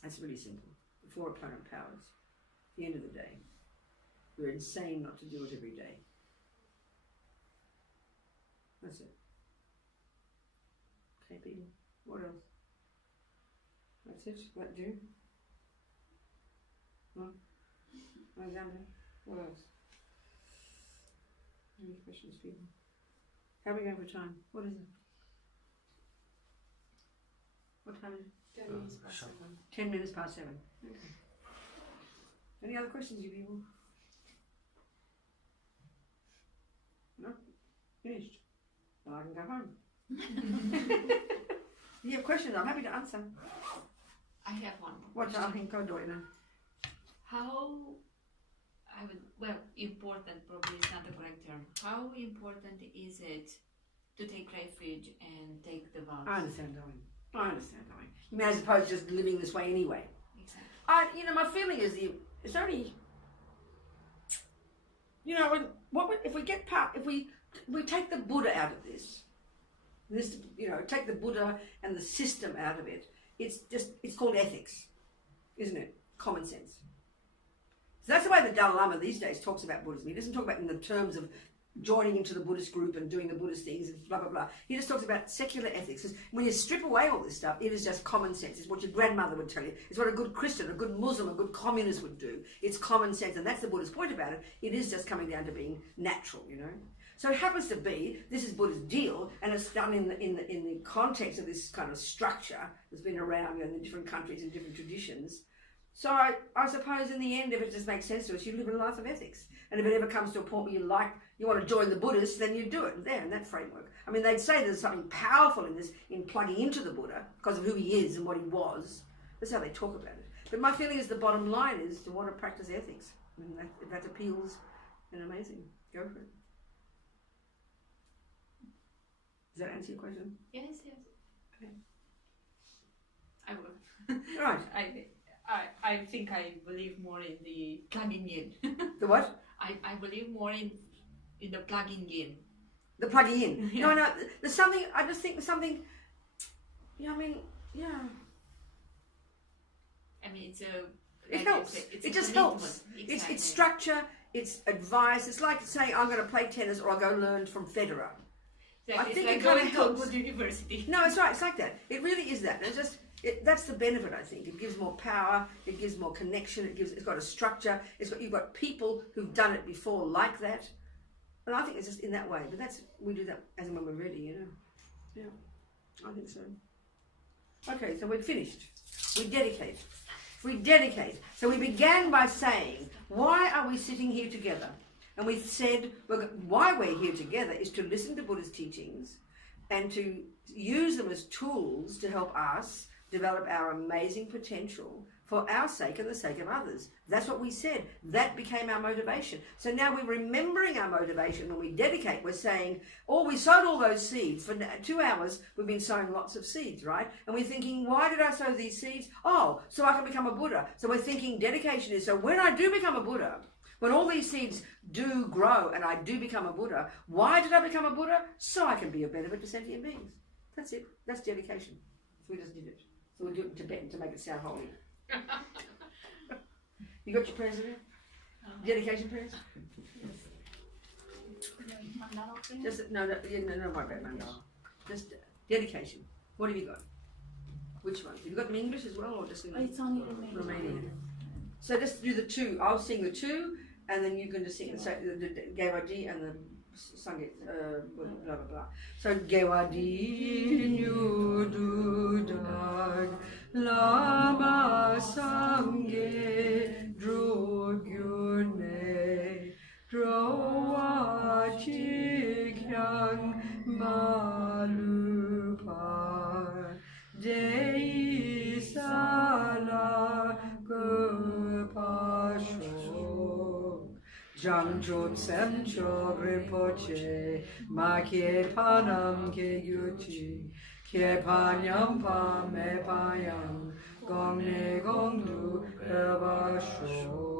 That's really simple. The four opponent powers. At the end of the day, we're insane not to do it every day. That's it. Okay, people. What else? That's it. That do? No? Alexander? What else? Any questions, people? How are we going for time? What is it? What time is it? 10 minutes past 7. 10 minutes past 7. Okay. Any other questions, you people? No? Finished? Well, I can go home. If you have questions, I'm happy to answer. I have one more. What question. I think, go do it now. How, important probably is not the correct term. How important is it to take refuge and take the vows? I understand, darling. I understand, darling. You mean as opposed to just living this way anyway? Exactly. My feeling is it's only, if we take the Buddha out of this, take the Buddha and the system out of it, it's called ethics, isn't it? Common sense. So that's the way the Dalai Lama these days talks about Buddhism. He doesn't talk about it in the terms of joining into the Buddhist group and doing the Buddhist things and blah, blah, blah. He just talks about secular ethics. 'Cause when you strip away all this stuff, it is just common sense. It's what your grandmother would tell you. It's what a good Christian, a good Muslim, a good communist would do. It's common sense. And that's the Buddhist point about it. It is just coming down to being natural, you know. So it happens to be, this is Buddha's deal, and it's done in the context of this kind of structure that's been around, you know, in the different countries and different traditions. So I suppose in the end, if it just makes sense to us, you live a life of ethics. And if it ever comes to a point where you want to join the Buddhists, then you do it there in that framework. I mean, they'd say there's something powerful in this, in plugging into the Buddha because of who he is and what he was. That's how they talk about it. But my feeling is the bottom line is to want to practice ethics. And if that appeals, then amazing. Go for it. Does that answer your question? Yes. Okay. I will. Right. I think I believe more in the plugging in. The what? I believe more in the plugging in. The plugging in. Yeah. No, there's something, I just think there's something, yeah, I mean, yeah. I mean, It helps. It just helps. Exactly. It's structure, it's advice. It's like saying I'm going to play tennis or I'll go learn from Federer. Exactly. I think it's it like kind of going to a helps. good university. No, it's right. It's like that. It really is that. It's just that's the benefit. I think it gives more power. It gives more connection. It's got a structure. You've got people who've done it before like that. And I think it's just in that way. But we do that as and when we're ready. You know. Yeah, I think so. Okay, so we're finished. We dedicate. So we began by saying, why are we sitting here together? And we said, why we're here together is to listen to Buddha's teachings and to use them as tools to help us develop our amazing potential for our sake and the sake of others. That's what we said. That became our motivation. So now we're remembering our motivation. When we dedicate, we're saying, we sowed all those seeds. For 2 hours, we've been sowing lots of seeds, right? And we're thinking, why did I sow these seeds? Oh, so I can become a Buddha. So we're thinking dedication is, so when I do become a Buddha, when all these seeds do grow and I do become a Buddha, why did I become a Buddha? So I can be a benefit to sentient beings. That's it. That's dedication. So we just did it. So we'll do it in Tibetan to make it sound holy. You got your prayers in there? Dedication prayers? Just no worry about mandala. Just dedication. What have you got? Which one? Have you got them in English as well, or just in It's only Romanian? So just do the two. I'll sing the two, and then you can just sing the Gewadi and the Sangit, blah blah blah. So Gewadi Nyududag Lama Sange Drugyune Drowachikyang Malupar Dei Sala Gopasho Jangjot Semcho Rinpoche Ma Ke Panam Ke Yuchi Ke Panyam Pa Me Payam Gong Ne Gong Du Eva Sho